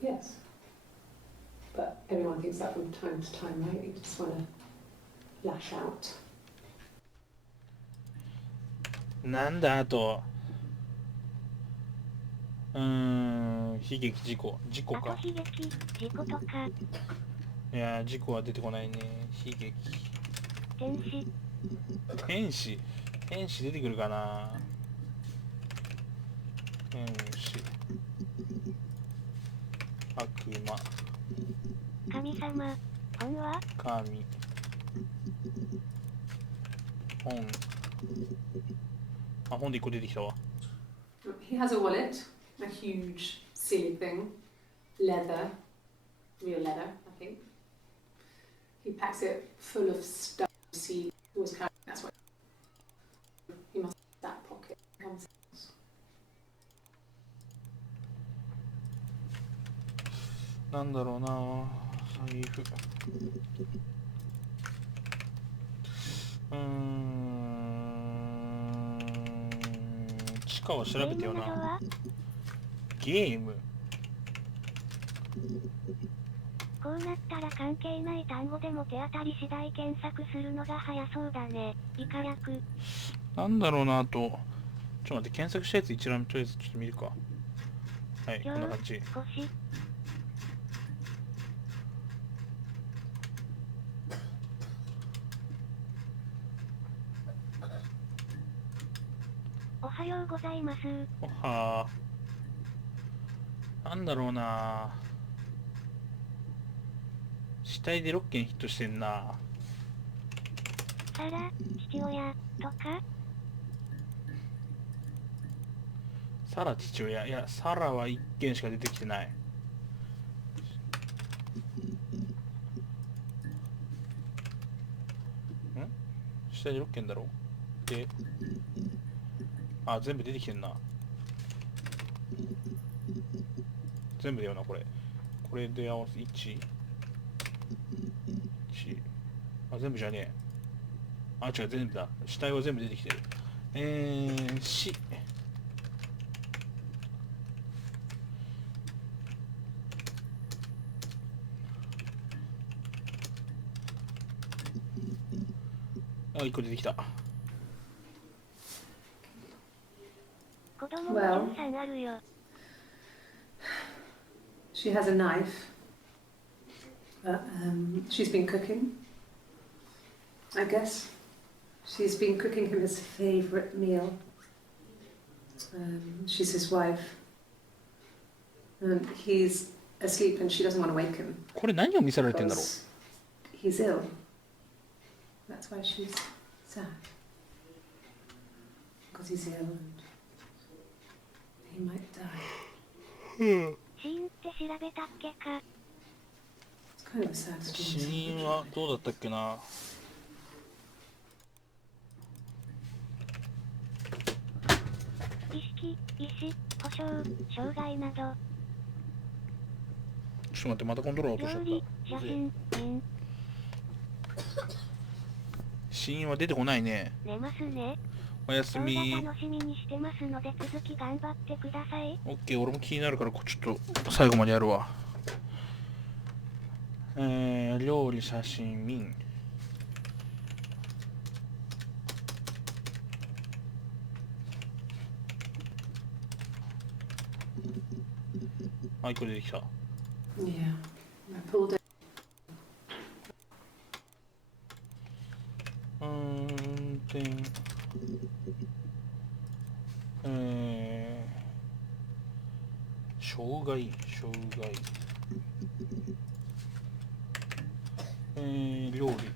Yes. But everyone thinks that from time to time, right? You just want to lash out. なんだあと。悲劇事故。事故か。悲劇、事故とか。いやー、事故は出てこないね。悲劇。天使。天使。天使出てくるかな。天使。悪魔。神様。本は神。本。あ、本で1個出てきたわ。He has a wallet, a huge silly thing, leather, real leather, I think. He packs it full of stuff. He always carries. That's what he must have that pocket. なんだろうな、財布。地下は調べてよな。ゲーム。こうなったら関係ない単語でも手当たり次第検索するのが早そうだね。イカ略。なんだろうな、あと。ちょっと待って、検索したやつ一覧とりあえずちょっと見るか。はい、こんな感じ。腰。おはようございます。おはー。なんだろうな。死体で6件ヒットしてんな。サラ、父親、とかサラ父親。いや、サラは1件しか出てきてない。下に6件だろ。で、あ、全部出てきてんな。全部だよな、これ。これで合わせ1、1、あ、全部じゃねえ。あ、違う、全部だ。死体は全部出てきてる。死。あ、1個出てきた。子供も13あるよ。She has a knife. She's been cooking. I guess. She's been cooking him his favourite meal. She's his wife. And he's asleep and she doesn't want to wake him. これ何を見せられてんだろう。 Because he's ill. That's why she's sad. Because he's ill and he might die. 死因って調べたっけか。 It's kind of a sad 死 story. 因はどうだったっけな。意識、意思、故障、障害など。ちょっと待って、またコントロール落とし料ちゃった。理、写真、面。死因は出てこないね。寝ますね。おやす動画み。楽しみにしてますので続き頑張ってください。オッケー、俺も気になるからちょっと最後までやるわ。料理、写真、民。はい、これ出てきた。Yeah. I pulled it. 障害、料理、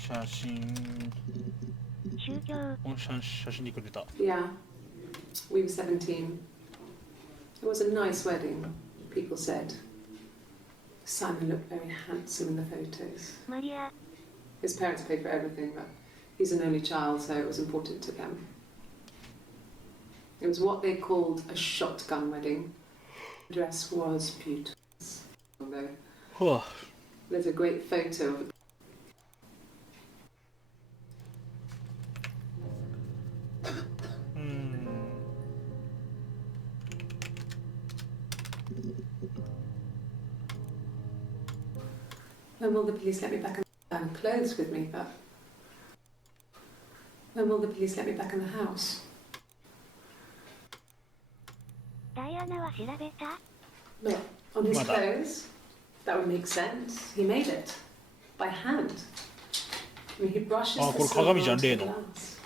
写真、宗教。写真でくれた。Yeah. We were 17. It was a nice wedding, people said. Simon looked very handsome in the photos. マリア。 His parents paid for everything, but he's an only child, so it was important to them. It was what they called a shotgun wedding. The dress was beautiful. Although there's a great photo of When will the police let me back in clothes with me, but when will the police let me back in the house? ダイアナは調べた？ Look, on his clothes? That would make sense. He made it. By hand. I mean, he brushes the silver onto the glass.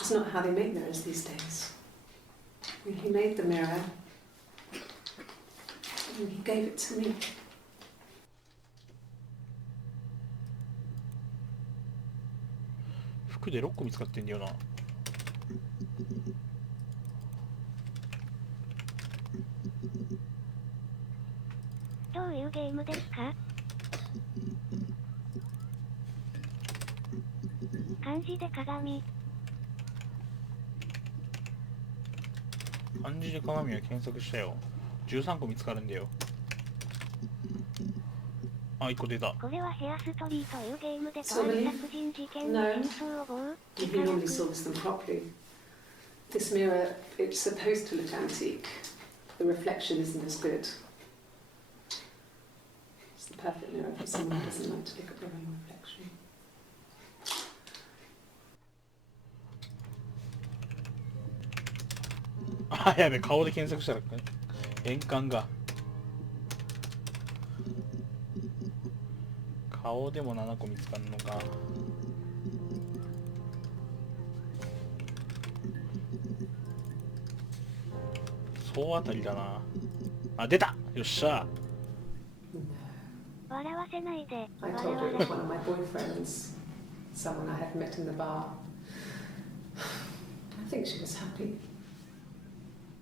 It's not how they make mirrors these days. I mean, he made the mirror. And he gave it to me. 服で6個見つかってんだよな。どういうゲームですか？漢字で鏡。漢字で鏡は検索したよ。13個見つかるんだよ。あ、1個出た。これはヘアストリーというゲームでとある殺人事件の真相を棒。 He normally solves them properly. This mirror, it's supposed to look antique. The reflection isn't as good. It's the perfect mirror for someone who doesn't like to look at their own reflection. あ、やべ、顔で検索したら円環が。顔でも7個見つかるのか。総当たりだな。あ、出た。よっしゃ。笑わせないで。 I told her it was one of my boyfriends, someone I had met in the bar. I think she was happy.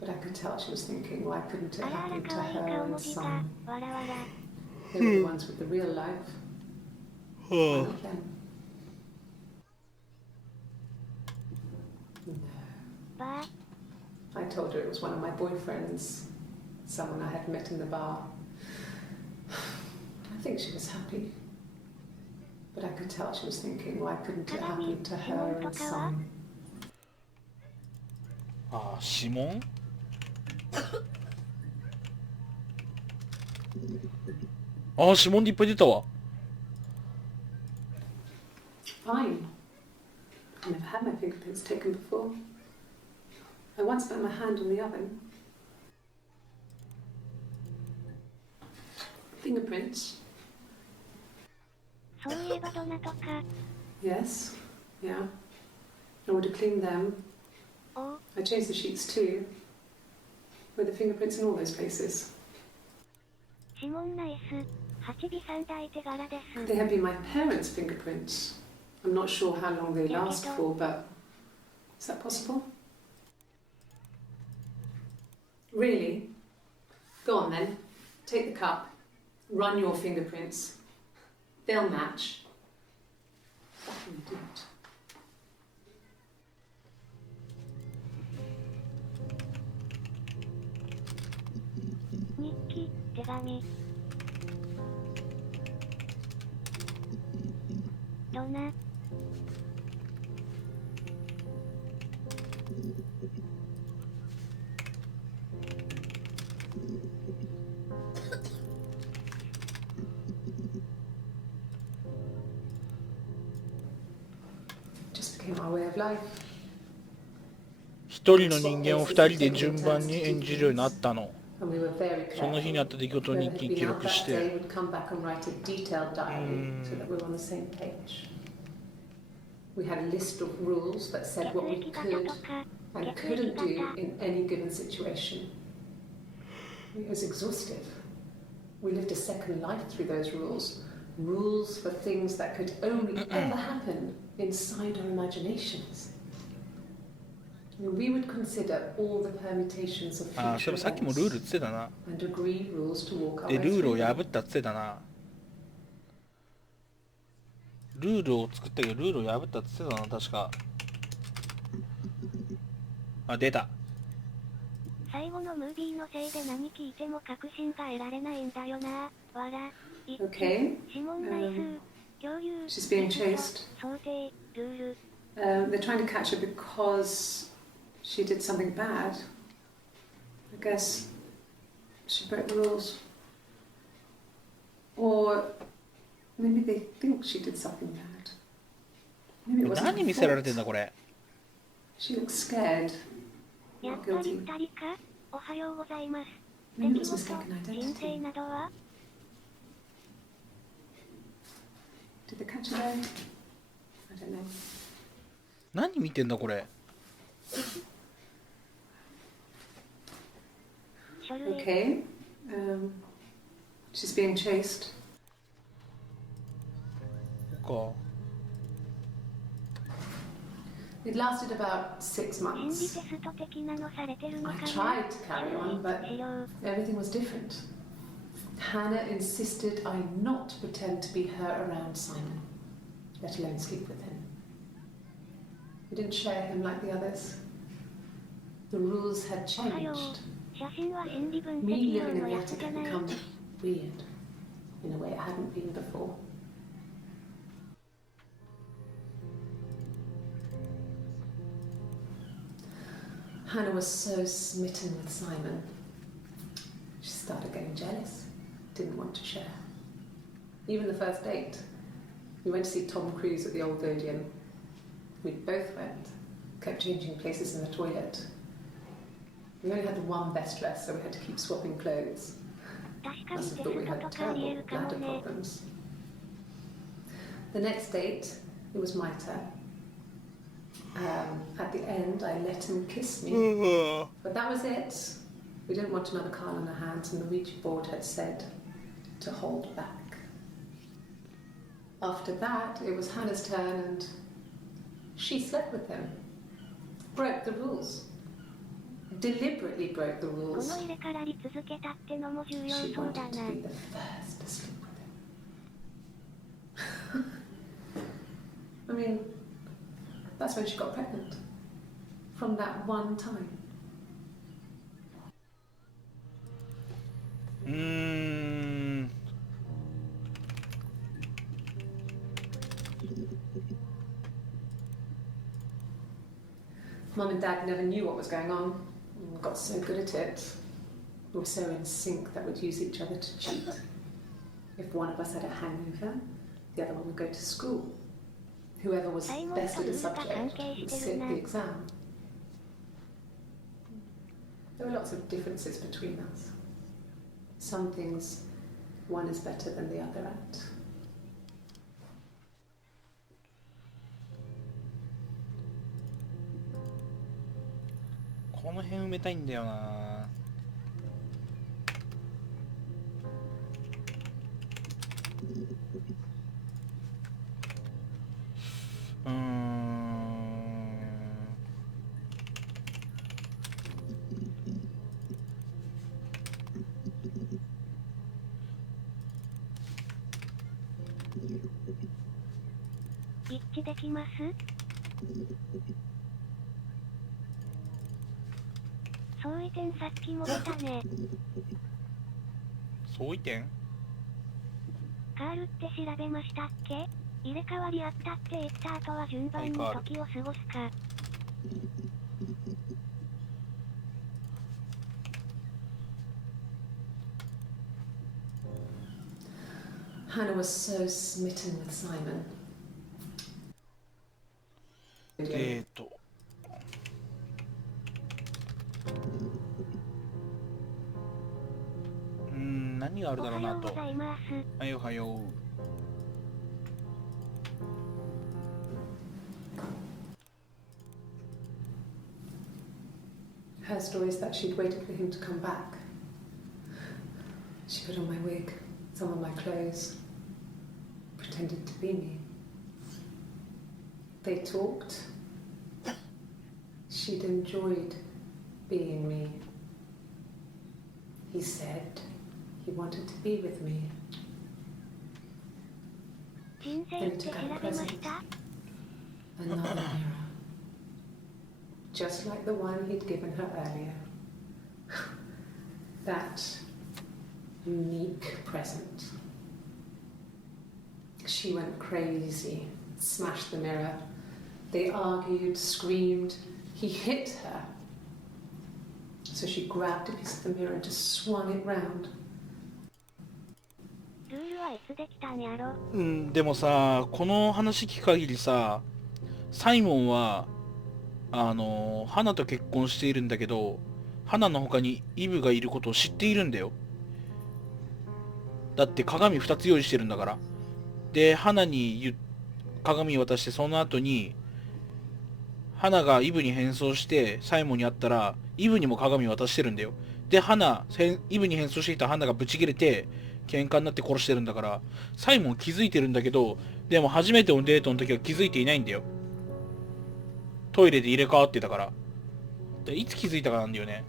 But I could tell she was thinking, why couldn't it あらあら happen to 可愛い her 顔 and 文字だ。 some? わらわら。They were the ones with the real life. Why not them? No. But I told her it was one of my boyfriends, someone I had met in the bar. I think she was happy. But I could tell she was thinking, why couldn't it happen to her and Simon? ああ、指紋ああ、指紋でいっぱい出たわ。Fine. I've never had my fingerprints taken before. I once put my hand on the oven. Fingerprints? そういえばどなとか。 Yes. Yeah. I would have cleaned them. お I changed the sheets too. With the fingerprints in all those places. 指紋ナイス。8尾3台手柄です。 They have been my parents' fingerprints. I'm not sure how long they last for, but is that possible? Really? Go on then. Take the cup. Run your fingerprints. They'll match. Fucking do it. 日記、手紙。どな。Just became our way of life. 一人の人間を二人で順番に演じるようになったの。 And we were very その careful. 日にあった出来事を日記に記録し They て。 would come back and write a detailed diary so that we were on the same page. We had a list of rules that said 血 what we 液型 could とか。 and 血液 couldn't 型。 do in any given situation. It was exhaustive. We lived a second life through those rules. Rules for things that could only ever happen inside our imaginations. We would consider all the permutations of ああ、そうい future えばさっきもルールっ events つってたな。 and agree rules to walk our で、 way ルールを through 破 them. ったっつってたな。ルールを作ったけど、ルールを破ったっつってたな、確か。あ、出た。最後のムービーのせいで何聞いても確信が得られないんだよな。わら。い Okay. 指紋ナイス。共有。 She's being chased. 想定。ルール。 They're trying to catch her because she did something bad. I guess she broke the rules. Or maybe they think she did something bad. Maybe it wasn't 何 her 見せられ fault. てんだこれ。 She looks scared. やっ Not ぱり guilty. 二人か。おはようございます。 Maybe 出 it 来 was 事、 mistaken 人生 identity. などは Did they catch her there? I don't know. 何見てんだこれ。書類。 Okay. She's being chased. そっか。 It lasted about 6心理 months. テスト的なのされてるの I かな。 tried to carry on, but 資料。 everything was different. Hannah insisted I not pretend to be her around Simon, let alone sleep with him. We didn't share him like the others. The rules had おはよう。 changed. 写真は心理分 Me 析用 living in の the やつ attic じゃ had ない become weird in a way it hadn't been before. Hannah was so smitten with Simon. She started getting jealous, didn't want to share. Even the first date, we went to see Tom Cruise at the Old Odeon. We both went, kept changing places in the toilet. We only had the one best dress, so we had to keep swapping clothes. 確かに Must テ have thought we スト had とかありえ terrible るかも bladder ね。 problems. The next date, it was my turn. At the end, I let him kiss me. But that was it. We didn't want another card on our hands, and the Ouija board had said to hold back. After that, it was Hannah's turn, and she slept with him. Broke the rules. Deliberately broke the こ rules. の入れ替わり続けたってのも重要 She そうだ wanted な。 to be the first to sleep with mean, that's when she got pregnant. From that one time. Mum and Dad never knew what was going on. Got so good at it. We were so in sync that we'd use each other to cheat. If one of us had a hangover, the other one would go to school. Whoever was best at a subject would sit the exam. There were lots of differences between us. Some things one is better than the other at. この辺埋めたいんだよな。一致できます？相違点さっきも出たね。相違点？カールって調べましたっけ？入れ替わりあったって言った後は順番に時を過ごすか。Hannah was so smitten with Simon. 何があるだろうなと。はいおはよう。Her story is that she'd waited for him to come back. She put on my wig, some of my clothes, pretended to be me. They talked. She'd enjoyed being me. He said he wanted to be with me. Then he took out a present. Another mirror. Just like the one he'd given her earlier. That unique present. She went crazy, smashed the mirror. They argued, screamed. He hit her. So she grabbed a piece of the mirror and just swung it round. ルールはいつできたんやろ。でもさ、この話聞く限りさ、サイモンは花と結婚しているんだけど、花の他にイブがいることを知っているんだよ。だって鏡2つ用意してるんだから。で、花に鏡を渡して、その後に花がイブに変装してサイモンに会ったら、イブにも鏡を渡してるんだよ。で、イブに変装していた花がブチ切れて喧嘩になって殺してるんだから、サイモン気づいてるんだけど、でも初めてのデートの時は気づいていないんだよ。トイレで入れ替わってたから。で、いつ気づいたかなんだよね。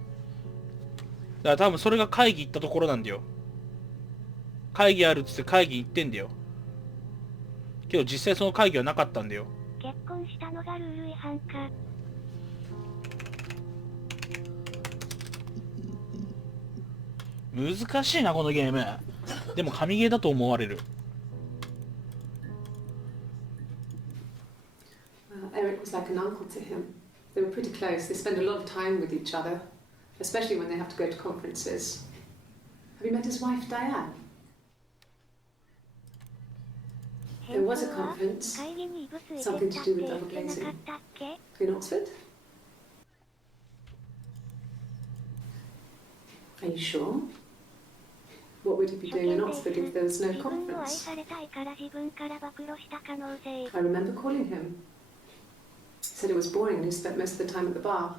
だから多分それが会議行ったところなんだよ。会議あるっつって会議行ってんだよ。けど実際その会議はなかったんだよ。結婚したのがルール違反か。難しいなこのゲーム。でも神ゲーだと思われる。Eric was like an uncle to him. They were pretty close. They spend a lot of time with each other, especially when they have to go to conferences. Have you met his wife, Diane? There was a conference, something to do with double glazing. In Oxford? Are you sure? What would he be doing in Oxford if there was no conference? I remember calling him. He said it was boring and he spent most of the time at the bar.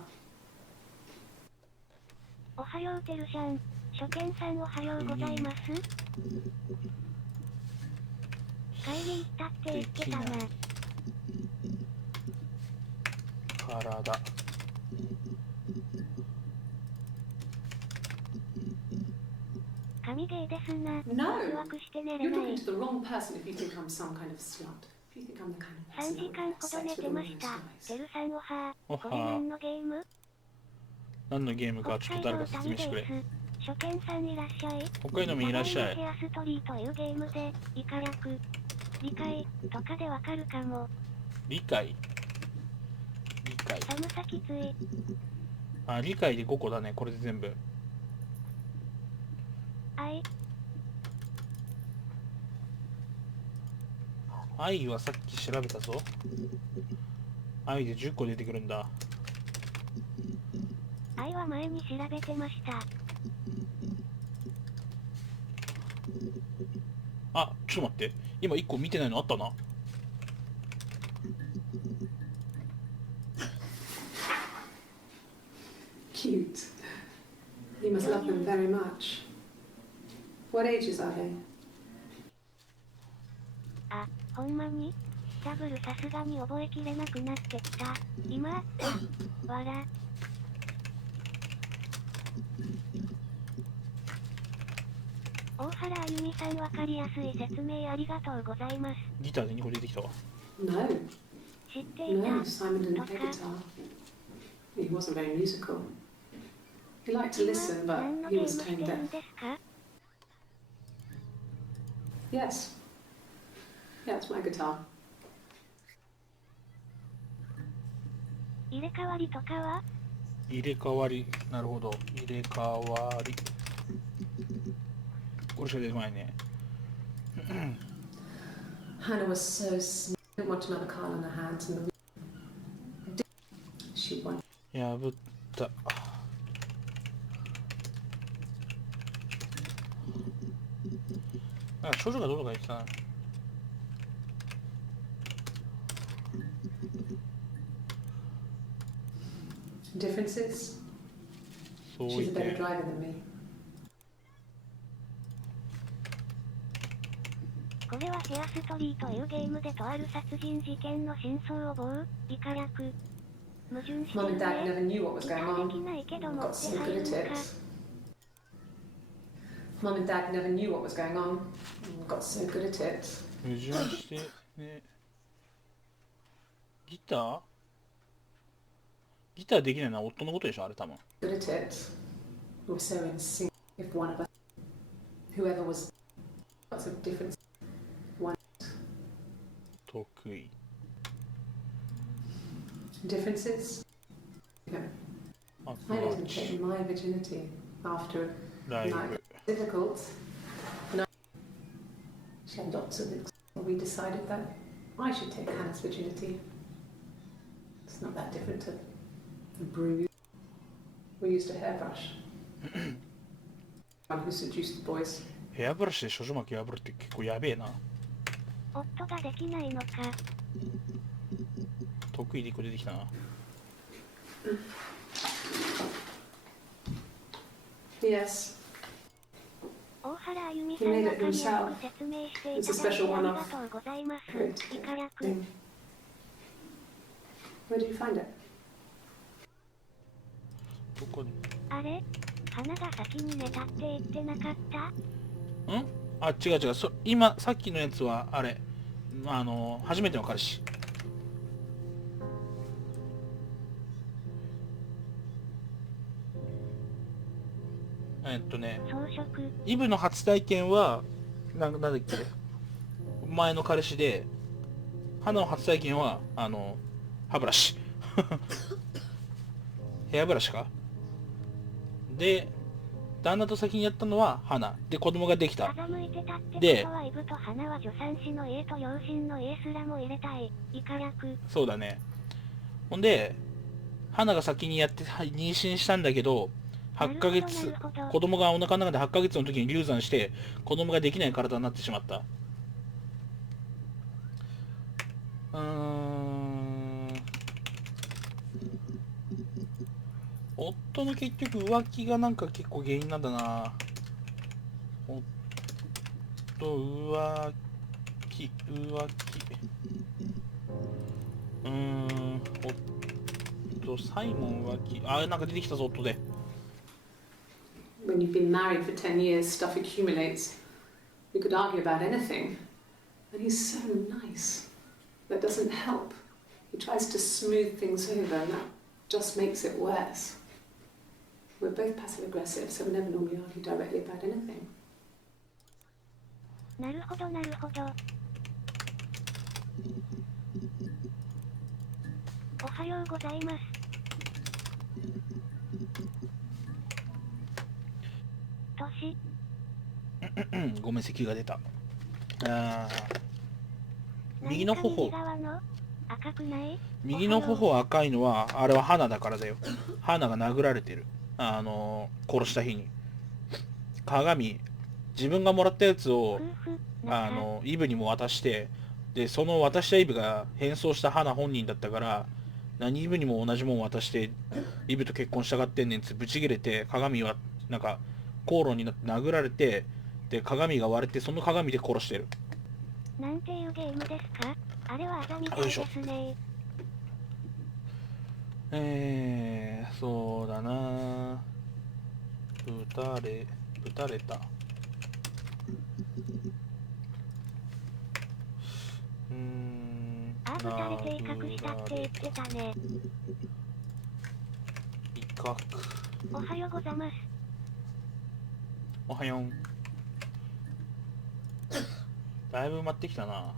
おはようてるしゃん。初見さんおはようございます。会議行ったって言ってたな。体。神ゲーですな。 No! ワクワクして寝れ You're ない。 talking to the wrong person if you think I'm some kind of slut. 3時間ほど寝てました。てるさんおはー。これ何のゲーム？何のゲームかちょっと誰か説明してくれ。初見さんいらっしゃい。北海道もいらっしゃい。ヘアストリーというゲームで、イカ略、理解とかでわかるかも。理解寒さきつい。あ、理解で5個だね、これで全部。愛はさっき調べたぞ。愛で10個出てくるんだ。愛は前に調べてました。あ、ちょっと待って。今1個見てないのあったな。Cute. You must love them very much. What ages are they? あ、ほんまに？ダブルさすがに覚えきれなくなってきた。今あった。わら。大原あゆみさんわかりやすい説明ありがとうございます。ギターで2個出てきたわ。No. 知っていた。 No, Simon didn't play guitar. He wasn't very musical. He liked to listen, but he was tone deaf. Yes. Yeah, it's my guitar. 入れ替わりとかは？入れ替わり、なるほど。入れ替わり。これしか出てこないね。Hannah was so smart. Didn't want another card on her hands, and she won. 破った。なんか症状がどうとか言ってたな。Differences? そう She's 言 a って better driver than me. これはヘアストリーというゲームでとある殺人事件の真相をイカ略。矛盾してるね。Mum and Dad never knew what was going で on. きないけど持 Got って so 入 good る at の it. か。Mum and Dad never knew what was going on. Got so good at it. 矛盾してね。ギターできないのは夫のことでしょ、あれ多分。Good at it. We were so in sync. If one of us, whoever was, lots of different. 得意。Differences? No. I didn't take my virginity after a ライ night. ブ。 Difficult. No. She had lots of it. We decided that I should take Hannah's virginity. It's not that different to a bruise. We used a hairbrush. One who seduced the boys. ヘアブラシで少女膜破るって結構やべえな。夫ができないのか。得意で1個出てきたな。Yes. 大原あゆみさんわかりやすく説明していただきありがとうございます。イカ略。Where did you find it? どこに？あれ？花が先に寝たって言ってなかった？ん？あ、違う違う。今さっきのやつはあれ、初めての彼氏。イブの初体験はなんだっけ、前の彼氏で、花の初体験は歯ブラシヘアブラシかで、旦那と先にやったのは花で、子供ができた。で、そうだね。ほんで花が先にやって妊娠したんだけど、8ヶ月、子供がお腹の中で8ヶ月の時に流産して子供ができない体になってしまった。夫の結局浮気がなんか結構原因なんだな。夫浮気夫サイモン浮気、あ、なんか出てきたぞ、夫で。When you've been married for 10 years, stuff accumulates. You could argue about anything. And he's so nice. that doesn't help. He tries to smooth things over, and that just makes it worse. We're both passive aggressive, so we never normally argue directly about anything. なるほどなるほど。おはようございます。年ごめん、咳が出た。右の頬、赤くない？右の頬赤いのは、あれは花だからだよ。花が殴られてる。殺した日に。鏡、自分がもらったやつを、イブにも渡して、で、その渡したイブが変装した花本人だったから、何イブにも同じもん渡して、イブと結婚したがってんねんってブチ切れて、鏡は、なんか、口論になって殴られて、で、鏡が割れて、その鏡で殺してる。なんていうゲームですか？あれはあざみたいですね。そうだな。撃たれた。撃たれて威嚇したって言ってたね。威嚇。おはようございます。おはよう。だいぶ埋まってきたな。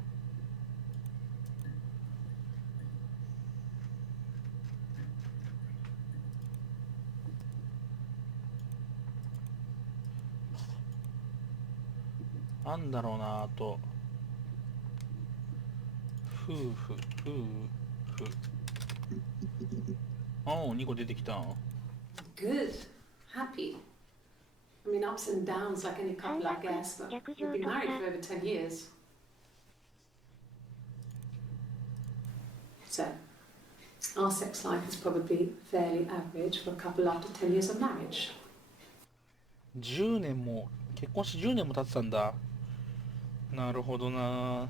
なんだろうな、あと。夫婦。2個出てきた。Good. Happy. I mean, ups and downs like any couple, I guess, but we've been married for over 10 years. So, our sex life is probably fairly average for a couple after 10 years of marriage. 10年も、結婚して10年も経ってたんだ。なるほどな。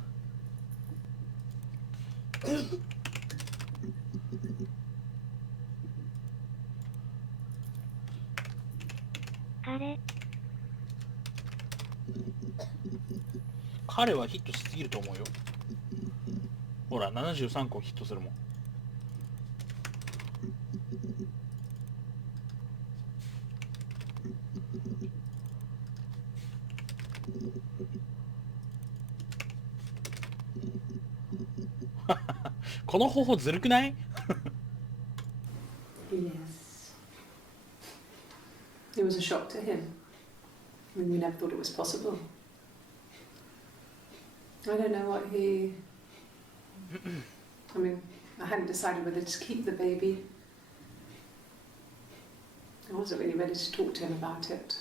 彼はヒットしすぎると思うよ。ほら、73個ヒットするもん。この方法ずるくない？ Yes. It was a shock to him. I mean, we never thought it was possible. I don't know what he... I mean, I hadn't decided whether to keep the baby. I wasn't really ready to talk to him about it.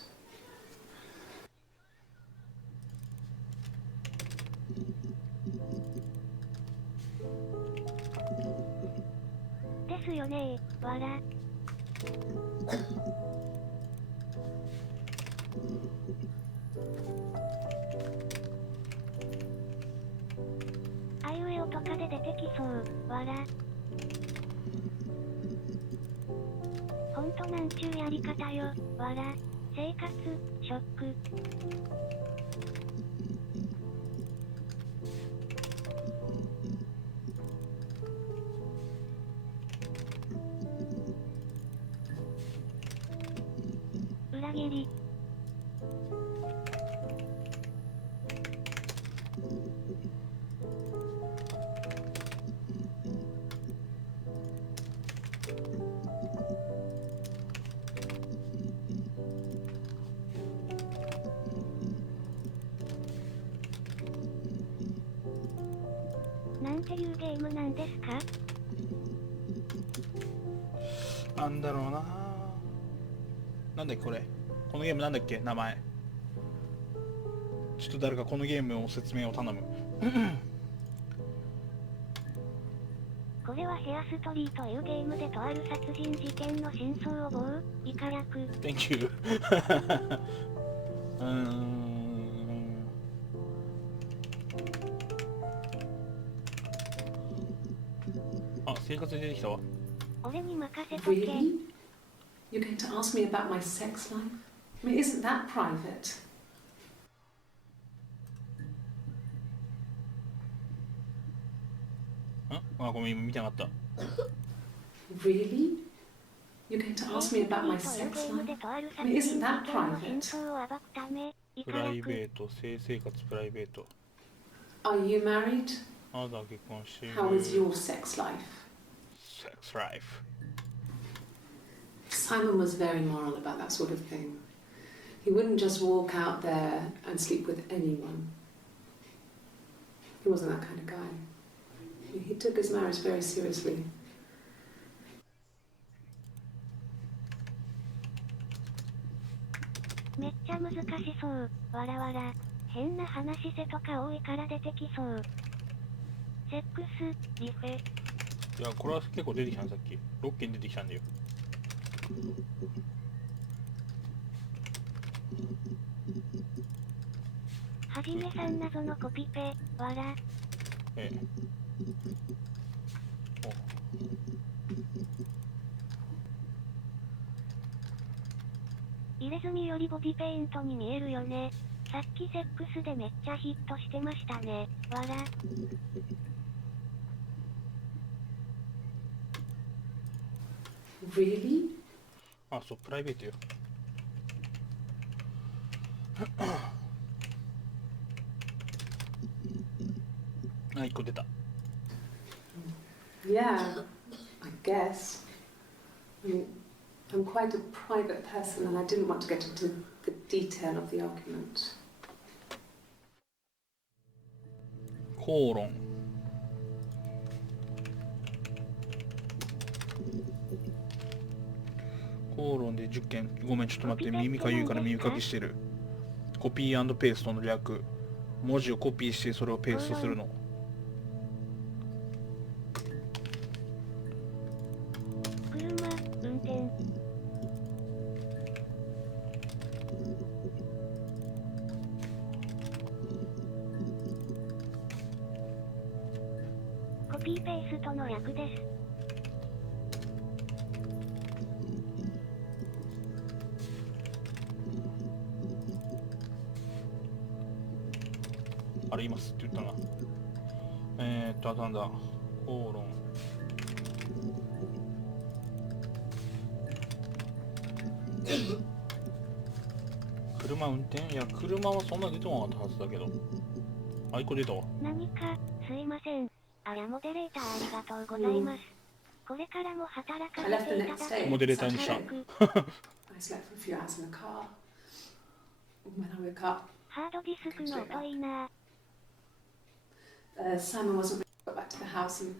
ですよねー、わら。あいうえおとかで出てきそう、わら。ほんとなんちゅうやり方よ、わら。生活、ショック。裏切り。なんていうゲームなんですか？なんだろうな。なんだっけこれ。このゲームなんだっけ名前。ちょっと誰かこのゲームを説明を頼む。これはヘアストリーというゲームでとある殺人事件の真相を棒、以下略。Thank you あ、生活で出てきたわ。俺に任せとけ。Really? You're going to ask me about my sex life? I mean, isn't that private? あ、ごめん、今見てなかった。Really? You're going to ask me about my sex life? I mean, isn't that private? プライベート、性生活、プライベート。Are you married? あなたは結婚している。 How is your sex life? Sex life. Simon was very moral about that sort of thing. He wouldn't just walk out there and sleep with anyone. He wasn't that kind of guy. He took his marriage very seriously. めっちゃ難しそう。わらわら。変な話せとか多いから出てきそう。セックス、リフェ。いや、これは結構出てきたんだ、さっき。6件出てきたんだよ。はじめさん謎のコピペ、わら。ええ。入れ墨よりボディペイントに見えるよね。さっきセックスでめっちゃヒットしてましたね。わら。Really? あ、そう、プライベートよ。あ、1個出た。Yeah, I guess. I mean, I'm quite a private person and I didn't want to get into the detail of the argument. 口論。口論で10件。ごめん、ちょっと待って、耳かゆいから耳かきしてる。コピー&ペーストの略。文字をコピーしてそれをペーストするの。車、運転。コピーペーストの略です。あれいますって言ったな。あとなんだ。口論。車運転？いや、車はそんな出てこなかったはずだけど。あ、1個出たわ。何か、すいません。あら、モデレーターありがとうございます。これからも働かせていただきモデレーターにした。I slept for a few hours in the car. When I woke up, ハードディスクの音いいな。Simon wasn't ready to go back to the house and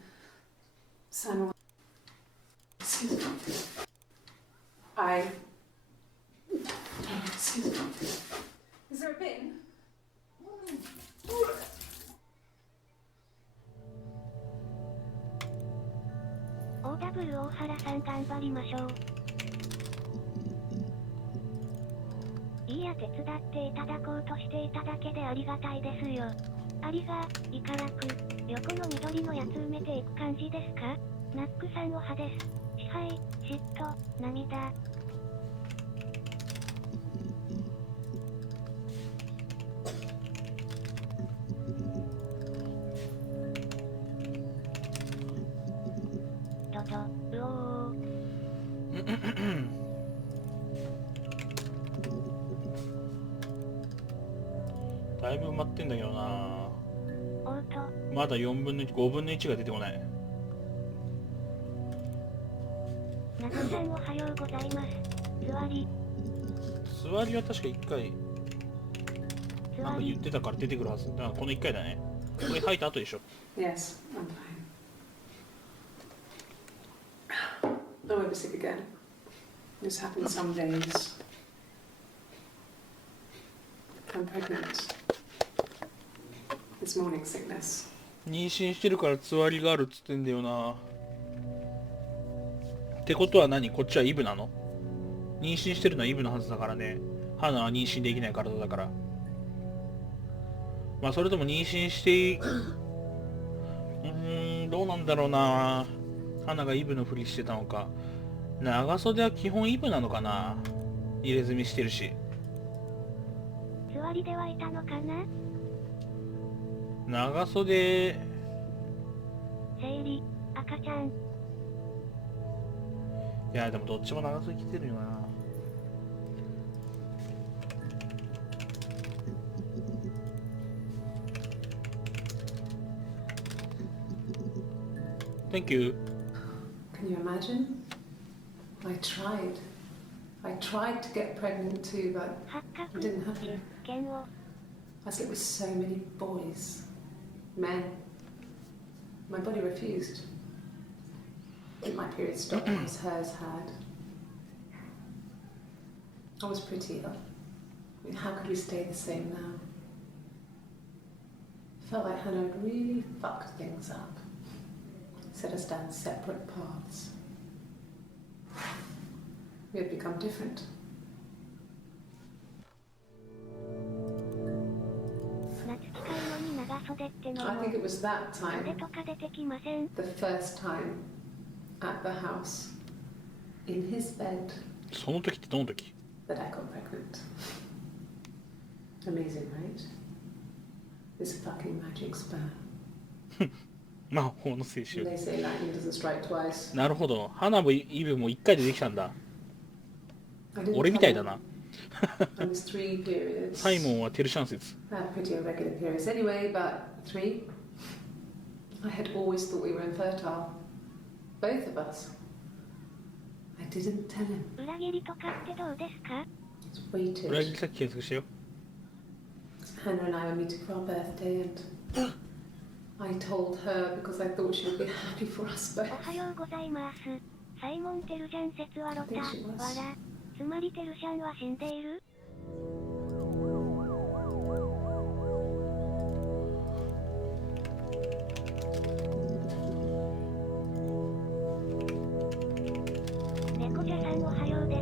Simon I Is there a bin? 大原さん頑張りましょう。いいや、手伝っていただこうとしていただけでありがたいですよ。ありが、いからく、横の緑のやつ埋めていく感じですか？ナックさんおはです。支配、嫉妬、涙。ドド、うおー。だいぶ埋まってんだけどな。おーと。まだ4分の1、5分の1が出てこない。ナックさんおはようございます。座り。座りは確か1回なんか言ってたから出てくるはずだからこの1回だね。これ吐いた後でしょ。 Yes, I'm fine. I won't be sick again. This happens some days. I'm pregnant. This morning sickness. 妊娠してるからつわりがあるっつってんだよな。ってことは何？こっちはイブなの？妊娠してるのはイブのはずだからね。花は妊娠できない体だから。まあそれとも妊娠してどうなんだろうな。花がイブのふりしてたのか。長袖は基本イブなのかな。入れ墨してるし。座りではいたのかな？長袖セ生理、赤ちゃん。いやでもどっちも長袖着てるよな。Thank you. Can you imagine? I tried to get pregnant too, but 発 it 覚、 didn't happen. 実験を。 I slept with so many boys, men. My body refused. My period stopped because hers had. I was pretty ill. I mean, how could we stay the same now? Felt like Hannah had really fucked things up. Set us down separate paths. We had become different. 夏近いのに長袖っての I も think it was that 袖 time, とか出てきません。 the first time at the house, in his bed, その時ってどの時？ that I got pregnant. Amazing, right? This fucking magic sperm. 魔法の精子。 They say lightning doesn't strike twice. なるほど。花もイブも1回でできたんだ。 I didn't 俺みたいだな。 I was 3 periods. サイモンはテルシャン説。 I had pretty irregular periods anyway, but 3? I had always thought we were infertile. Both of us. I didn't tell him. 裏切りとかってどうですか？ Just 裏切 waited. りさっき検索してよ。 Hannah and I were meeting for our birthday and I told her because I thought she would be happy for us お both. はようございます。サイモン・テルジャン説はロタ、 I think she was. わら。つまりテルシャンは死んでいる？猫じゃさんおはようです。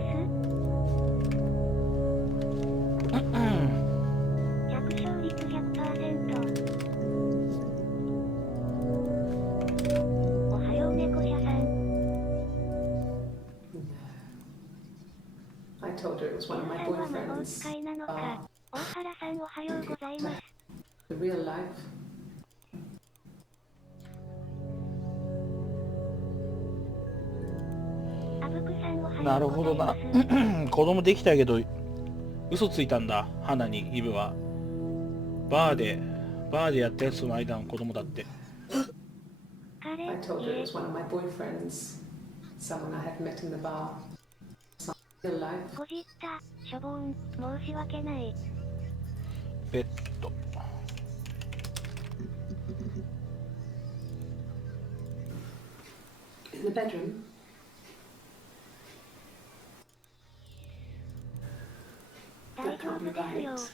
着床率 100%。おはよう猫じゃさん。 I told her it was one of my さんは魔法 boyfriends. 使いなのか。大原さんおはようございます。 The real life. あぶくさんおはようございます。なるほどな。子供できたけど嘘ついたんだ。花にイブは。バーでやったやつの間の子供だって。彼、 I told her it was one of my boyfriends. Someone I had met in the bar. Some real life. こじった、しょぼん、申し訳ない。ベッド。 In the bedroom. That 大丈 can't 夫 be ですよ。 right.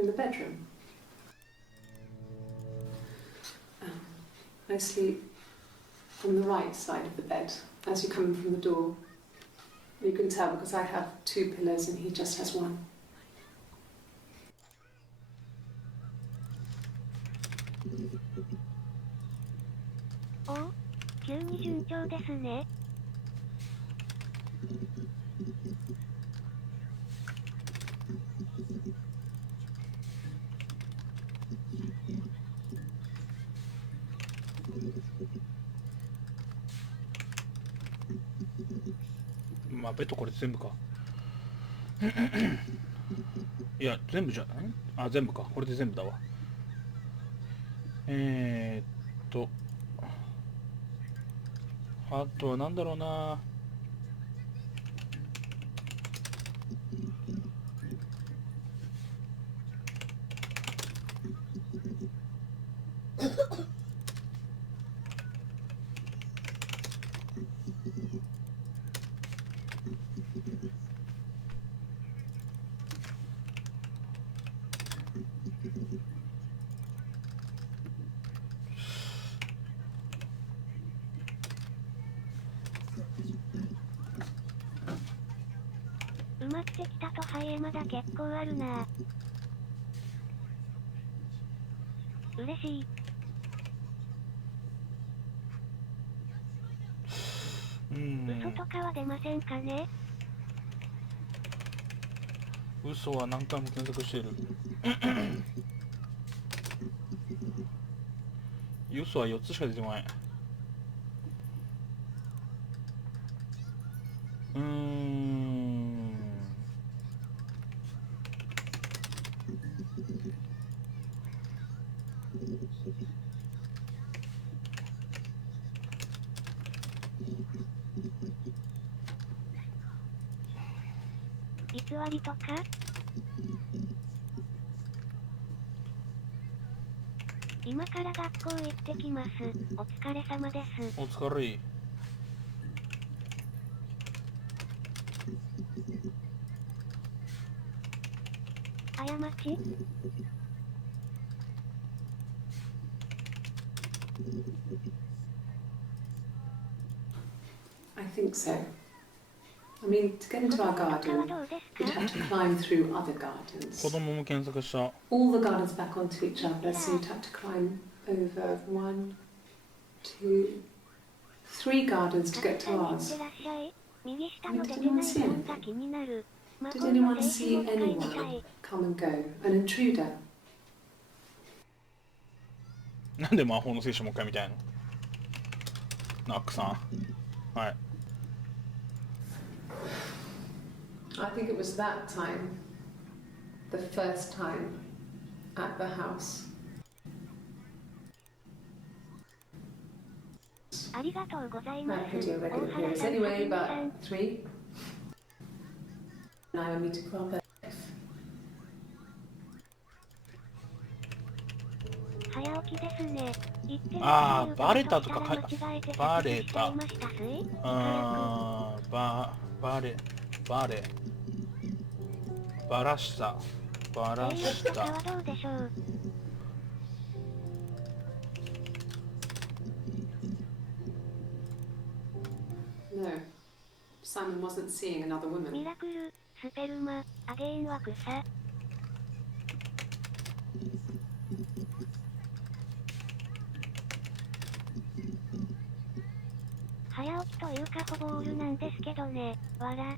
In the bedroom. I sleep on the right side of the bed as you come in from the door. You can tell because I have 2 pillows and he just has 1. おお、急に順調ですね。まあベッドこれ全部か。いや全部じゃない？あ全部か。これで全部だわ。あとはなんだろうな。埋まってきたとはいえまだ結構あるな。嬉しい。嘘とかは出ませんかね？嘘は何回も検索している。嘘は4つしか出てこない。偽りとか？今から学校行ってきます。お疲れ様です。お疲れ。過ち？I think so. I mean, to get into our garden, you'd have to climb through other 子 gardens. 供も検索した。 All the gardens back onto each other, so you'd have to climb over 1, 2, 3 gardens to get to 行っ ours. てらっしゃい。右下の出てない本が気になる。魔 Did 法の anyone 聖地 see も使いみた anyone い。 come and go? An intruder? なんで魔法の聖書もう一回見たいの？ナックさん。はい。I think it was that time, the first time at the house. ありがとうございま That す。 video 大 regular 原 appearance さん、 anyway, さん but 3. Now I need to crop it. 早起きですね。言ってるあー理由がバレたとか間違えてバレた説明しちゃいましたすい。バラしたバラ性し欲とかはた。どうでしょう。 No, Simon wasn't seeing another ミ woman. ラクル、スペルマ、アゲインは草。早起きというかほぼオールなんですけどね。わら。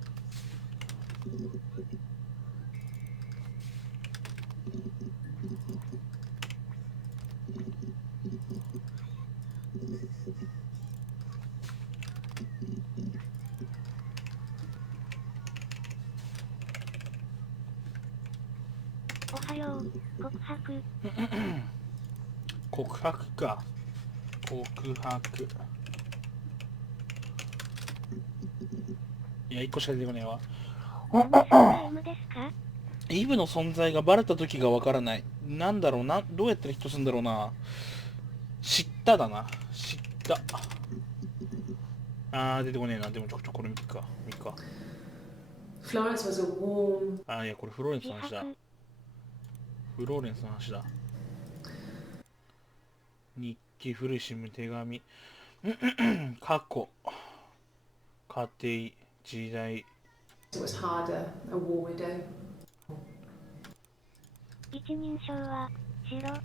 おはよう、告白。告白か。告白。いや、一個しか出てこねえわ。何するゲームですか？イブの存在がバレた時がわからない。なんだろうな、どうやったらヒットするんだろうな。知っただな。知った。出てこねえな。でもこれ見っか。Florence was a warm. いや、これフローレンスの話だ。フローレンスの話だ。日記、古い新聞、手紙。過去。家庭、時代。It was harder, a war widow. 一人称は白。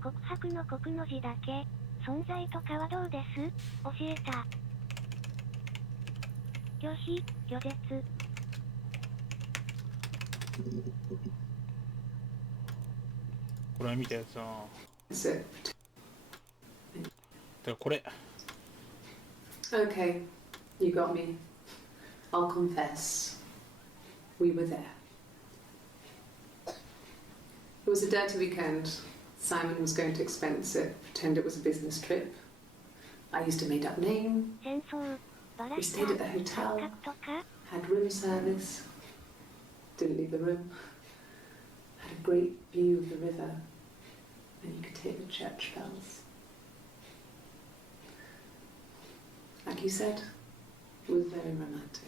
告白の告の字だけ。存在とかはどうです？教えた。拒否、拒絶。これは見たやつな。 That's it. だからこれ。 Okay, you got me. I'll confess. We were there. It was a dirty weekend. Simon was going to expense it, pretend it was a business trip. I used a made-up name. 戦争、バラ We し stayed at た。 the hotel, 感覚とか？ had room service. Didn't leave the room. Had a great view of the river, and you could hear the church bells. Like you said, it was very romantic.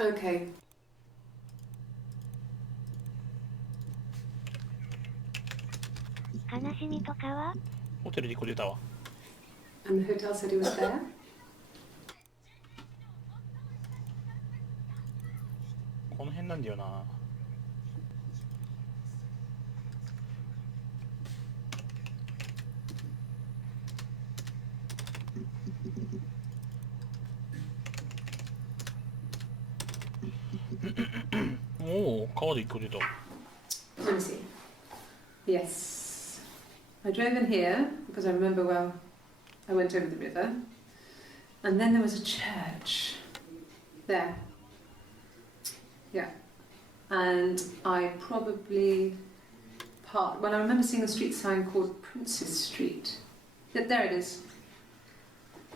Okay. 悲しみとかは？ホテルで1個出たわ。 And the hotel said he was there? この辺なんだよな。おお、川で1個出た。 Let me see. Yes. I drove in here because I remember well I went over the river. And then there was a church there. Yeah. And I probably parked. Well, I remember seeing a street sign called Princess Street. There it is.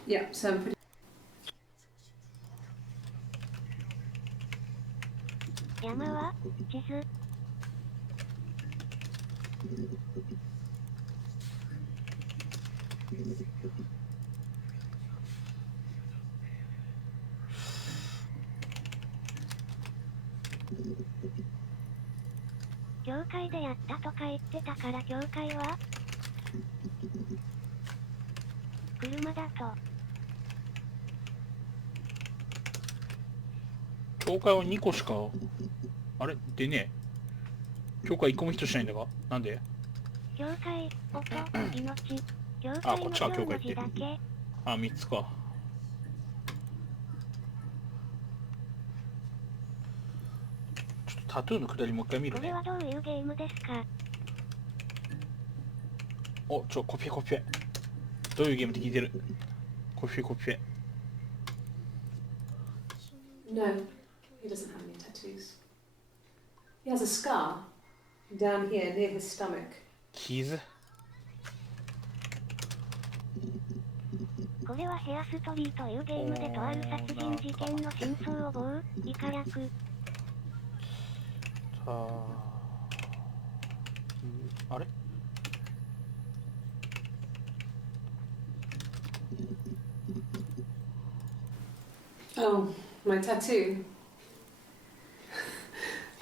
Yeah, so I'm pretty. 山は地図。教会でやったとか言ってたから教会は車だと。教会は2個しかあれでねえ。教会1個もヒットしないんだがなんで。教会、音、命。教あ、会のこっちか教4文会って字だけ。あ、3つか。ちょっとタトゥーのくだりもう一回見るね。これはどういうゲームですか。お、コピペコピペ。どういうゲームって聞いてる。コピペコピペ。 No, he doesn't have any tattoos. He has a scar down here near his stomach. 傷。これはヘアストリーというゲームでとある殺人事件の真相を棒、イカ略。あれ Oh, my tattoo.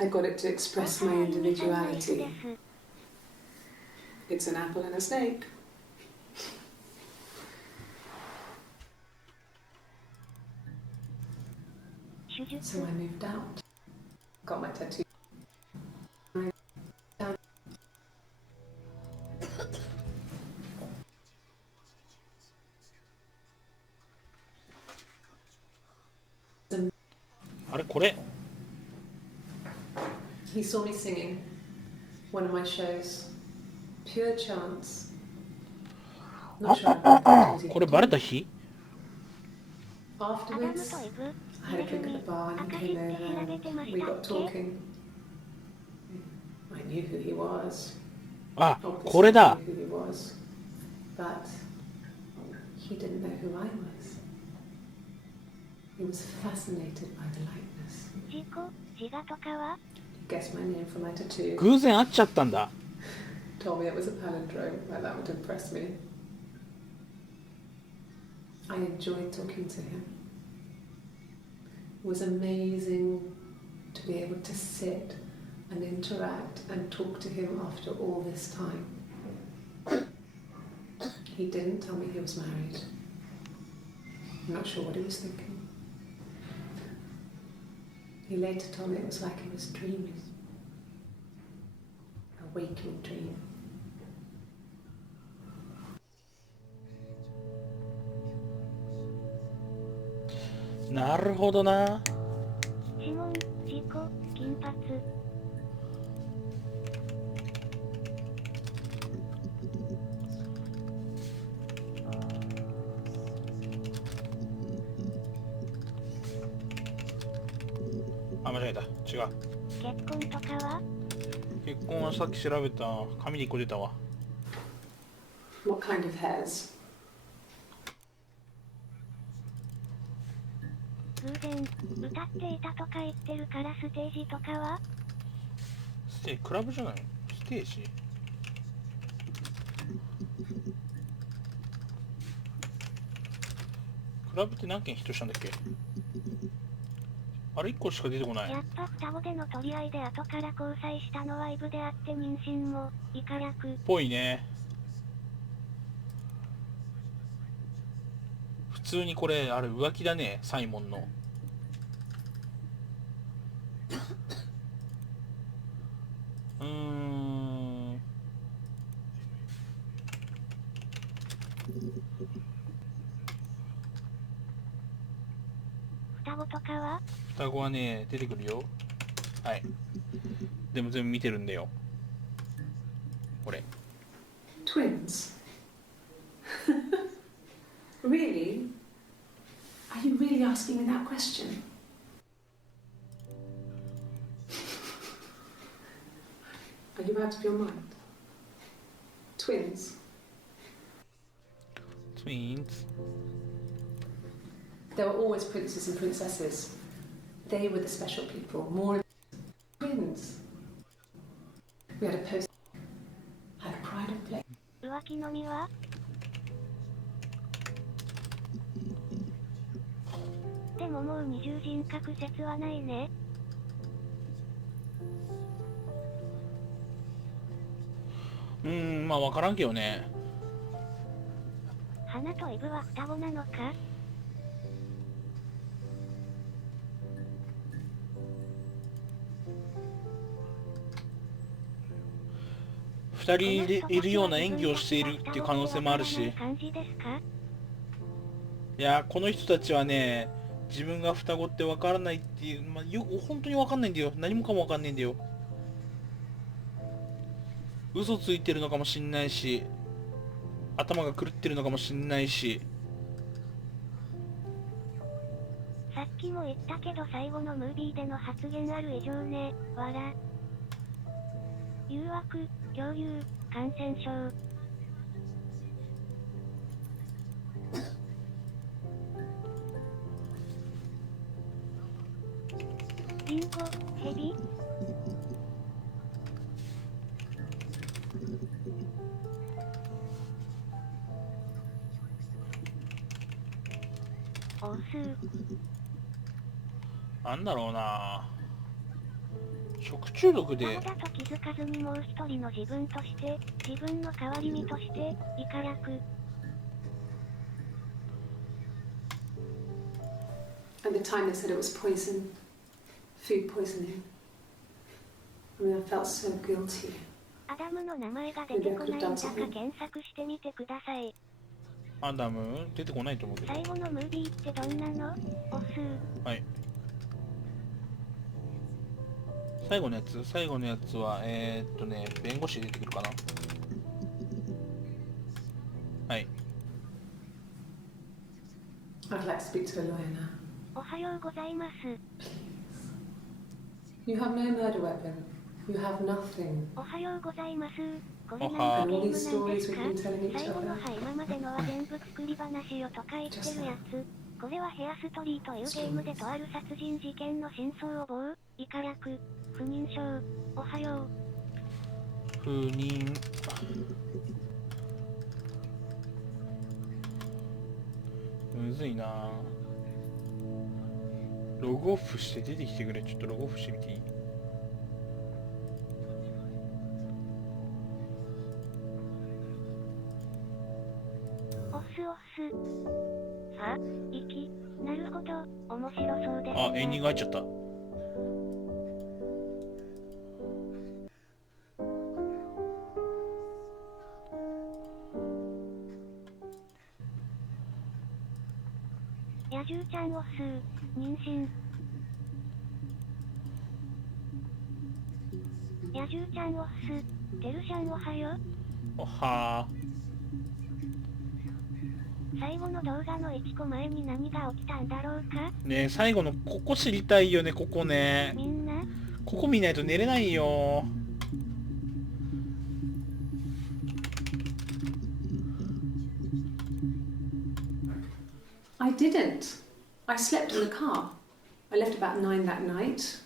I got it to express my individuality. It's an apple and a snake. So I moved out. Got my tattoo. He saw me singing one of my shows. Pure chance. Not sure if これバレた日 Afterwards, I had a drink at the bar and he came over and we got talking. I knew who he was. あ、 Obviously これだ I knew who he was. But he didn't know who I was. He was fascinated by the likeness. 自我とかは He guessed my name from my tattoo. 偶然会っちゃったんだ。 Told me it was a palindrome, like that would impress me. I enjoyed talking to him. It was amazing to be able to sit and interact and talk to him after all this time. He didn't tell me he was married. I'm not sure what he was thinking. He later told me it was like he was dreaming. A waking dream. なるほどな。指紋、事故、金髪。あ、間違えた。違う。結婚とかは結婚はさっき調べた。紙で1個出たわ。What kind of hairs? 偶然、歌っていたとか言ってるからステージとかはクラブじゃないの？ステージ？クラブって何件ヒットしたんだっけ？あれ1個しか出てこない。やっぱ双子での取り合いで後から交際したのはイブであって妊娠も、イカ略。ぽいね。普通にこれ、あれ浮気だね、サイモンの。双子とかは双子はね、出てくるよ。はい。でも全部見てるんだよ。これ。Twins? Really? Are you really asking me that question? Are you out of your mind? Twins? Twins. There were always princes and princesses. They were the special people. More twins. We had a post. Had a pride of place. 浮気の実はでももう二重人格説はないね。まあ分からんけどね。花とイブは双子なのか。2人いるような演技をしているっていう可能性もあるし。いやこの人たちはね、自分が双子って分からないっていう、本当に分かんないんだよ。何もかも分かんないんだよ。嘘ついてるのかもしんないし、頭が狂ってるのかもしんないし。さっきも言ったけど最後のムービーでの発言ある以上ね、わら。誘惑、共有、感染症。リンゴ、ヘビ。オス。なんだろうな。食中毒で。だと気づかずにもう一人の自分として、自分の代わり身として、イカ役。At the time they said it was poison. Food poisoning. I mean, I felt so guilty. アダムの名前が出てこないんだか検索してみてください。アダム出てこないと思うけど。最後のムービーってどんなの？オス。はい。最後のやつは弁護士出てくるかな。はい。I'd like to speak to a lawyer now. おはようございます。You have no murder weapon. You have nothing. おはようございます。これなんかゲームなんですか？最後のはい今までのは全部作り話よとか言ってるやつ。これはヘアストリーというゲームでとある殺人事件の真相をイカ略、不妊症、おはよう。不妊。むずいな。ログオフして出てきてくれ。ちょっとログオフしてみていい？オス。さあ、息。なるほど、面白そうです、ね。あ、エンディング入っちゃった。野獣ちゃんオス、妊娠。野獣ちゃんオス、てるしゃんおはよ。おはー。最後の動画の1個前に何が起きたんだろうかねえ、最後のここ知りたいよね、ここね。みんなここ見ないと寝れないよ。I didn't. I slept in the car. I left about 9 that night.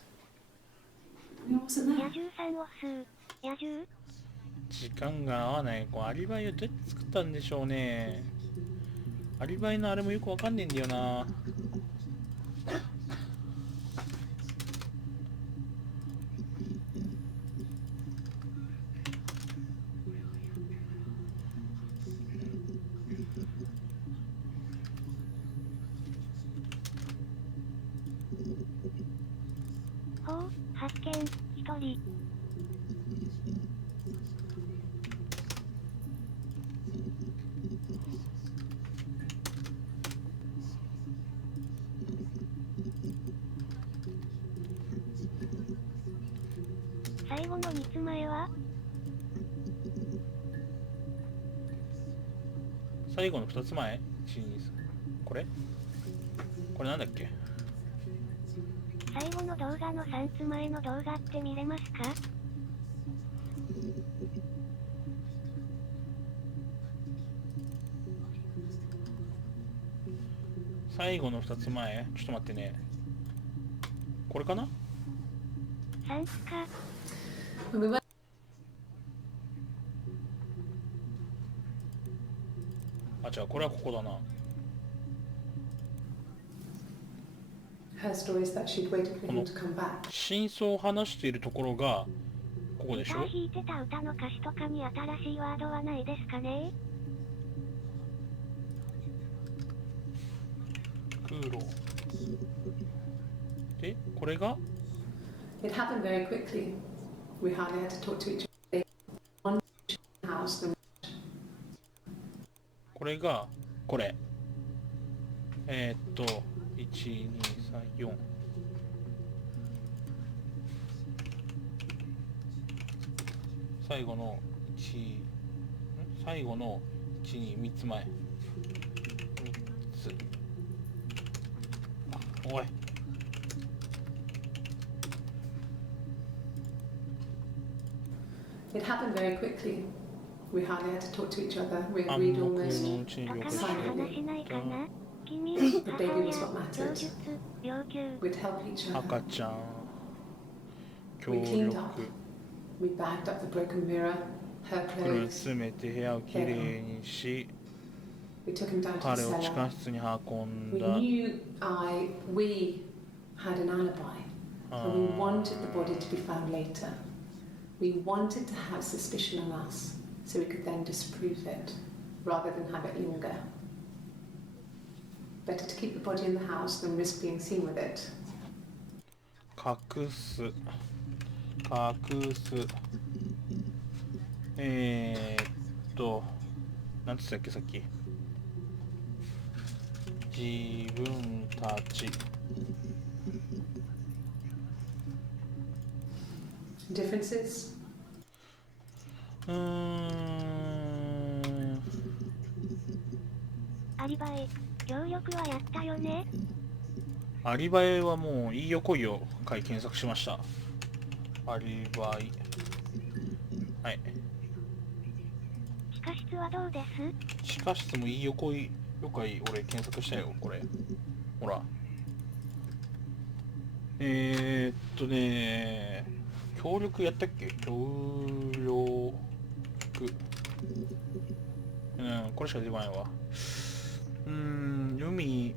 I wasn't 野 there. 獣さんオス、野獣時間が合わない。こうアリバイをどうやって作ったんでしょうね。アリバイのあれもよくわかんねえんだよな。ほう、発見、1人。最後の2つ前は最後の2つ前 ?1、2、3。これなんだっけ？最後の動画の3つ前の動画って見れますか？最後の2つ前、ちょっと待ってね。これかな3つか。あ、違う、これはここだな。Her story is that she'd waited for him to come back. 真相を話しているところがここでしょ。ギター弾いてた歌の歌詞とかに新しいワードはないですかね？空路で、これが It happened very quickly. We hardly had to talk to each other. One house, then これがこれ1、2、3、4。最後の最後の1、2、3つ前。3つ。あ、おい。it happened very quickly. We hardly had to talk to each other. We 暗 agreed 黙 almost. のうちに了解し他のて話しないかな？君、 The 母 baby 親、 was what 供 mattered. 述、要求。 We'd help each other. 赤ちゃん協 We cleaned 力 up. We bagged up the broken mirror, her これを clothes. 詰めて部屋をきれいにし We took him down to 彼 the を地 cellar. 下室に運ん We だ。 knew we had an alibi, and we wanted the body to be found later. We wanted to have suspicion on us, so we could then disprove it, rather than have it linger. Better to keep the body in the house than risk being seen with it. 隠すなんつったっけさっき。自分たち Differences? アリバイ、協力はやったよね？アリバイはもういいよ来いよ回検索しました。アリバイ、はい。地下室はどうです？地下室もいいよ来いよ回俺検索したよ。これほら協力やったっけ？協力これしか出てこないわ。海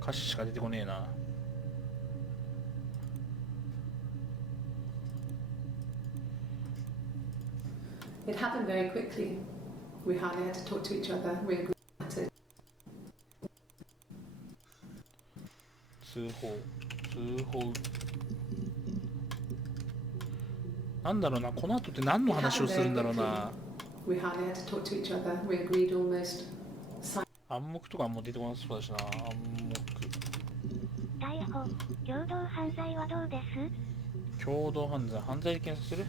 歌詞しか出てこねえな。It happened very quickly. We hardly had to talk to each other. We agreed at it. 通報なんだろうな、この後って何の話をするんだろうな。 We hardly had to talk to each other. We agreed almost. 暗黙とかも出てこなそうだしな。暗逮捕、共同犯罪はどうです？黙共同犯罪で検索する？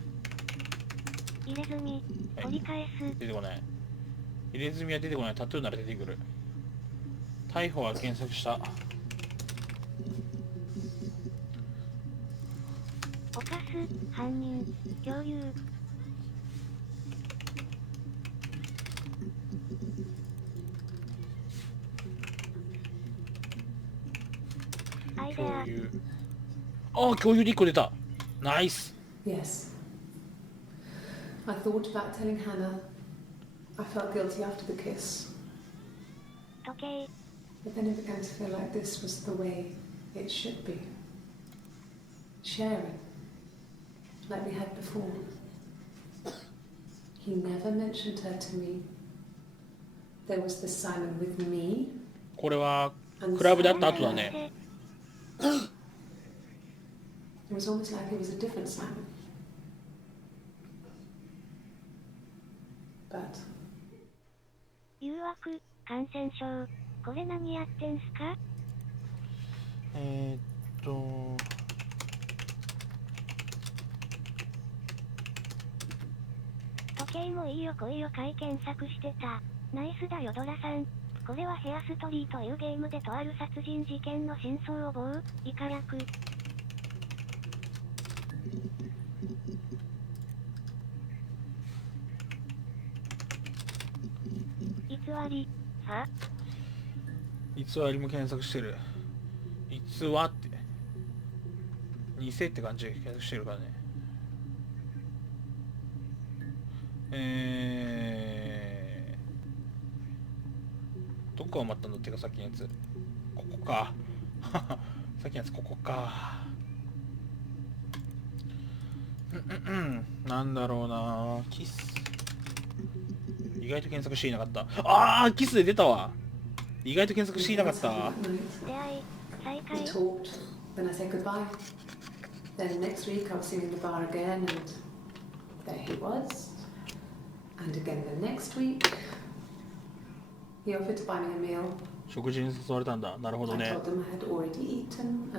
入れ墨、はい折り返す。出てこない。入れ墨は出てこない。タトゥーなら出てくる。逮捕は検索した。犯す、犯人、共有。アイデア。共有。ああ、共有で1個出た。ナイス。 Yes. I thought about telling Hannah. I felt guilty after the kiss. 時計。 But then it began to feel like this was the way it should be. Sharing. Like we had before. He never mentioned her to me. There was the Simon with me. これはクラブで会った後だね。 It was almost like it was a different Simon. But 誘惑、感染症。これ何やってんすか？時計もいいよ来いよ回検索してた。ナイスだよドラさん。これはヘアストリーというゲームでとある殺人事件の真相を以下略。偽り。は偽りも検索してる。偽って偽って感じで検索してるからね。どこが埋まったんだっていうか、さっきのやつここか。さっきのやつここか。なんだろうな。キス。意外と検索していなかった。あー、キスで出たわ。意外と検索していなかった。出会い再会。 We talked, then I said goodbye. Then next week I was singing the bar again and there he was. And again the next week he offered to buy me a meal. 食事に誘われたんだ。なるほど I ね。 told them I had already eaten,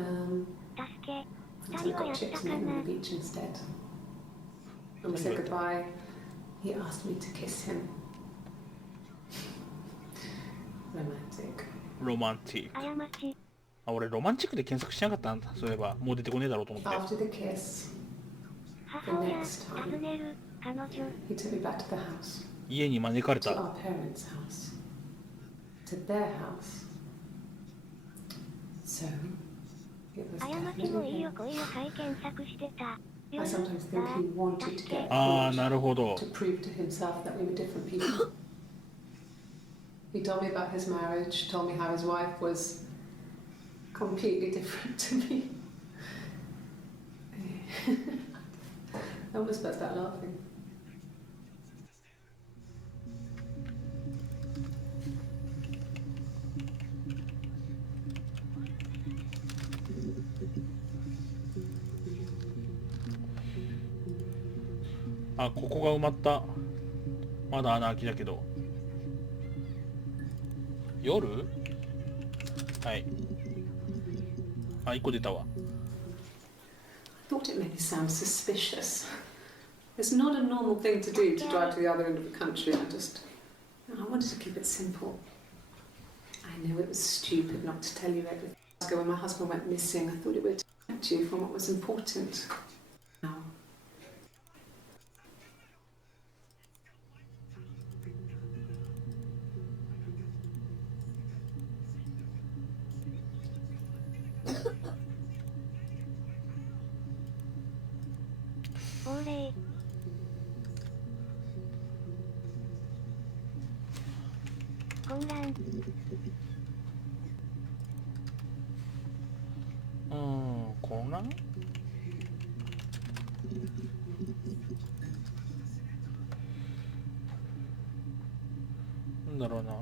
助け。 so 二 I 人はや got った chips か and ate them な on the beach instead. When we said goodbye, he asked me to kiss him. Romantic. ロマンティック。過ち。あ、俺ロマンチックで検索しなかったんだ。そういえばもう出てこねえだろうと思って。 After the kiss, 母親、訪ねる、彼女。 he took me back to the house, 家に招かれ to た。 our parents' house, to their house. So, it was 過ち definitely もいい him. よ来いよ回検索してた。 I sometimes think he wanted to get ああ、 caught なるほど。 to prove to himself that we were different people. He told me about his marriage, told me how his wife was completely different to me. I almost burst out laughing. .あ、ここが埋まった。まだ穴開きだけど。夜？はい。あ、1個出たわ。I thought it maybe sounds suspicious. It's not a normal thing to do to drive to the other end of the country. I wanted to keep it simple. I know it was stupid not to tell you everything. When my husband went missing, I thought it would distract you from what was important. Now, 亡霊。混乱。混乱？なんだろうな。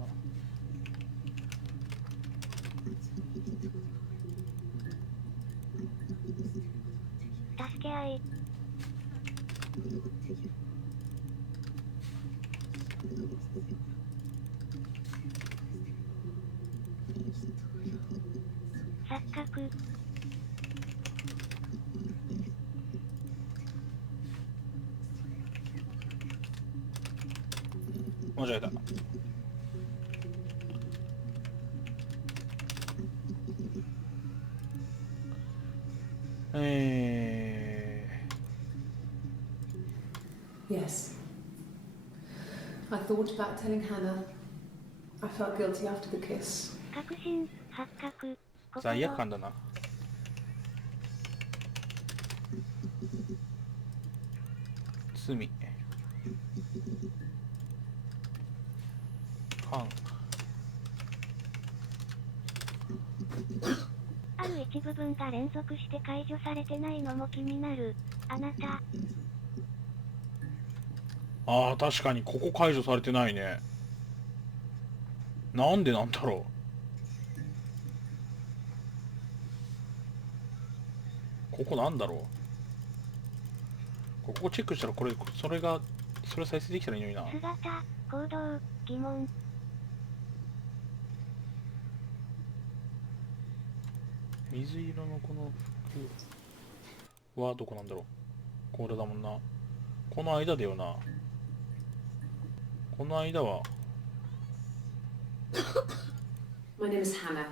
助け合い。錯覚。間違えた。yes. I thought about telling Hannah. I felt guilty after the kiss. 確信、発覚。罪悪感だな。罪。感。ある一部分が連続して解除されてないのも気になる。あなた。ああ、確かにここ解除されてないね。なんでなんだろう。ここなんだろう。ここチェックしたらそれ再生できたらいいのにな。姿、行動、疑問。水色のこの服はどこなんだろう。これだもんな。この間だよな。この間はMy name is Hannah.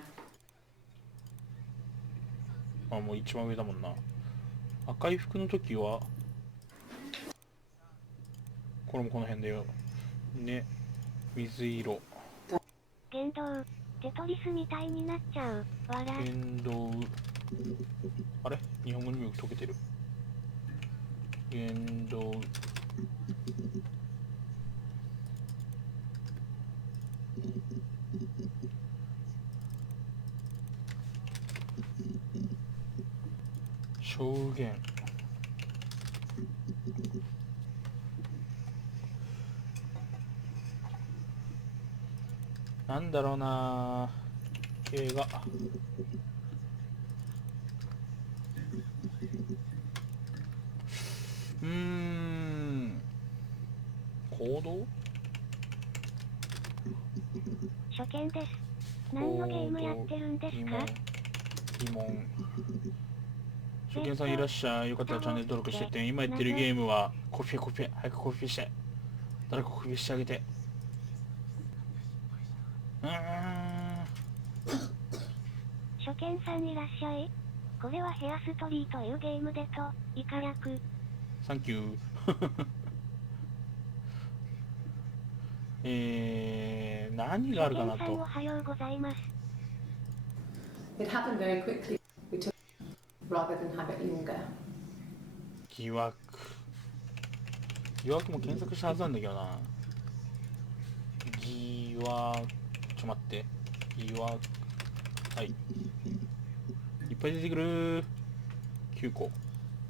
あ、もう一番上だもんな。赤い服の時はこれもこの辺だよね。水色言動テトリスみたいになっちゃう。笑言動、あれ日本語にもよく解けてる。言動証言、なんだろうな。映画行動、初見です。何のゲームやってるんですか？疑問。初見さんいらっしゃい。よかったらチャンネル登録してて。今やってるゲームはコピー早くコピーして。誰かコピーしてあげて。初見さんいらっしゃい。これはヘアストリーというゲームでとイカ略。サンキュー何があるかなと。初見さんおはようございます。It happened very quickly. We took rather than have it longer. 疑惑も検索したはずなんだけどな。疑惑、ちょ待って、疑惑、はい、いっぱい出てくる。9個。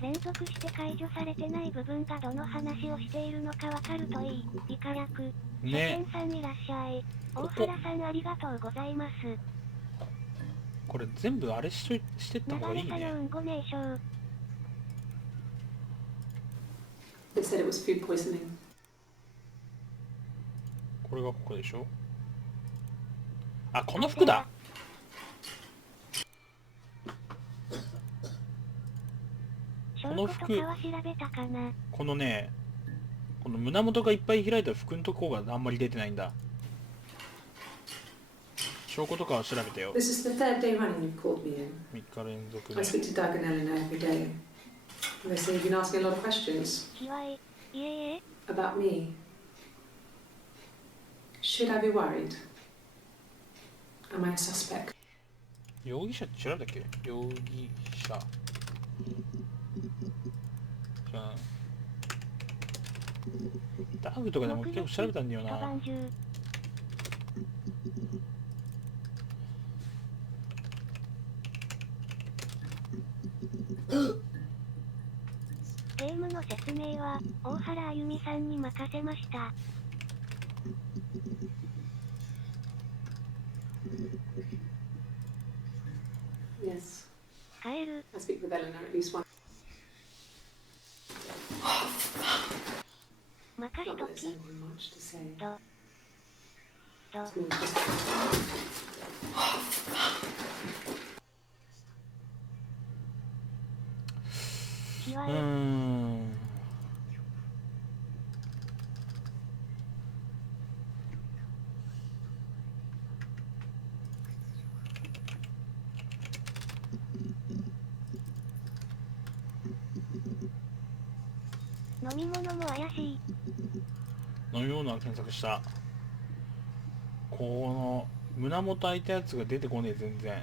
連続して解除されてない部分がどの話をしているのかわかるといい。イカ略。ね、初見さんいらっしゃい。大原さんありがとうございます。これ全部あれしてった方がいいね。流れたようんご名称。They said it was food poisoning. これがここでしょ。あ、この服だ。この服、このね、この胸元がいっぱい開いた服のとこがあんまり出てないんだ。証拠とかは調べたよ。This is the third day running you've called me in. 3日連続 I で。 speak to Doug and Eleanor every day. They say you've been asking a lot of questions いえいえ。 about me. Should I be worried? Am I a suspect? 容疑者って調べたっけ？容疑者。じゃあ、ダグとかでも結構調べたんだよな。ゲームの説明は大原あゆみさんに任せました。Yes. 帰る。 I speak with Eleanor at least once. 任し Not と that there's き。 anything much to say. と。 It's more just きわ飲み物も怪しい。飲み物は検索した。この胸元開いたやつが出てこねえ全然。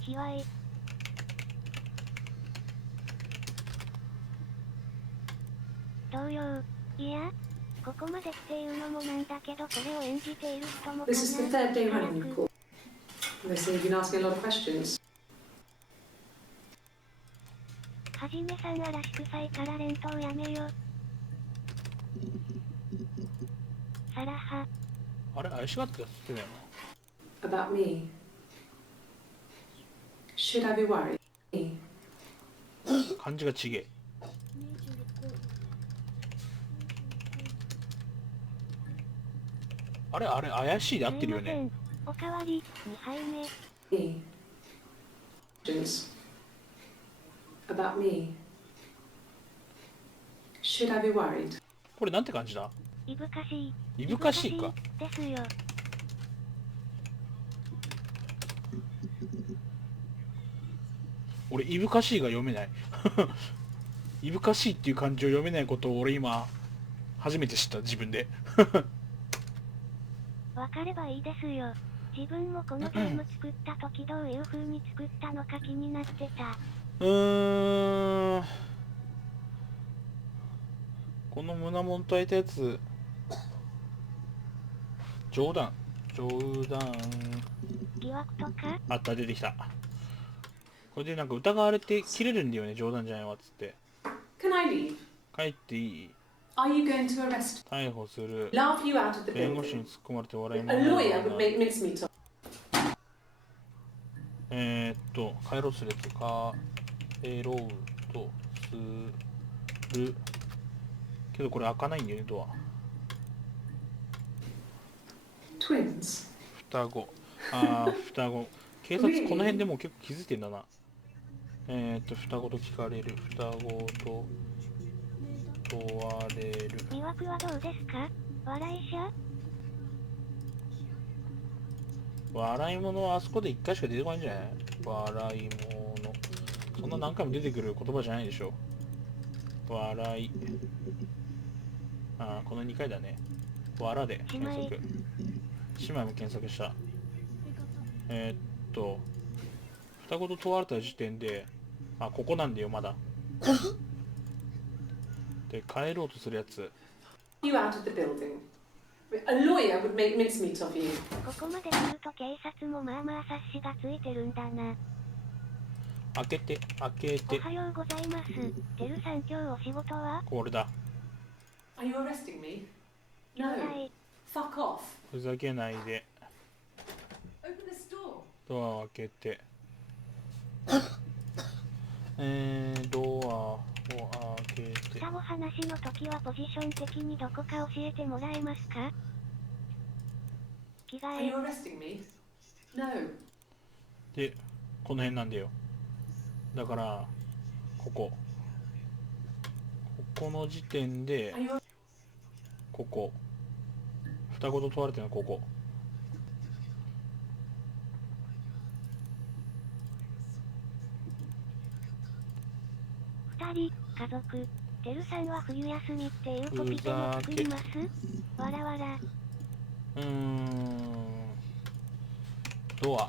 ひわい。同様。いや、ここまで来ているのもなんだけど、これを演じている人もかな。 This is the third day running you've called. They say you've been asking a lot of questions. はじめさんあらしくさいから連投やめよ。サラハ。あれ怪しがってたって言ってたよな。 About me. Should I be worried? Me. 漢字がちげえ。あれ怪しいで合ってるよね。おかわり2杯目。Me. Questions about me. Should I be worried? これなんて感じだ？いぶかしい。いぶかしいか。ですよ。俺いぶかしいが読めない。いぶかしいっていう漢字を読めないことを俺今初めて知った、自分で。わかればいいですよ。自分もこのゲーム作った時どういう風に作ったのか気になってた。この胸元開いたやつ、冗談疑惑とかあった、出てきた。これでなんか疑われて切れるんだよね、冗談じゃないわっつって。 Can I leave? 帰っていい？ Are you going to arrest 逮捕する。 laugh you out of the 弁護士に building? 突っ込まれて笑い A もないよ lawyer う would な。 make mincemeat of. 帰ろうとするやつか、帰ろうとするけどこれ開かないんだよね、ドア。 Twins. 双子。双子。警察この辺でもう結構気づいてんだな。双子と聞かれる。双子と問われる。魅惑はどうですか？笑い者？笑い物はあそこで1回しか出てこないんじゃない？笑い物。そんな何回も出てくる言葉じゃないでしょ。笑い。この2回だね。笑で検索。姉妹も検索した。双子と問われた時点で、ここなんだよ、まだ。で、帰ろうとするやつ。You out of the building. A lawyer would make mincemeat of you. ここまで来ると警察もまあまあ察しがついてるんだな。開けて。おはようございます。てるさん、今日お仕事は？これだ。Are you arresting me? 兄 No. 弟。 Fuck off. ふざけないで。 Open this door. ドアを開けて。ドアを開けて。双子話の時はポジション的にどこか教えてもらえますか？着 Are 替 you え。 arresting me? No. で、この辺なんだよ。だから、この時点で Are、you ここ。双子と問われてるのはここ。2人、家族。てるさんは冬休みっていうコピペも作ります？わらわら。ドア。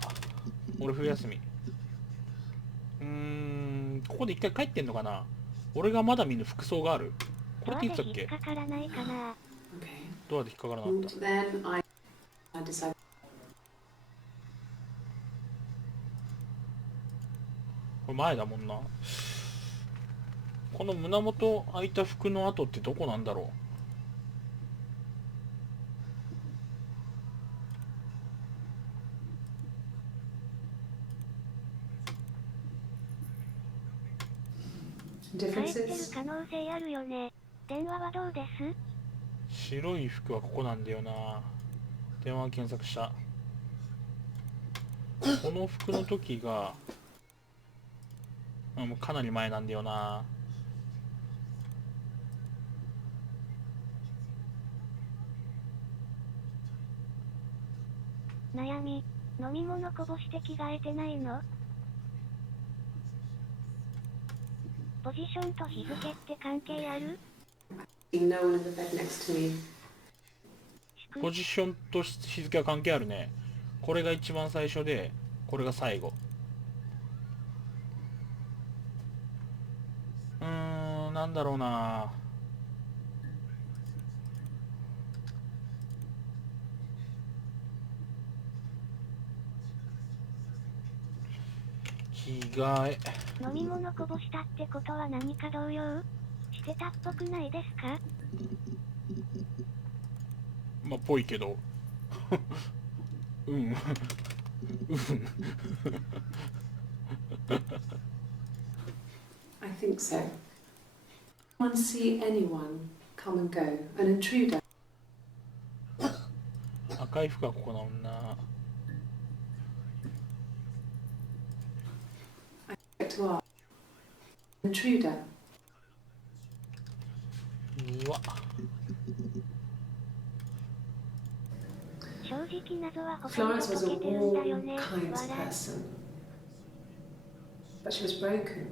俺冬休み。ここで一回帰ってんのかな。俺がまだ見ぬ服装がある。これって言ってたっけ？ドアで引っかからないかな。Okay. ドアで引っかからなかっ And then I decided. これ前だもんな。この胸元開いた服の跡ってどこなんだろう。帰ってる Differences? 可能性あるよね。電話はどうです？白い服はここなんだよな。電話検索した。この服の時が、もうかなり前なんだよな。悩み。飲み物こぼして着替えてないの？ポジションと日付って関係ある？ No one in the bed next to me. ポジションと日付は関係あるね。これが一番最初で、これが最後。なんだろうな。着替え。飲み物こぼしたってことは何か動揺してたっぽくないですか？ぽいけど。うん。I think so. Anyone see anyone come and go? An intruder? 赤い服はここの女。Intruder. 庭。正直謎は他に Florence was a 解けてるんだよ warm, ね。 kind 笑 person. But she was broken.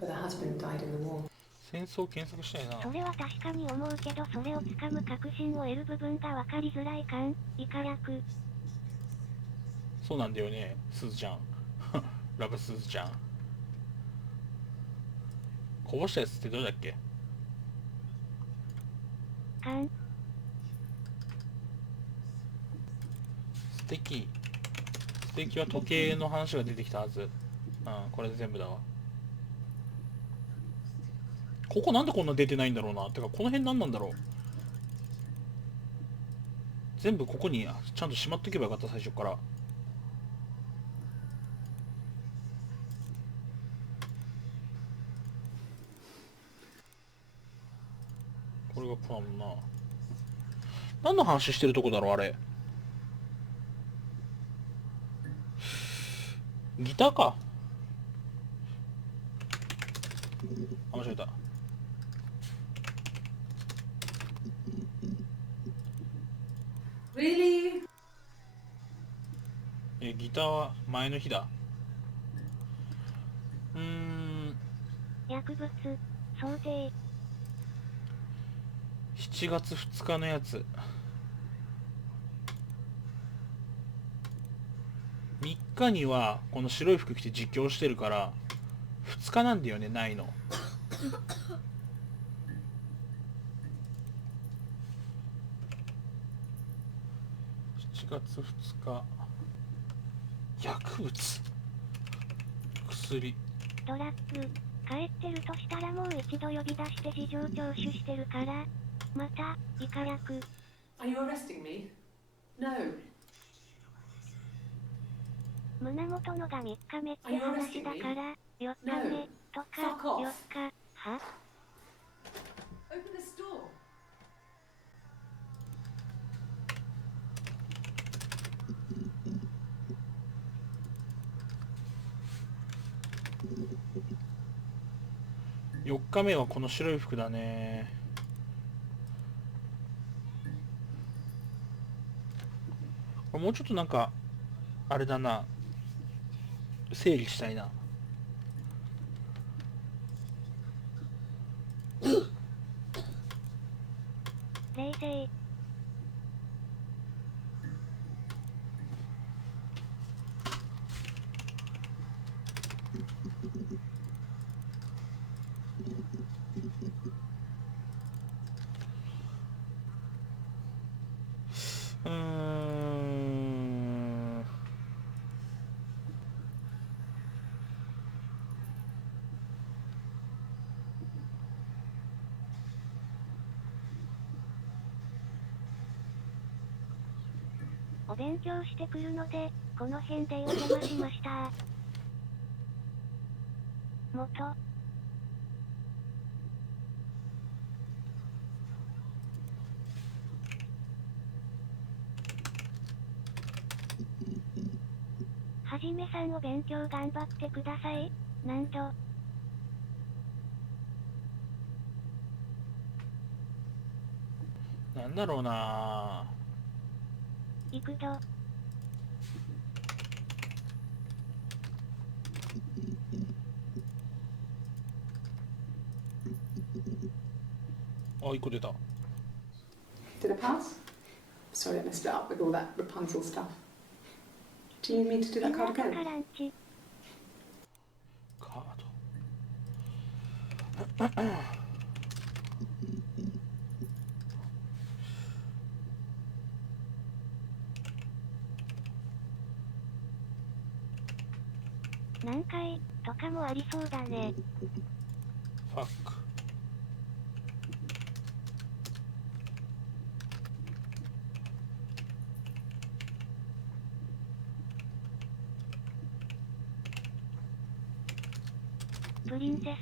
But her husband died in the war. 戦争検索したいな。それは確かに思うけど、それをつかむ確信を得る部分が分かりづらい感。以下略。そうなんだよね、すずちゃん。ラブすずちゃん。こぼしたやつってどれだっけ？感。素敵。素敵は時計の話が出てきたはず。うん、これで全部だわ。ここなんでこんな出てないんだろうな。てか、この辺何なんだろう。全部ここにちゃんとしまっとけばよかった、最初から。これがプランな。何の話してるとこだろう、あれ。ギターか。あ、間違えた。Really? ギターは前の日だ。薬物、想定。7月2日のやつ。3日にはこの白い服着て実況してるから2日なんだよね、ないの。7月2日。薬物、薬。トラック、帰ってるとしたらもう一度呼び出して事情聴取してるから。また、以下略。Are you arresting me? No. 胸元のが3日目って話だから4日目とか Fuck off. 4日は Open this door. 4日目はこの白い服だね。もうちょっとなんかあれだな、整理したいな。冷静。お勉強してくるので、この辺でお邪魔しました。元。はじめさんお勉強頑張ってください。何度。なんだろうな。幾度。あ、1個出た。Did I pass? Sorry, I messed it up with all that Rapunzel stuff. Do you need me to do that card か again? ランチ。カード。何回とかもありそうだね。ファック。プリンセス。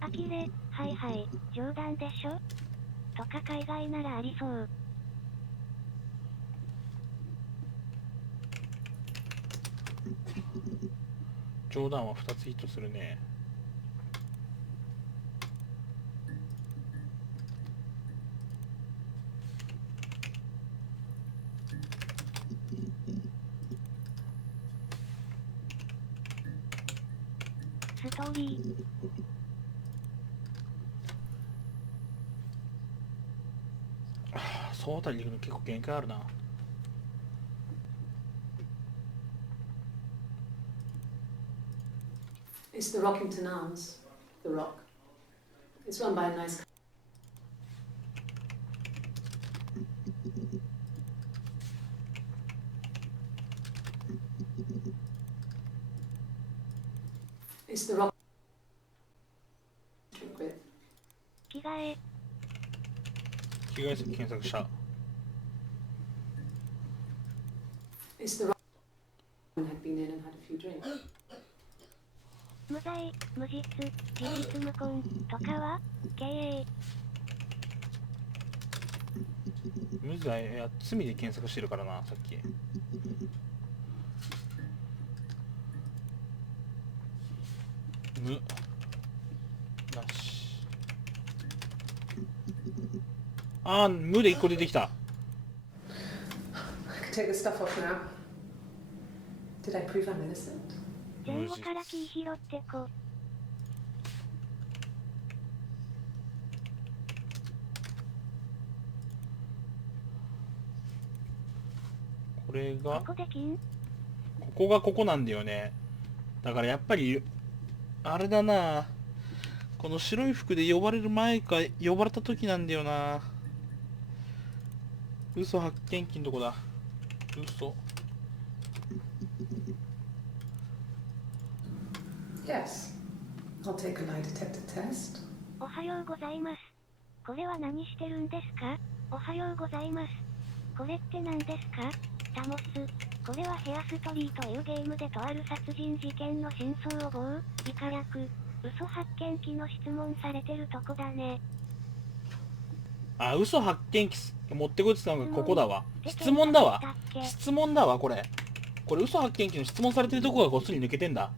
あきれ、はいはい、冗談でしょとか海外ならありそう。冗談は2つヒットするね。ストーリー。そうあたりで行くの結構限界あるな。It's the Rockington Arms. The Rock. It's run by a nice. It's the Rock. Drink with. 着替え。着替え先検索した。It's the Rock. Had been in and had a few drinks. 無罪、無実、事実無根とかは経営。無罪、いや罪で検索してるからな、さっき。無なし。あー、無で1個出てきた。 I can take the stuff off now. Did I prove I'm innocent? 前後からキー拾ってこ。これがここで金？ここがここなんだよね。だからやっぱりあれだな、この白い服で呼ばれる前か呼ばれた時なんだよな。嘘発見器のとこだ。嘘。Yes. I'll take a lie detector test. おはようございます。これは何してるんですか？おはようございます。これって何ですか？タモス。これはヘアストリーというゲームでとある殺人事件の真相を以下略、嘘発見器の質問されてるとこだね。あ、嘘発見器持ってこいって言ったのがここだわ。質問だわ。質問だわ、これ。これ嘘発見器の質問されてるとこがごっそり抜けてんだ。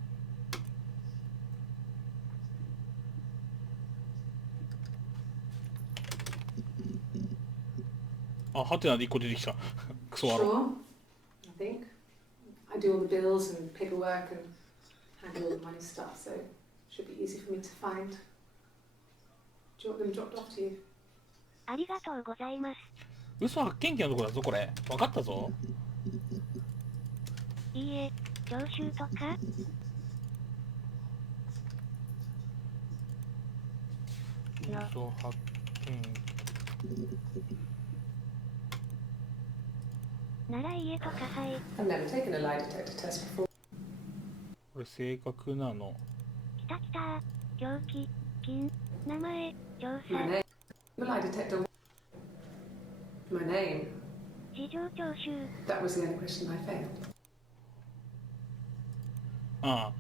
あ、ハテナで1個出てきた。クソ野郎。Sure. I think. I do all the bills and paperwork and handle all the money stuff, so it should be easy for me to find. Do you want them dropped off to you? ありがとうございます。嘘発見器のとこだぞ、これ。分かったぞ。いいえ、徴収とか？嘘発見器。ならいいえとかはい。I've never taken a lie detector test before. これ正確なの。きたきた、凶器、金、名前、調 My 査。 name. The lie detector. My name. 事情聴取。 That was the only question I failed. ああ、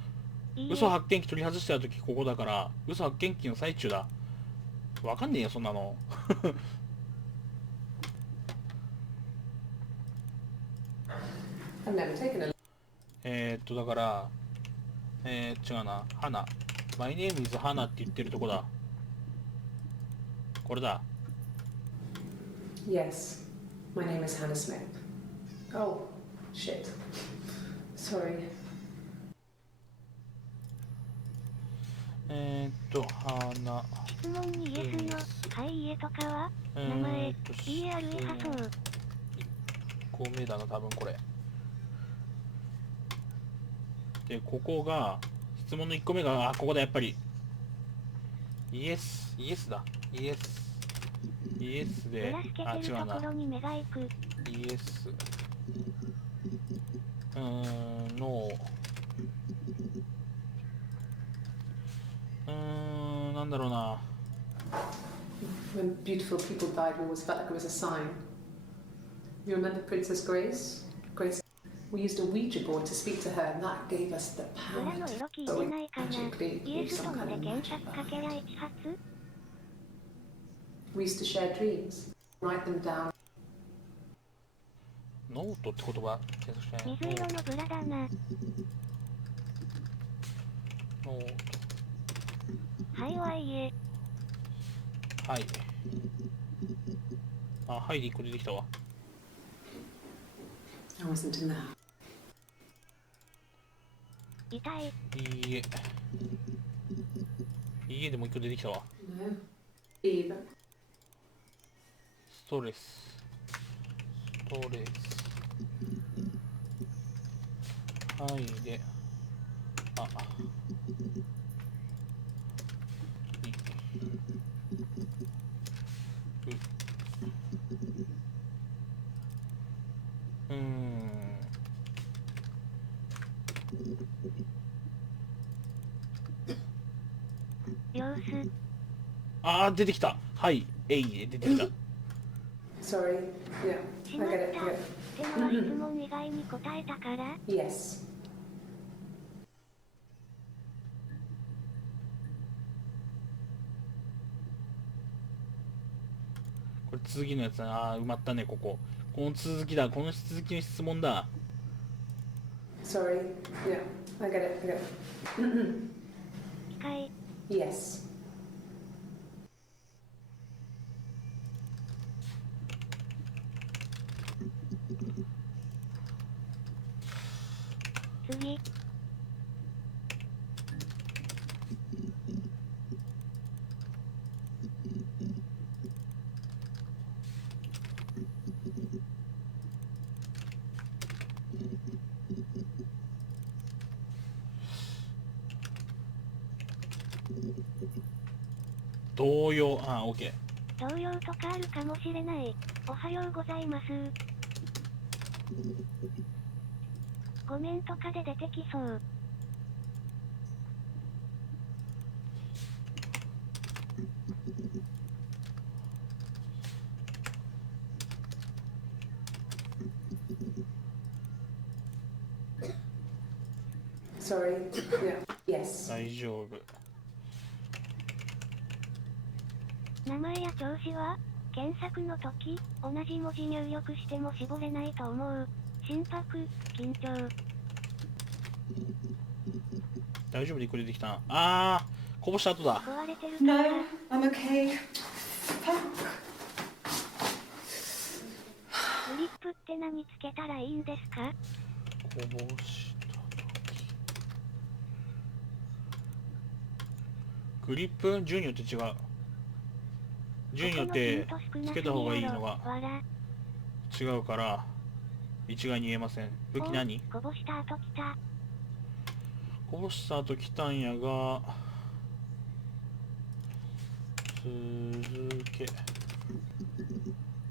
いいえ。嘘発見器取り外した時ここだから、嘘発見器の最中だ。わかんねえよ、そんなの。I've never taken a. だから、違うな、花。My name is 花って言ってるとこだ。これだ。Yes. My name is Hannah Smith. Oh, shit. Sorry. 花。質問にイエスの、はいいえとかは、名前、ERA 発送。1個目だな、多分これ。で、ここが、質問の1個目が、あ、ここだ、やっぱり。イエスだ。イエスで、裏透けてるところに目が行く。イエス。のなんだろうな。When beautiful people died, we always felt like it was a sign. You remember Princess Grace? Grace. We used a Ouija board to speak to her, and that gave us the 裏 power の to 色聞いてないかな。 magically イエ use ス some との kind で of 検 magic 索か power. けら一発 We used to share dreams, write them down. ノートって言葉検索してない。水色のブラだな。ノーはいはいえ。ト。はい。あ、はいで1個出てきたわ。I wasn't in there. 痛い。いいえ。いいえでも1個出てきたわ。No. Either. ストレス。ストレス。はいで。あ。様子。あー出てきた。はいえいで出てきた。 Sorry. Yeah. し I まっ get it. た。 I get it. でも質問以外に答えたから Yes. これ続きのやつだな。埋まったねここ。この続きだ。この続きの質問だ。 Sorry. Yeah. I get it. I get it. 機械。 Yes. 次。動揺。あーオッケー。動揺とかあるかもしれない。おはようございます。ごめんとかで出てきそう。Sorry. Yeah. Yes. 大丈夫。名前や調子は検索の時、同じ文字入力しても絞れないと思う。心拍、緊張。大丈夫でこれできた。あーこぼした後だ。壊れてるか No, ら。 I'm okay. Fuck. グリップって何つけたらいいんですか？こぼした時。グリップ順によって違う。順によってつけた方がいいのが違うから一概に言えません。武器何？こぼした後来た。こぼした後来たんやが続け。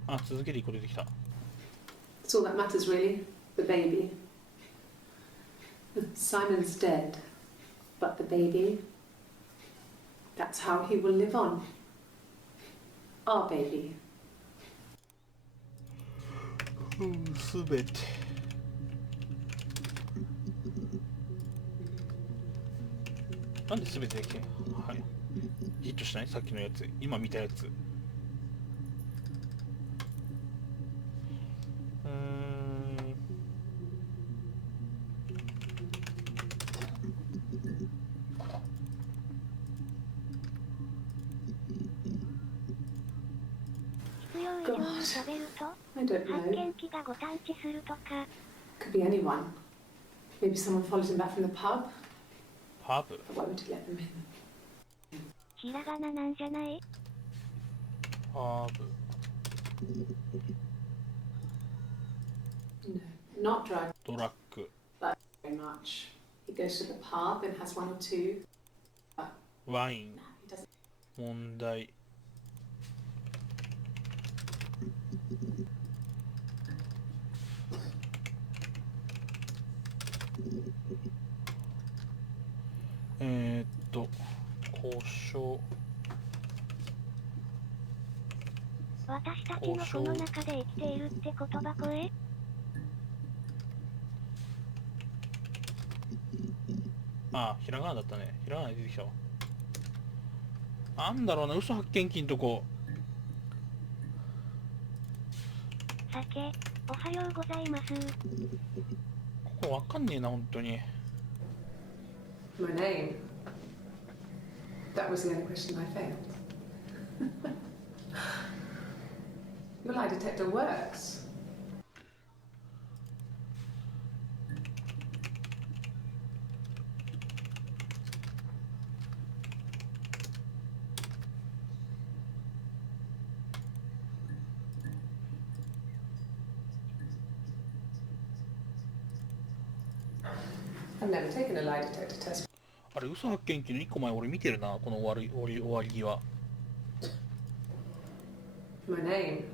あ、続けで1個出てきた。 It's all that matters, really. The baby. Simon's dead, but the baby. That's how he will live on. Our baby. すべて。なんで全てできん？はい。ヒットしない？さっきのやつ。今見たやつ。必要以上に食べると I don't 発 know. 見器がご探知するとか。 Could be anyone. Maybe someone followed him back from the pub. パブ？ But why would he let them in? ひらがななんじゃない？パブ。 No, not drug ドラッグ。 very much. He goes to the pub and has one or two. ワイン。 No, he doesn't. 問題。交渉。私たちのこの中で生きているって言葉声？あ、ひらがなだったね。ひらがなで出てきたわ。なんだろうな、嘘発見器んとこ。酒、おはようございます。ここわかんねえな、ほんとに。My name. That was the only question I failed. Your lie detector works. I've never taken a lie detector test. あれ、嘘発見器の1個前俺見てるな、この終わり際。My name.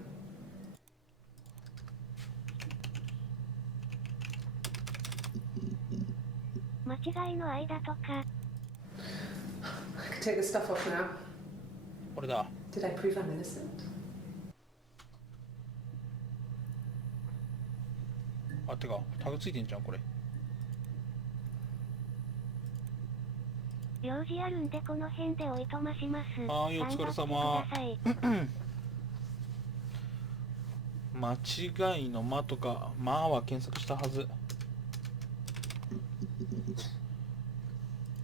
間違いの間とか。I can take the stuff off now. これだ。Did I prove I'm innocent? あ、てか、タグついてんじゃん、これ。用事あるんでこの辺でおいとまします。はい、お疲れ様。間違いの間とか、間は検索したはず。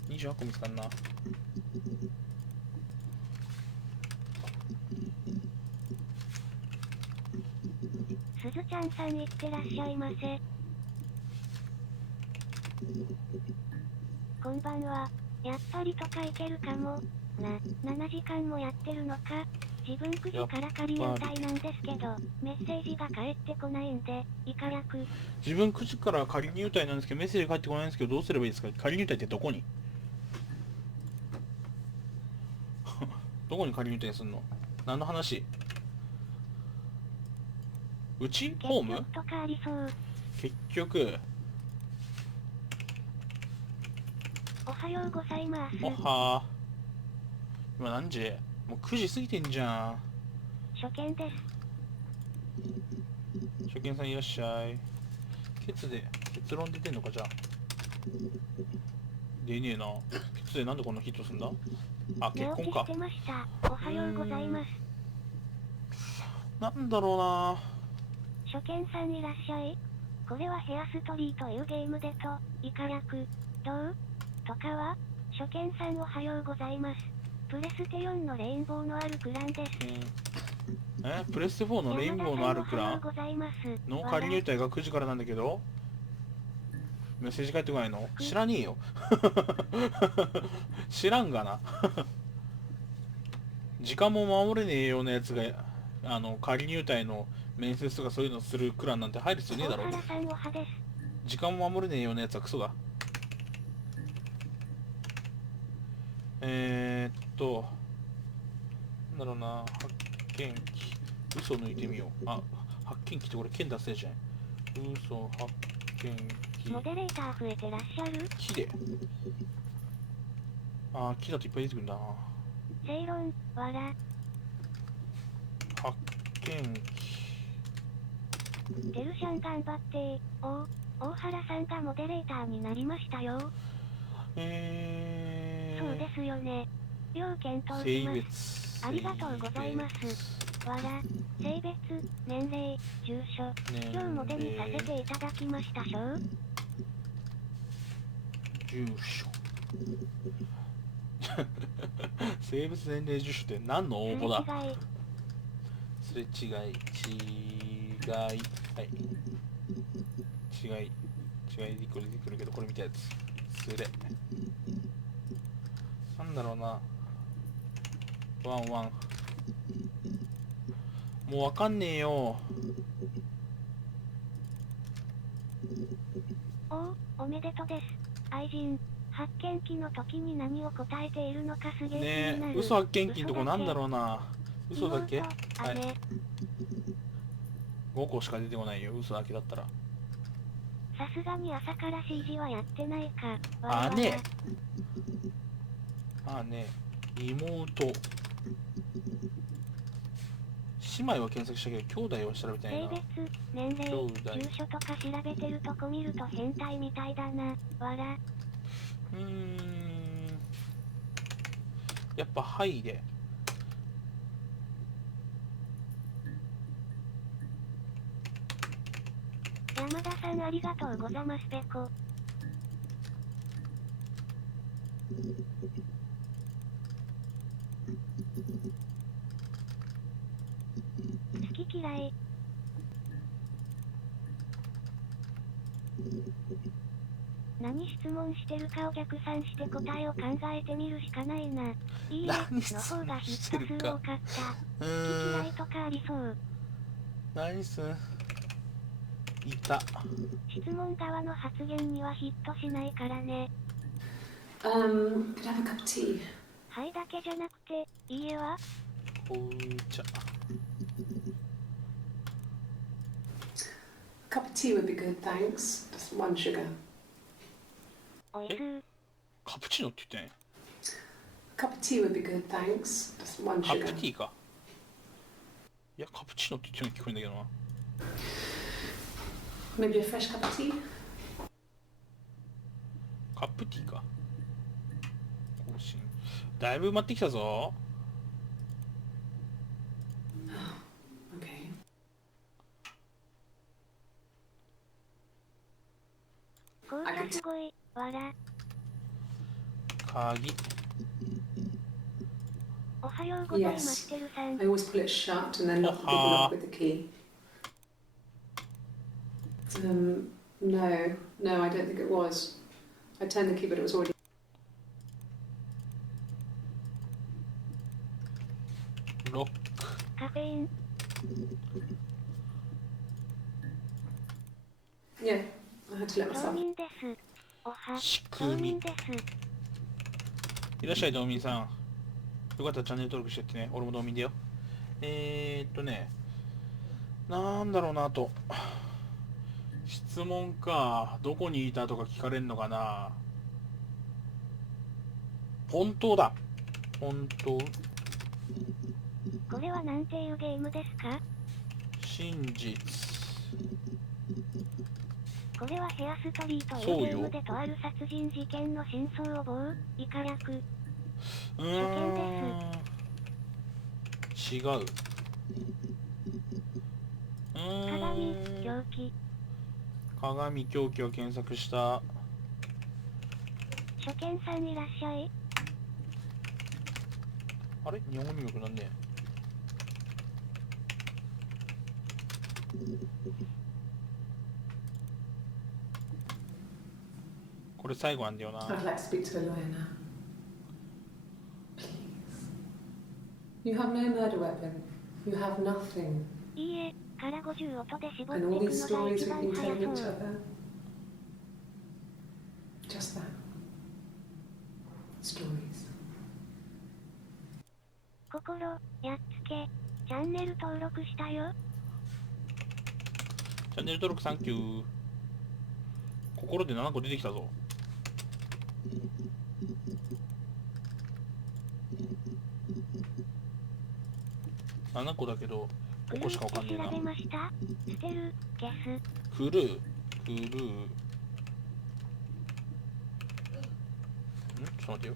28個見つかんな。すずちゃんさんいってらっしゃいませ。こんばんは。やっぱりとかいけるかも。7時間もやってるのか。自分9時から仮入隊なんですけど、メッセージが返ってこないんで、イカ役。自分9時から仮入隊なんですけど、メッセージ返ってこないんですけど、どうすればいいですか？仮入隊ってどこにどこに仮入隊すんの？何の話？うち？ホーム？結局とかありそう。結局。おはようございます。おはー。今何時？もう9時過ぎてんじゃん。初見です。初見さんいらっしゃい。結論出てんのか？じゃあ出ねえな。ケツでなんでこんなヒットすんだ？あ、結婚か。寝起きしてました。おはようございます。なんだろうな。初見さんいらっしゃい。これはヘアストリーというゲームでと、イカ役、どうとかは、初見さんおはようございます。プレステ4のレインボーのあるクランです。プレステ4のレインボーのあるクラン？の仮入隊が9時からなんだけど、メッセージ返ってこないの？知らねえよ。知らんがな。時間も守れねえようなやつが、仮入隊の面接とかそういうのするクランなんて入る必要ねえだろ。時間も守れねえようなやつはクソだ。なんだろうな、発見器。嘘抜いてみよう。あ、発見器ってこれ剣出せじゃん。嘘発見器。モデレーター増えてらっしゃる？木で。あ、木だといっぱい出てくるんだな。正論、わら。発見器。てるしゃん頑張ってー。大原さんがモデレーターになりましたよ。そうですよね。要検討します。ありがとうございます。わら、性別、年齢、住所、今日も手にさせていただきましたしょう。住所。性別、年齢、住所って何の応募だ？すれ違い。はい。違いでくるけど、これ見たやつ。すれ。なんだろうな。ワン。もうわかんねえよ。おめでとです。愛人、発見器の時に何を答えているのかすげえ気になる。ねえ、嘘発見器のとこなんだろうな。嘘だけ？はい。5個しか出てこないよ、嘘だけだったら。さすがに朝から CG はやってないか。あねまあね、妹。姉妹は検索したけど、兄弟は調べてないな。性別、年齢、兄弟。住所とか調べてるとこ見ると変態みたいだな。わら。やっぱはいで。山田さんありがとうござますペコ。好き嫌い。何質問してるかを逆算して答えを考えてみるしかないな。いいえ、の方がヒット数多かった。好き嫌いとかありそう。何すんいた。質問側の発言にはヒットしないからね。Could I have a cup of tea? はいだけじゃなくて、いいえは紅茶。A cup of tea would be good, thanks. Just one sugar. おいす。カプチーノって言ってね。A cup of tea would be good, thanks. Just one カ sugar. プティーか。いや、カプチーノって言ってるの聞こえんだけどな。Maybe a fresh cup of tea? カプティーか。更新。だいぶ埋まってきたぞ。Okay. 紅茶すごい、わら。鍵。おはようございますてるさん。I always pull it shut and then lock the big lock with the key. No, no, I don't think it was. I turned the key, but it was already. ロック。カフェイン。Yeah, I had to let 道 myself. 民です。おは、仕道組み民。です。いらっしゃい、道民さん。よかったらチャンネル登録してってね。俺も道民だよ。なんだろうなと。質問か。どこにいたとか聞かれんのかな。本当だ。本当。これはなんていうゲームですか？真実。これはヘアストリーというゲームでとある殺人事件の真相を以下略。違う。鏡、凶器。鏡、凶器を検索した。初見さんいらっしゃい。あれ日本語入力なんね。これ最後なんだよな。I'd like to speak to a lawyer now. Please. You have no murder weapon. You have nothing. いいえ、から50音で絞って And い all く these のが stories 一 we've 番 been 早 telling each そう。 other. Just that. Stories. 心、やっつけ、チャンネル登録したよ。チャンネル登録サンキュー。心で7個出てきたぞ。7個だけど5個しかわかんねえな。調べました。捨てる、消す。クルー。クルー。ちょっと待ってよ。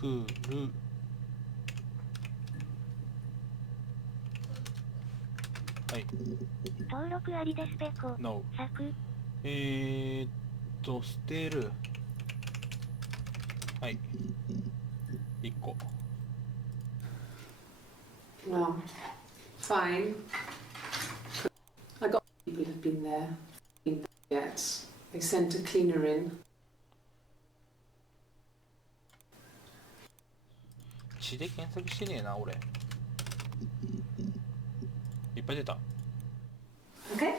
クルー。はい。登録ありですペコ。No。作。捨てる。はい。1個。Well, fine. I got people have been there. Yet. They sent a cleaner in. 血で検索してねえな、俺。いっぱい出た。Okay.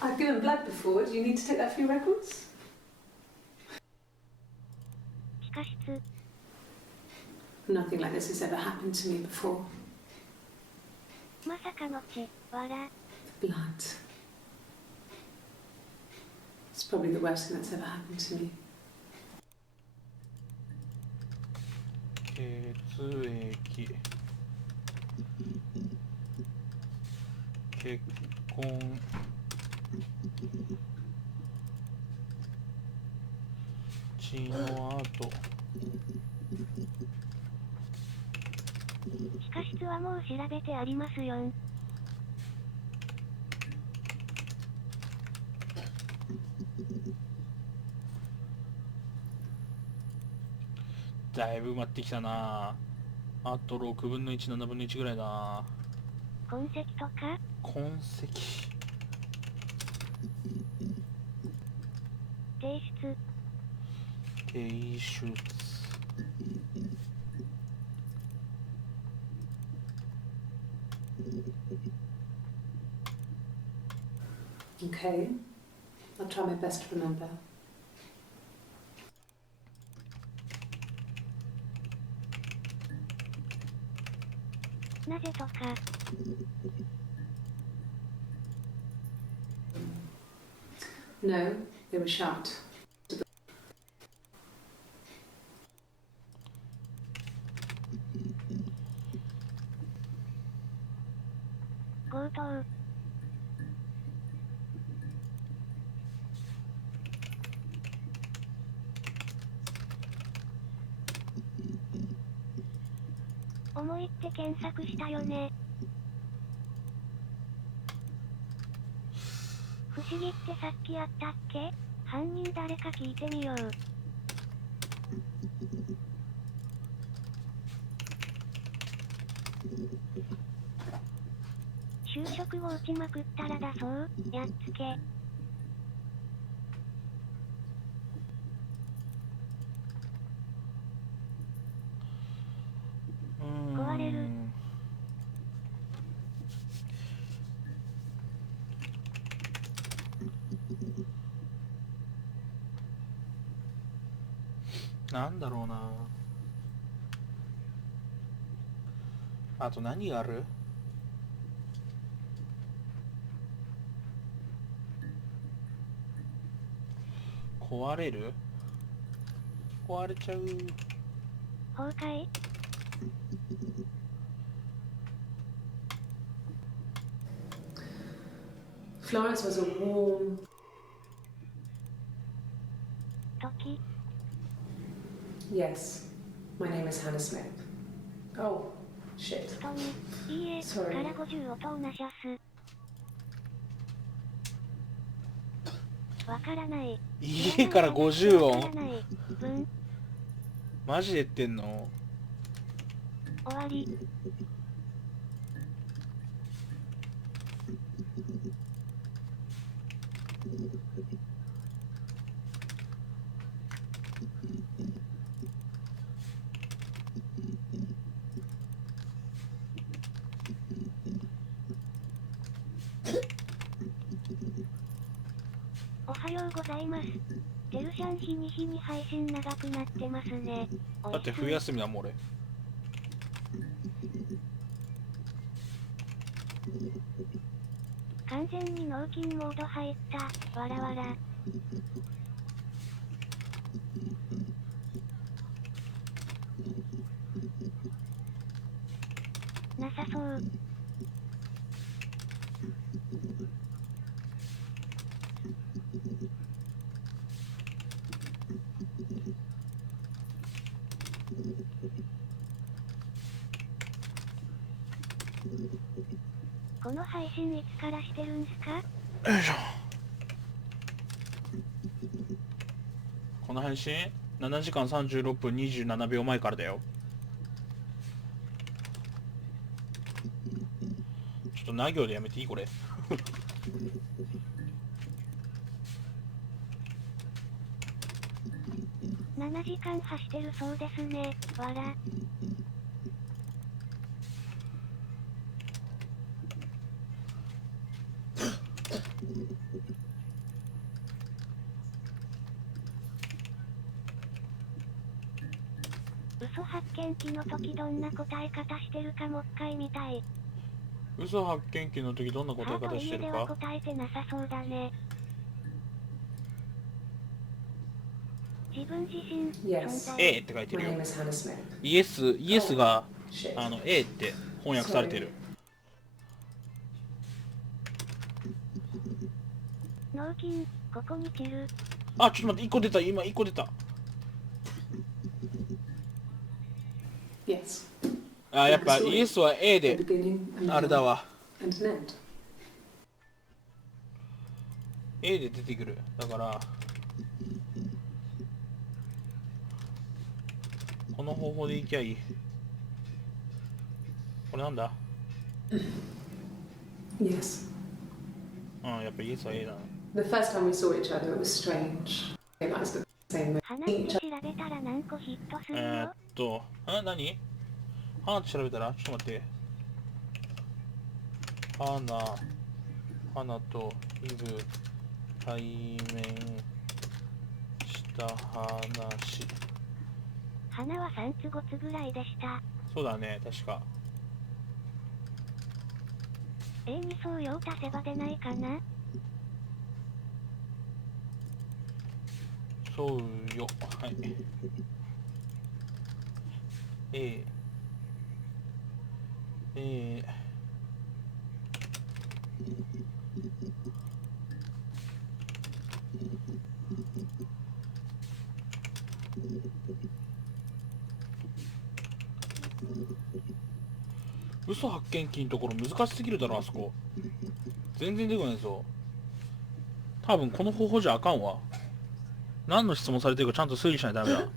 I've given blood before. Do you need to take that for your records? 地下室。 Nothing like this has ever happened to me before. まさかの血、わら。 Blood. It's It's probably the worst thing that's ever happened to me. 血液、結婚、血の跡。地下室はもう調べてありますよん。だいぶ埋まってきたな。あと6分の1、7分の1ぐらいだ。痕跡とか痕跡。提出。提出。Okay, I'll try my best to remember. なぜとか。No, they were shot. 強盗。思いって検索したよね。不思議ってさっきあったっけ？犯人誰か聞いてみよう。就職を打ちまくったらだそう、やっつけ。壊れる。なんだろうな。あと何がある？壊れる？壊れちゃう。崩壊？Florence was a warm. 時。 Yes, my name is Hannah Smith. Oh, shit. 人に、いいえ、から50音をなしゃす。わからない。家から50音。わからない。文。マジで言ってんの？終わり。おはようございます。てるしゃん日に日に配信長くなってますね。だって冬休みだもん俺。完全に納金モード入った。わらわら。なさそう。この配信いつからしてるんすか？よいしょ。この配信7時間36分27秒前からだよ。ちょっとな行でやめていいこれ。7時間走ってるそうですね。わら。嘘発見器の時どんな答え方してるかもう一回見たい。嘘発見器の時どんな答え方してるハート家ではか？答えてなさそうだね。自分自身、Yes. 存在。A って書いて My るよ。 name is Hannah Smith. イエスが Shit. A って翻訳されてる。脳筋、ここに散る。あ、ちょっと待って、1個出た、今1個出た。Yes. あ、やっぱイエスは A A で beginning, a あれだ middle, わ。 and an end. A で出てくる。だからこの方法でいきゃいい。これなんだ？ Yes. うん、やっぱイエスは A だな。 The first time we saw each other, it was strange. They might have the same 花って調べたら何個ヒットするの？何？花って調べたらちょっと待って。花とイブ対面した話。花は3つ5つぐらいでした。そうだね、確か。 A に相用足せば出ないかな？そうよ。はい。嘘発見器のところ難しすぎるだろ、あそこ。全然出てこないぞ。多分この方法じゃあかんわ。何の質問されてるかちゃんと推理しないとダメだ。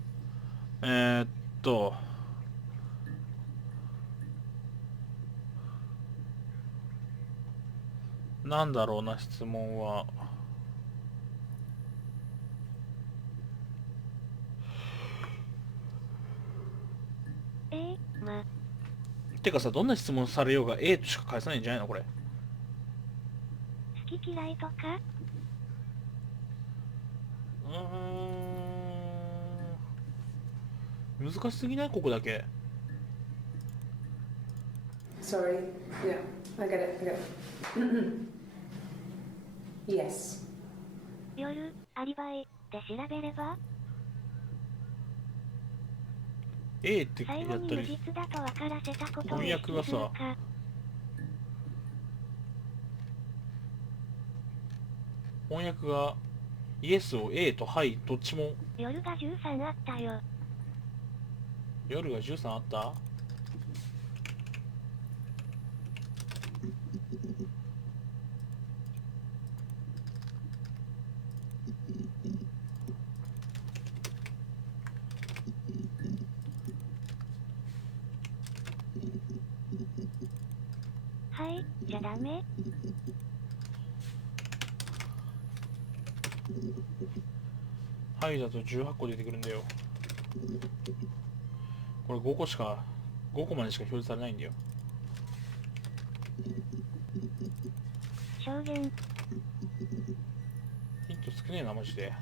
なんだろうな、質問は。てかさ、どんな質問されようが A としか返さないんじゃないのこれ。好き嫌いとか？難しすぎないここだけ。 Sorry. Yeah, I get it. I get it. Yes. 夜、アリバイで調べれば？ A ってや最後に無ったり。実だと分からせたことを翻訳がさ意識するか。翻訳がイエスを A とはいどっちも。夜が13あったよ。夜が13あった？はい、じゃダメ？はいだと18個出てくるんだよ。これ5個までしか表示されないんだよ。証言。ヒント少ねえなマジで。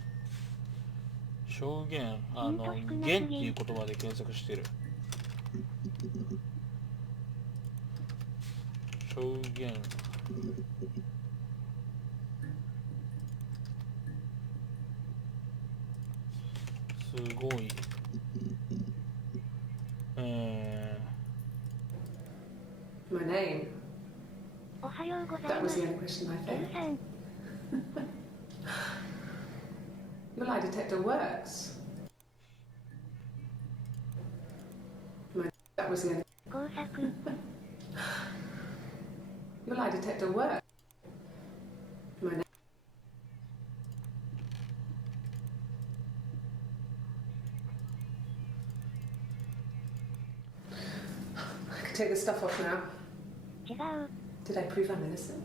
証言、ヒント少なすぎ言っていう言葉で検索してる。証言。すごい。My name. おはようござい That ま was す。 the only question I エル failed. さん、 Your lie detector works. That was the only. 工作。 Your lie detector works. My name. I can take this stuff off now. 違う。 Did I prove I'm innocent?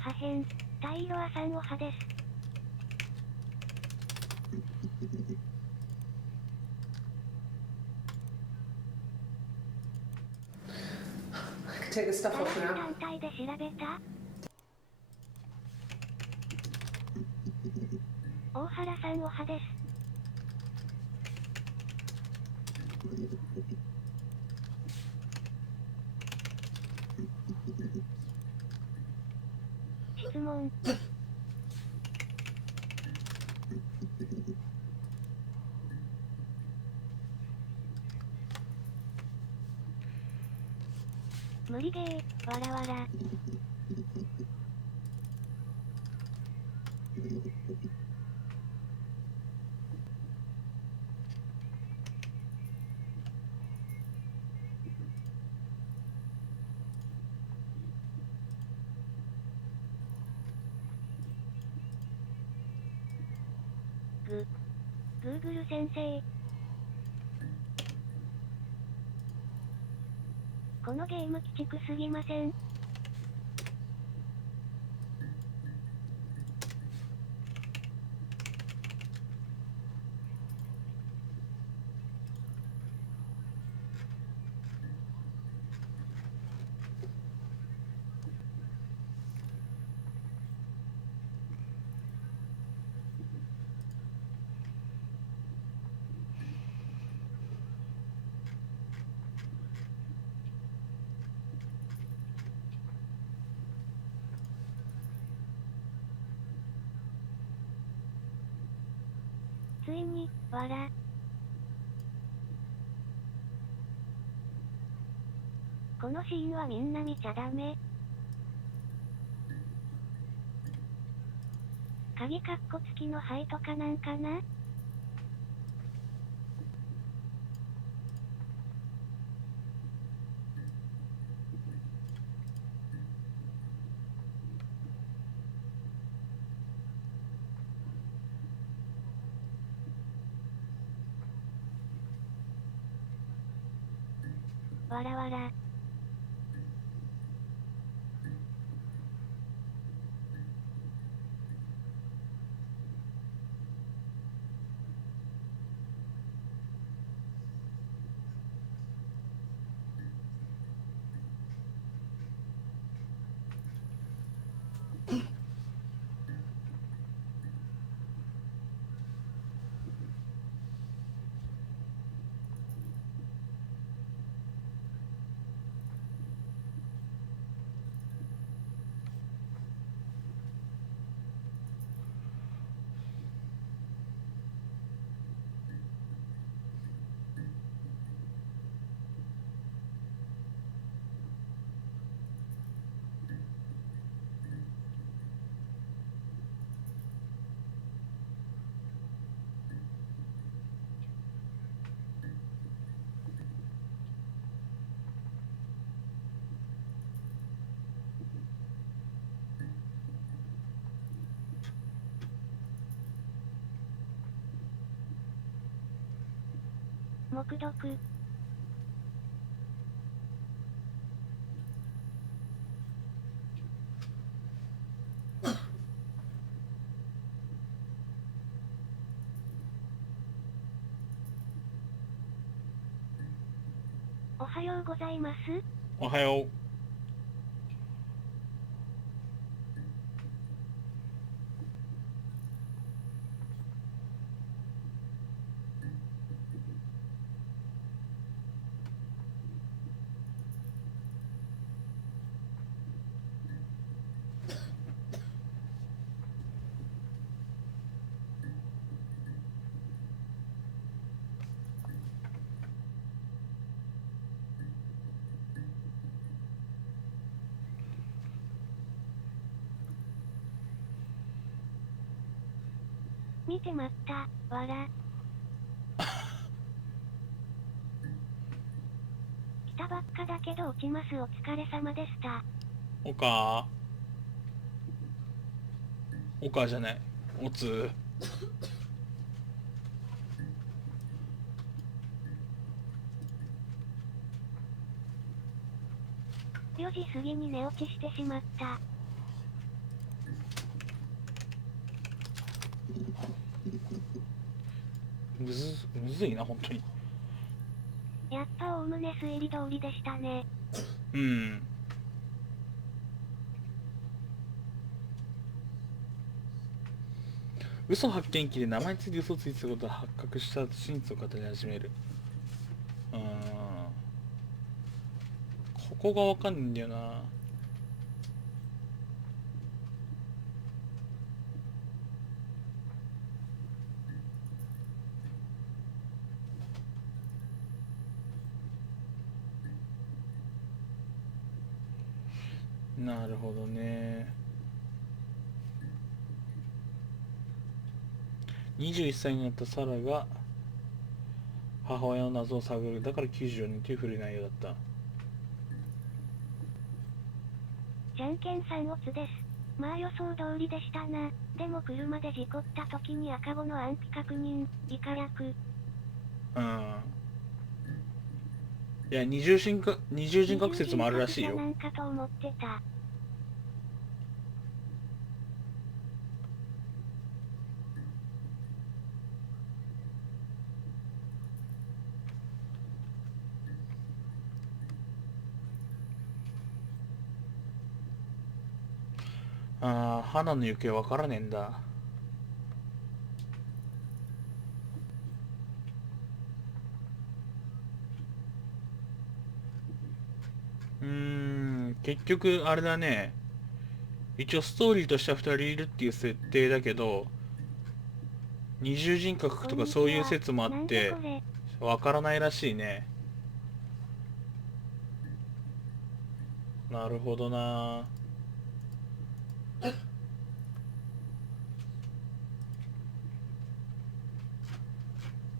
破片。大色は3を派です。I can take this stuff 誰 off の now. 単体で調べた？大原さんを派です。質問。無理ゲー、わらわら。Google 先生。このゲーム鬼畜すぎません？ついに、わら。このシーンはみんな見ちゃダメ。鍵カッコ付きの灰とかなんかな？わらわら。黙読。おはようございます。おはよう。見てまった、わら。来たばっかだけど落ちます。お疲れ様でした。おかじゃない。おつ。4時過ぎに寝落ちしてしまった。むずいな、本当に。やっぱおおむね推理通りでしたね。うん。嘘発見器で名前について嘘ついてたことが発覚した真実を語り始める。ここがわかんないんだよな。なるほどね。21歳になったサラが母親の謎を探る。だから94人という古い内容だった。じゃんけん3オツです。まあ予想通りでしたな。でも車で事故った時に赤子の安否確認、以下略。うん。いや、二重人格説もあるらしいよ。なんかと思ってた。ああ、花の行方わからねえんだ。結局あれだね。一応ストーリーとしては2人いるっていう設定だけど、二重人格とかそういう説もあってわからないらしいね。なるほどな。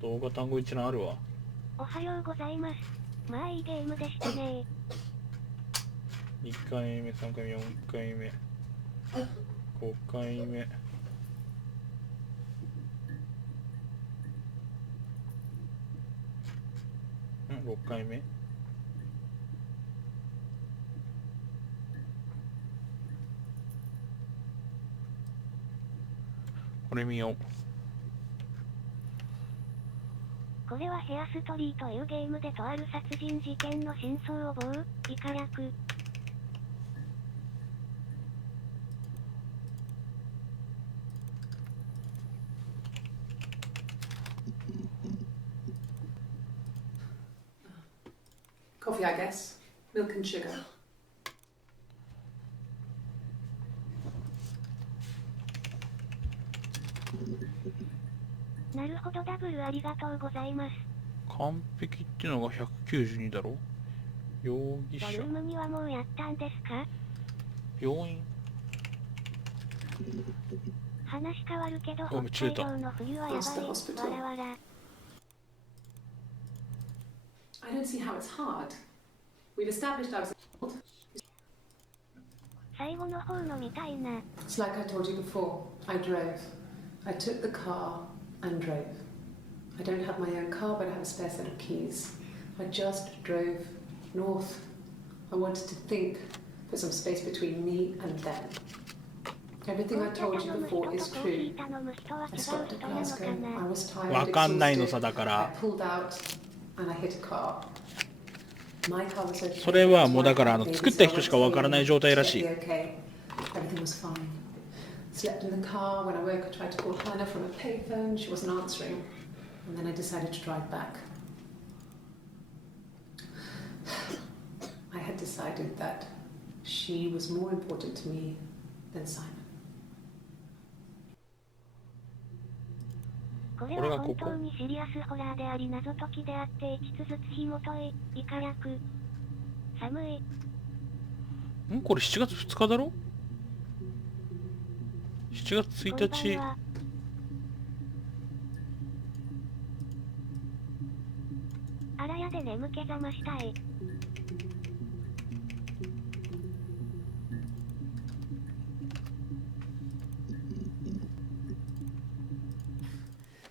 動画単語一覧あるわ。おはようございます。まあいいゲームでしたね。2回目、3回目、4回目、5回目。6回目。これ見よう。これはヘアストリーというゲームでとある殺人事件の真相を棒、以下略。Coffee, I guess. Milk and sugar. なるほど、ダブルありがとうございます。完璧ってのが192だろ。容疑者。ボリュームにはもうやったんですか？病院。話変わるけど北海道の冬はやばい。わらわら。I don't see how it's hard. We've established I was. 最後の方のみたいな。It's like I told you before. I drove. I took the car and drove. I don't have my own car, but I have a spare set of keys. I just drove north. I wanted to think, put some space between me and them. Everything I told you before is true. I stopped at Glasgow. I was tired, わかんないのさだか I ら。 pulled out and I hit a car. My car was okay. それはもうだから作った人しかわからない状態らしい。 Everything was fine. Slept in the car. When I woke, I tried to call Hannah from a payphone. She wasn't answering. And then I decided to drive back. I had decided that she was more important to me than Simon. これは本当にシリアスホラーであり謎解きであって5つずつ紐解い、以下略。寒い。これ7月2日だろ。7月1日。あらやで眠気覚ましたい。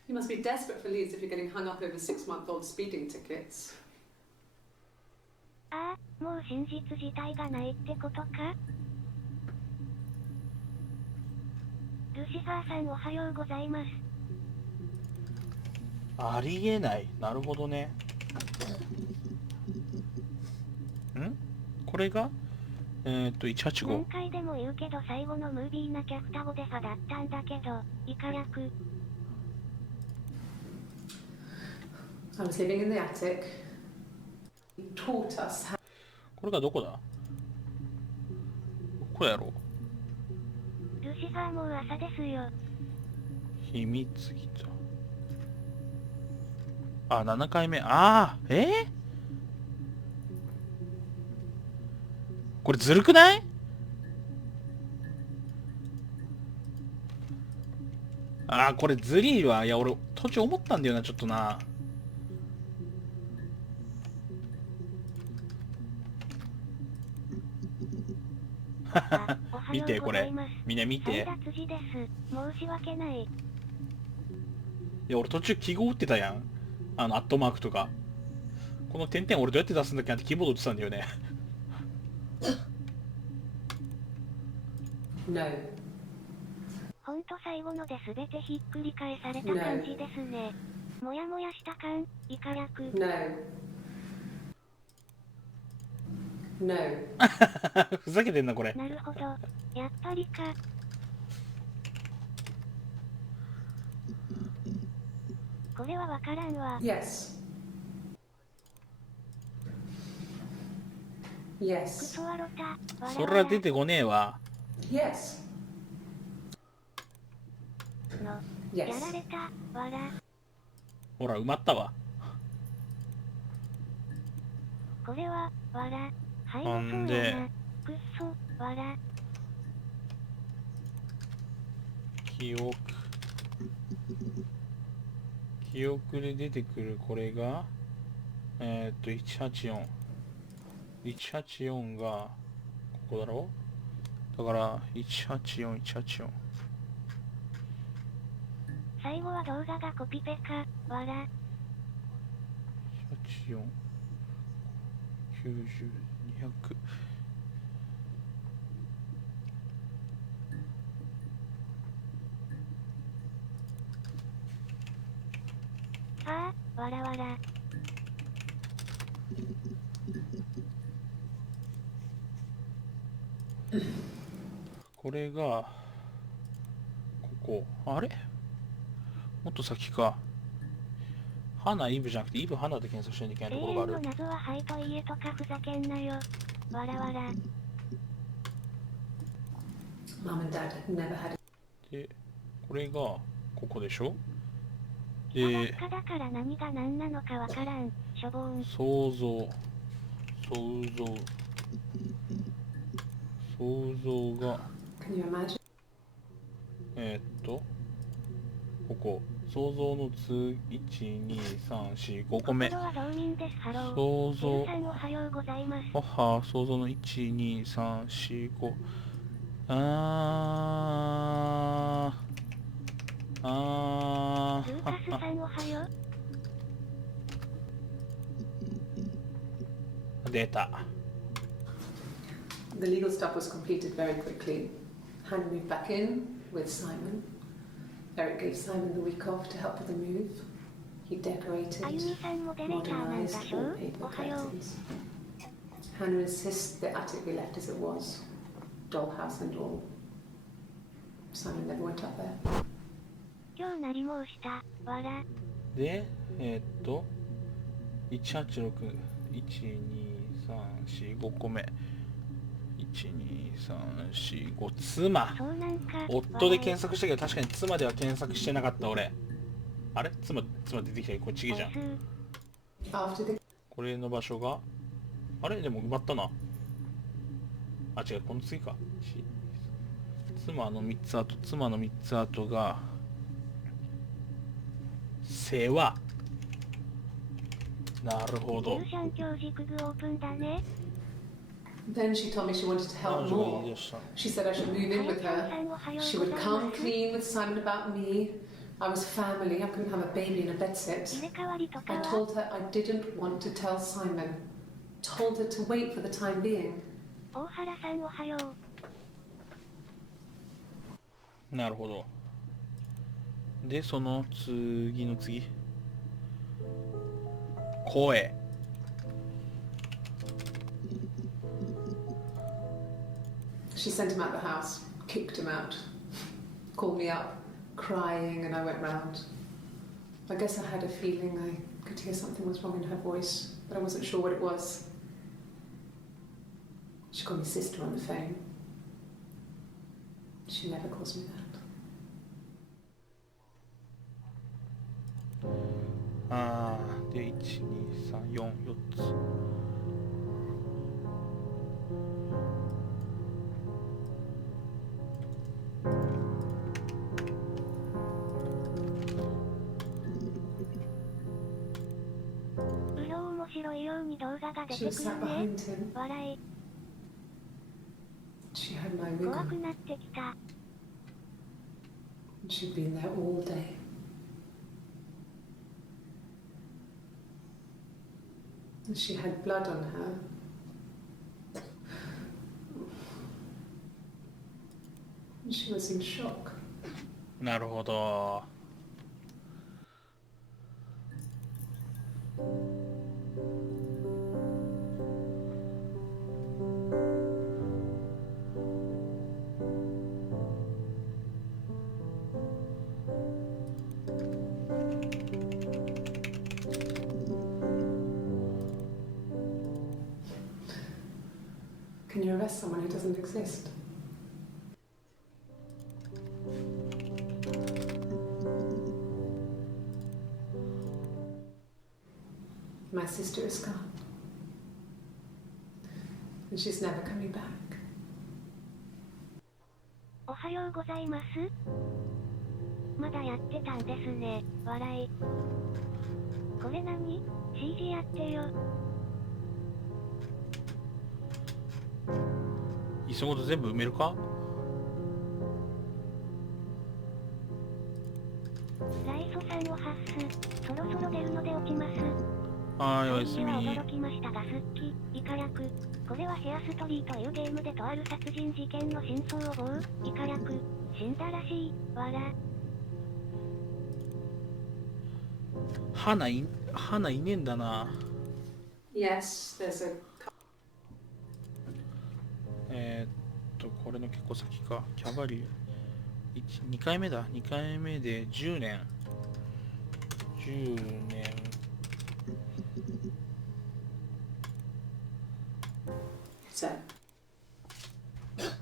You must be desperate for leads if you're getting hung up over 6-month-old speeding tickets. ああ、もう真実自体がないってことか？ルシファーさんおはようございます。ありえない。なるほどね。これが185。何回でも言うけど最後のムービーなきゃ双子でファだったんだけど、以下略。I was living in the attic. He taught us how. これがどこだ？これやろう。ルシファーもう朝ですよ。秘密ギター。あ、7回目。ああ、これずるくない？ああ、これズリーは、いや、俺、途中思ったんだよな、ちょっとな。見て、これ。みんな見て。申し訳ない。いや、俺途中記号打ってたやん。アットマークとか。この点々俺どうやって出すんだっけなってキーボード打ってたんだよね。No. ほんと最後ので全てひっくり返された感じですね。もやもやした感、以下略。No. No. ふざけてんな、これ。なるほど。やっぱりか。これはわからんわ。Yes. ク Yes. ソワロタ。そら出てこねえわ。Yes. の。や Yes. られた。わら。ほら、埋まったわ。これは、わら。はいほんでくっそ、わら。記憶で出てくるこれが184。184がここだろ。だから184。最後は動画がコピペか、わら。184、90、200。ああ、わらわら。これがここ。あれもっと先か。花イブじゃなくてイブ花で検索しないといけないところがある。永遠の謎ははいといえとかふざけんなよ。わらわら。Mum and Dad had never had で、これがここでしょ。砂ばっで、かだから何が何なのかわからん。しょぼん。想像がCan you imagine? ここ想像の2、1、2、3、4、5個目。心は道民です。ハロー。想像皆さんおはようございます。はは、想像の1、2、3、4、5。ルーカスさんおはよう。出た。The legal stuff was completed very quickly. Hannah moved back in with Simon. Eric gave Simon the week off to help with the move. He decorated, あゆみさんモデレーターなんだ modernised しょう。 wallpaper おはよう。 curtains. Hannah insists the attic be left as it was, dollhouse and all. Simon never went up there. 今日なり申した。わら。で、186、1、2、3、4、5個目。1、2、3、4、5、妻。そうなんか。夫で検索したけど、確かに妻では検索してなかった俺。あれ妻出てきたよ。これちげじゃん。After the これの場所が、あれでも埋まったな。あ、違う、この次か。妻の3つ後が、世話。なるほど。ミュージャン教軸具オープンだね。Then she told me she wanted to 彼 help 女が言 more. い出した。 She said I should move in with her. She would come clean with Simon about me. I was family. I couldn't have a baby in a bedsit. 入れ替わりとか I は told her I didn't want to tell Simon. Told her to wait for the time being. 大原さんおはよう。なるほど。で、その次の次。声。She sent him out the house, kicked him out, called me up, crying, and I went round. I guess I had a feeling I could hear something was wrong in her voice, but I wasn't sure what it was. She called me sister on the phone. She never calls me that. あー、で、1、2、3、4、4つ。白いように動画が出 She て was く sat るね。 behind him. 笑い。 She had my 怖 wig く on. なってきた。 And she'd been there all day. And she had blood on her. And she was in shock. なるほど。Can you arrest someone who doesn't exist? My sister is gone. And she's never coming back. おはようございます。まだやってたんですね。笑い。これ何？ CG やってよ。いっそごと全部埋めるか？ライソさんを発す。そろそろ出るので落ちます。はい、おやす私はみ。驚きましたが、すっき、イカ略。これはヘアストリーというゲームでとある殺人事件の真相を追う、イカ略。死んだらしい、笑。花いねえんだな。Yes, there's a. これの結構先か。キャバリー。2回目だ。2回目で10年。10年。So,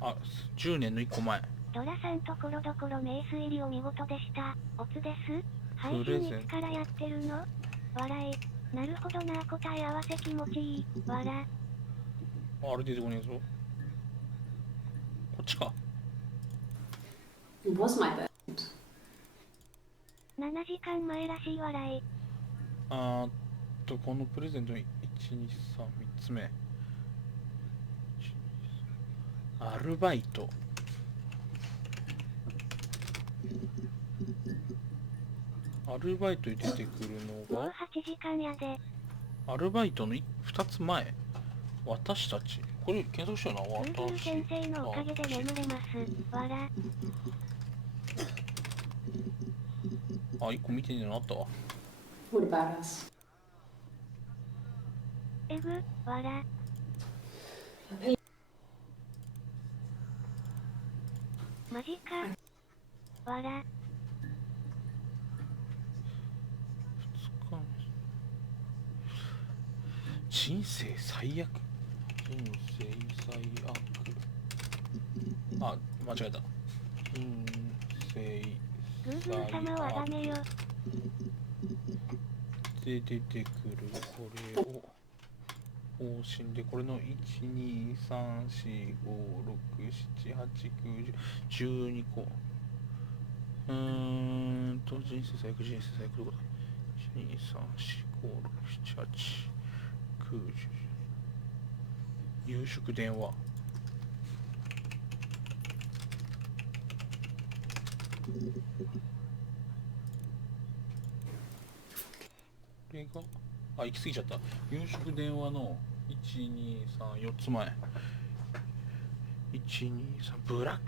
あ、10年の1個前。ドラさんところどころ名推理を見事でした。オツです。配信いつからやってるの？笑い。なるほどな、答え合わせ気持ちいい。笑。あれ出てこねえぞ。こっちか。it was my bed. 7時間前らしい笑い。このプレゼントの1、2、3、3つ目。アルバイト。アルバイトに出てくるのもうが、 8時間やで。アルバイトの2つ前。私たち。これ検索しような。ブーブー私先生のおかげで眠れます。笑。あ、1個見てねえのあったわ。What about us? エグ、笑。マジか。笑。人生最悪。人生最悪。あ、間違えた。人生グーグー様をあがめよ。で出てくるこれを方針で、これの1、2、3、4、5、6、7、8、9、10、12個。人生最悪、人生最悪どこだ？ 1、2、3、4、5、6、7、8、9、10。夕食電話。これが、あ、行き過ぎちゃった。夕食電話の1、2、3、4つ前。1、2、3、ブラック。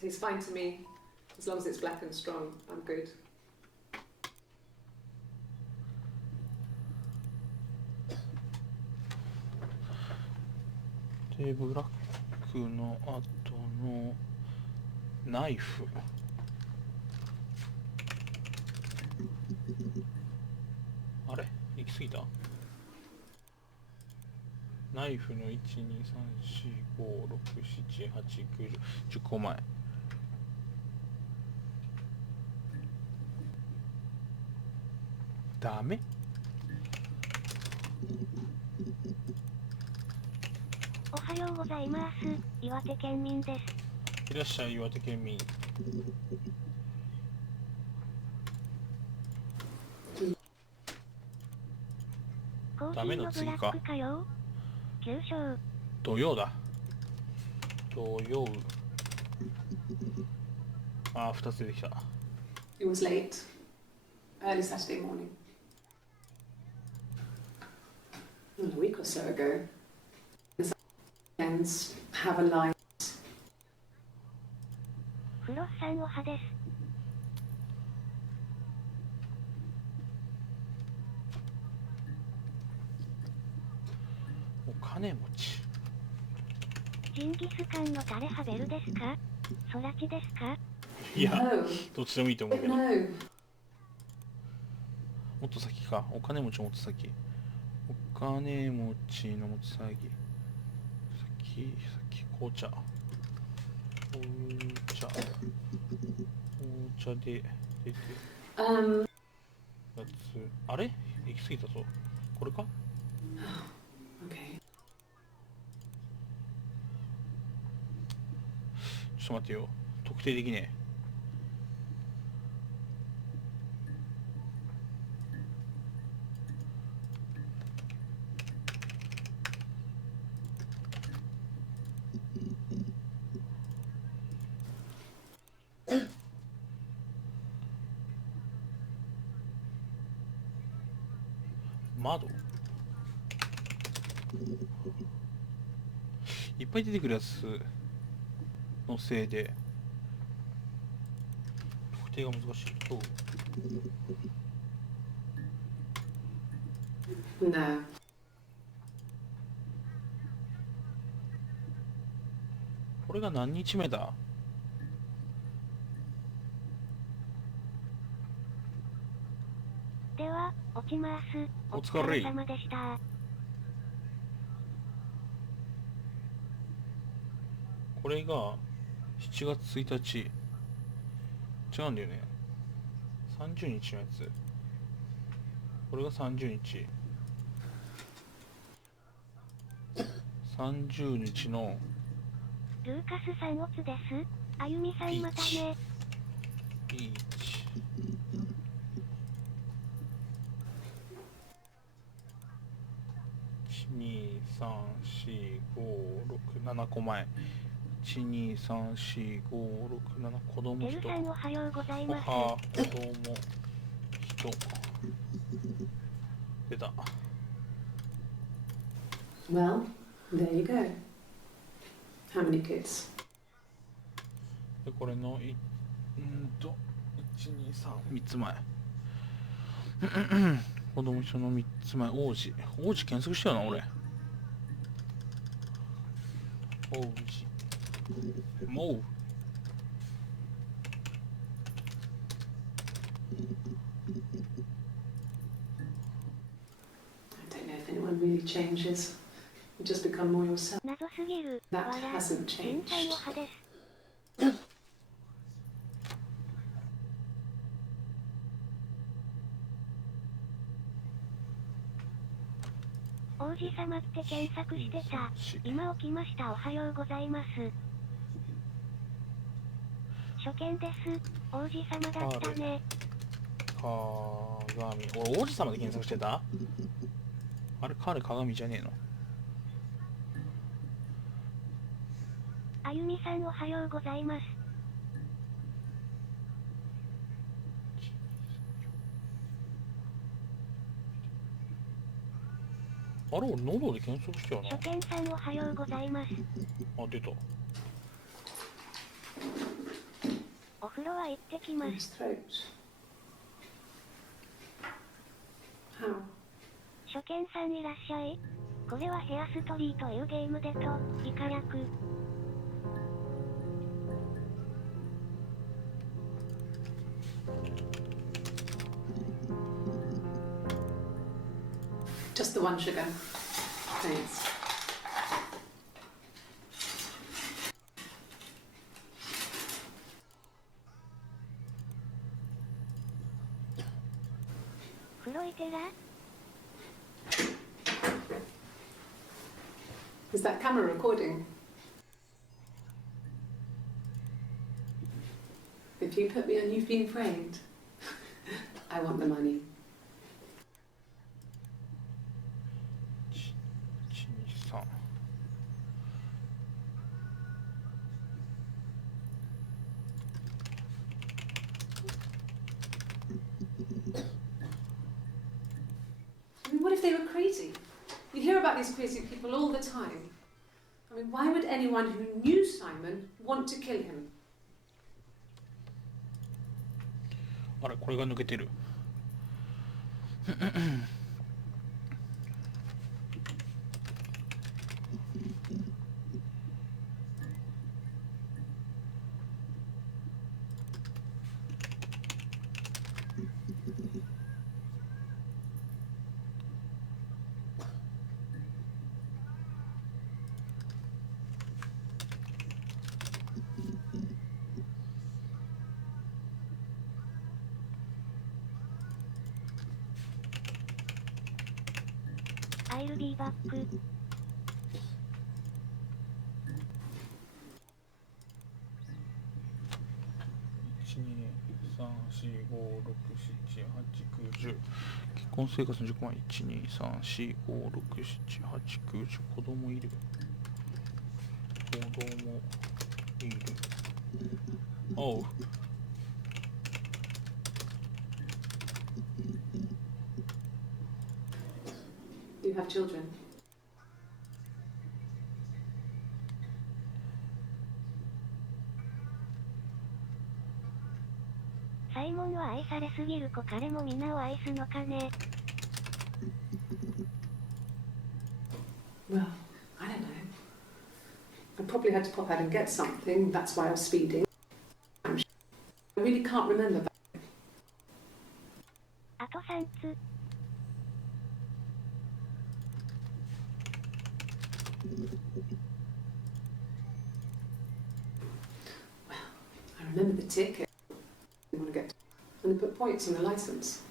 Tastes fine to me. As long as it's black and strong, I'm good. で、ブラックの後のナイフ。あれ行き過ぎた？ナイフの1、2、3、4、5、6、7、8、9、10個前。ダメ？おはようございます。岩手県民です。いらっしゃい、岩手県民。ダメの次か。9勝。土曜だ。土曜。あ、2つ出てきた。It was late. Early Saturday morning. A week or so ago. The friends have a line. フロスさんお派です。お金持ち。ジンギスカンのタレハベルですか？ソラチですか？いや、 No. どっちでもいいと思うけど。 No. もっと先か。お金持ちもっと先。お金持ちのもっと先。先、紅茶。紅茶で出てやつ。あれ行き過ぎたぞ。これか？ Okay. ちょっと待ってよ。特定できねえ。窓いっぱい出てくるやつのせいで特定が難しいと。 No. これが何日目だ？では、落ちます。お疲れ様でした。これが7月1日。違うんだよね。30日のやつ。これが30日。30日のルーカスさんオツです。あゆみさんまたね。1、2、3、4、5、6、7個前。1、2、3、4、5、6、7、子供てる人。さんおはようございおます。は、子供人。出た。 Well, there you go. How many kids? で、これの1、2、3、3つ前。子供人の3つ前。王子検索したよな、俺。王子。もう。I don't know if anyone really changes. You just become more yourself. 謎すぎる。 That 笑 hasn't ジンさんお changed. 派です。王子様って検索してた。今起きました。おはようございます。初見です。王子様だったね。鏡。俺王子様で検索してた？あれ彼鏡じゃねえの？あゆみさんおはようございます。あれ俺喉で検索したよな。初見さんおはようございます。あ、出た。お風呂は行ってきま His す。 throat. How? 初見さんいらっしゃい。これはヘアストリーというゲームでと、以下略。Just the one sugar. Thanks. Is that camera recording? If you put me on, you've been framed. I want the money. they were crazy. You hear about these crazy people all the time. I mean, why would anyone who knew Simon want to kill him? あれ、これが抜けてる。I'll be back. 結婚生活の10万12345678910子供いるおう You have children. サイモンは愛されすぎる子、彼も皆を愛すのかね。Well, I don't know. I probably had to pop out and get something. That's why I was speeding. I really can't remember. あと3つ。I remember the ticket. I want to get and they put points on the license.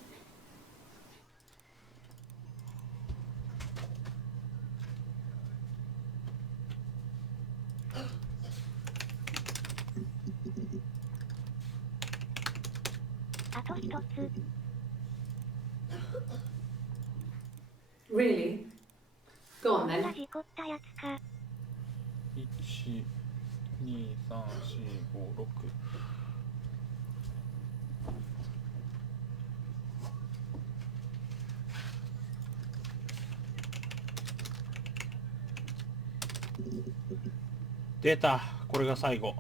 Really? Go on then. 事故ったやつか。12345出た、これが最後。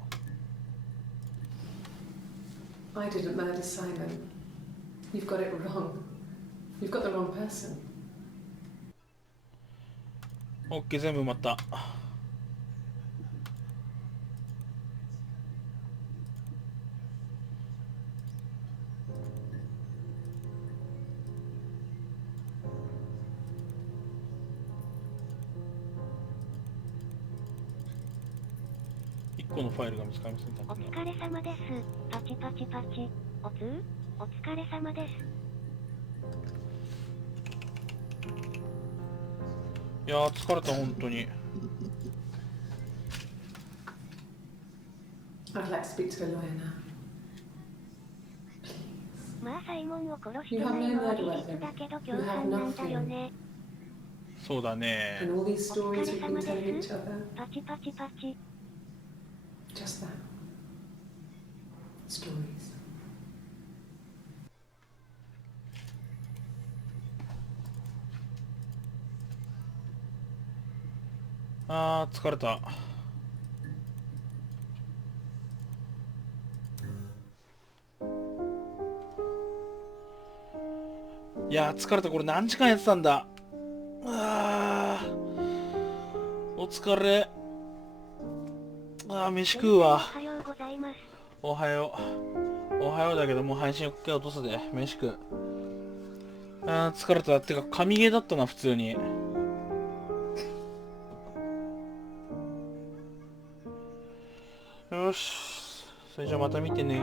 I didn't murder Simon. You've got it wrong. You've got the wrong person. オッケー、全部埋まった。1個のファイルが見つかりません。お疲れ様です。パチパチパチ。お疲れ様です。いやー、疲れた、本当に。I'd like to speak to a lawyer now. まあサイモンを殺してないのは事実だけど共犯なんだよね。そうだね。 And all these お stories 疲 we've れ been 様 telling で each す。 other. パチパチパチ。 Just that. Stories. あー、疲れた。いやー、疲れた。これ何時間やってたんだ。あー、お疲れ。あー、飯食うわ。おはようございます。おはよう。おはようだけど、もう配信一回落とすで。飯食う。あー、疲れた。てか、神ゲーだったな、普通に。よし。それじゃあまた見てね。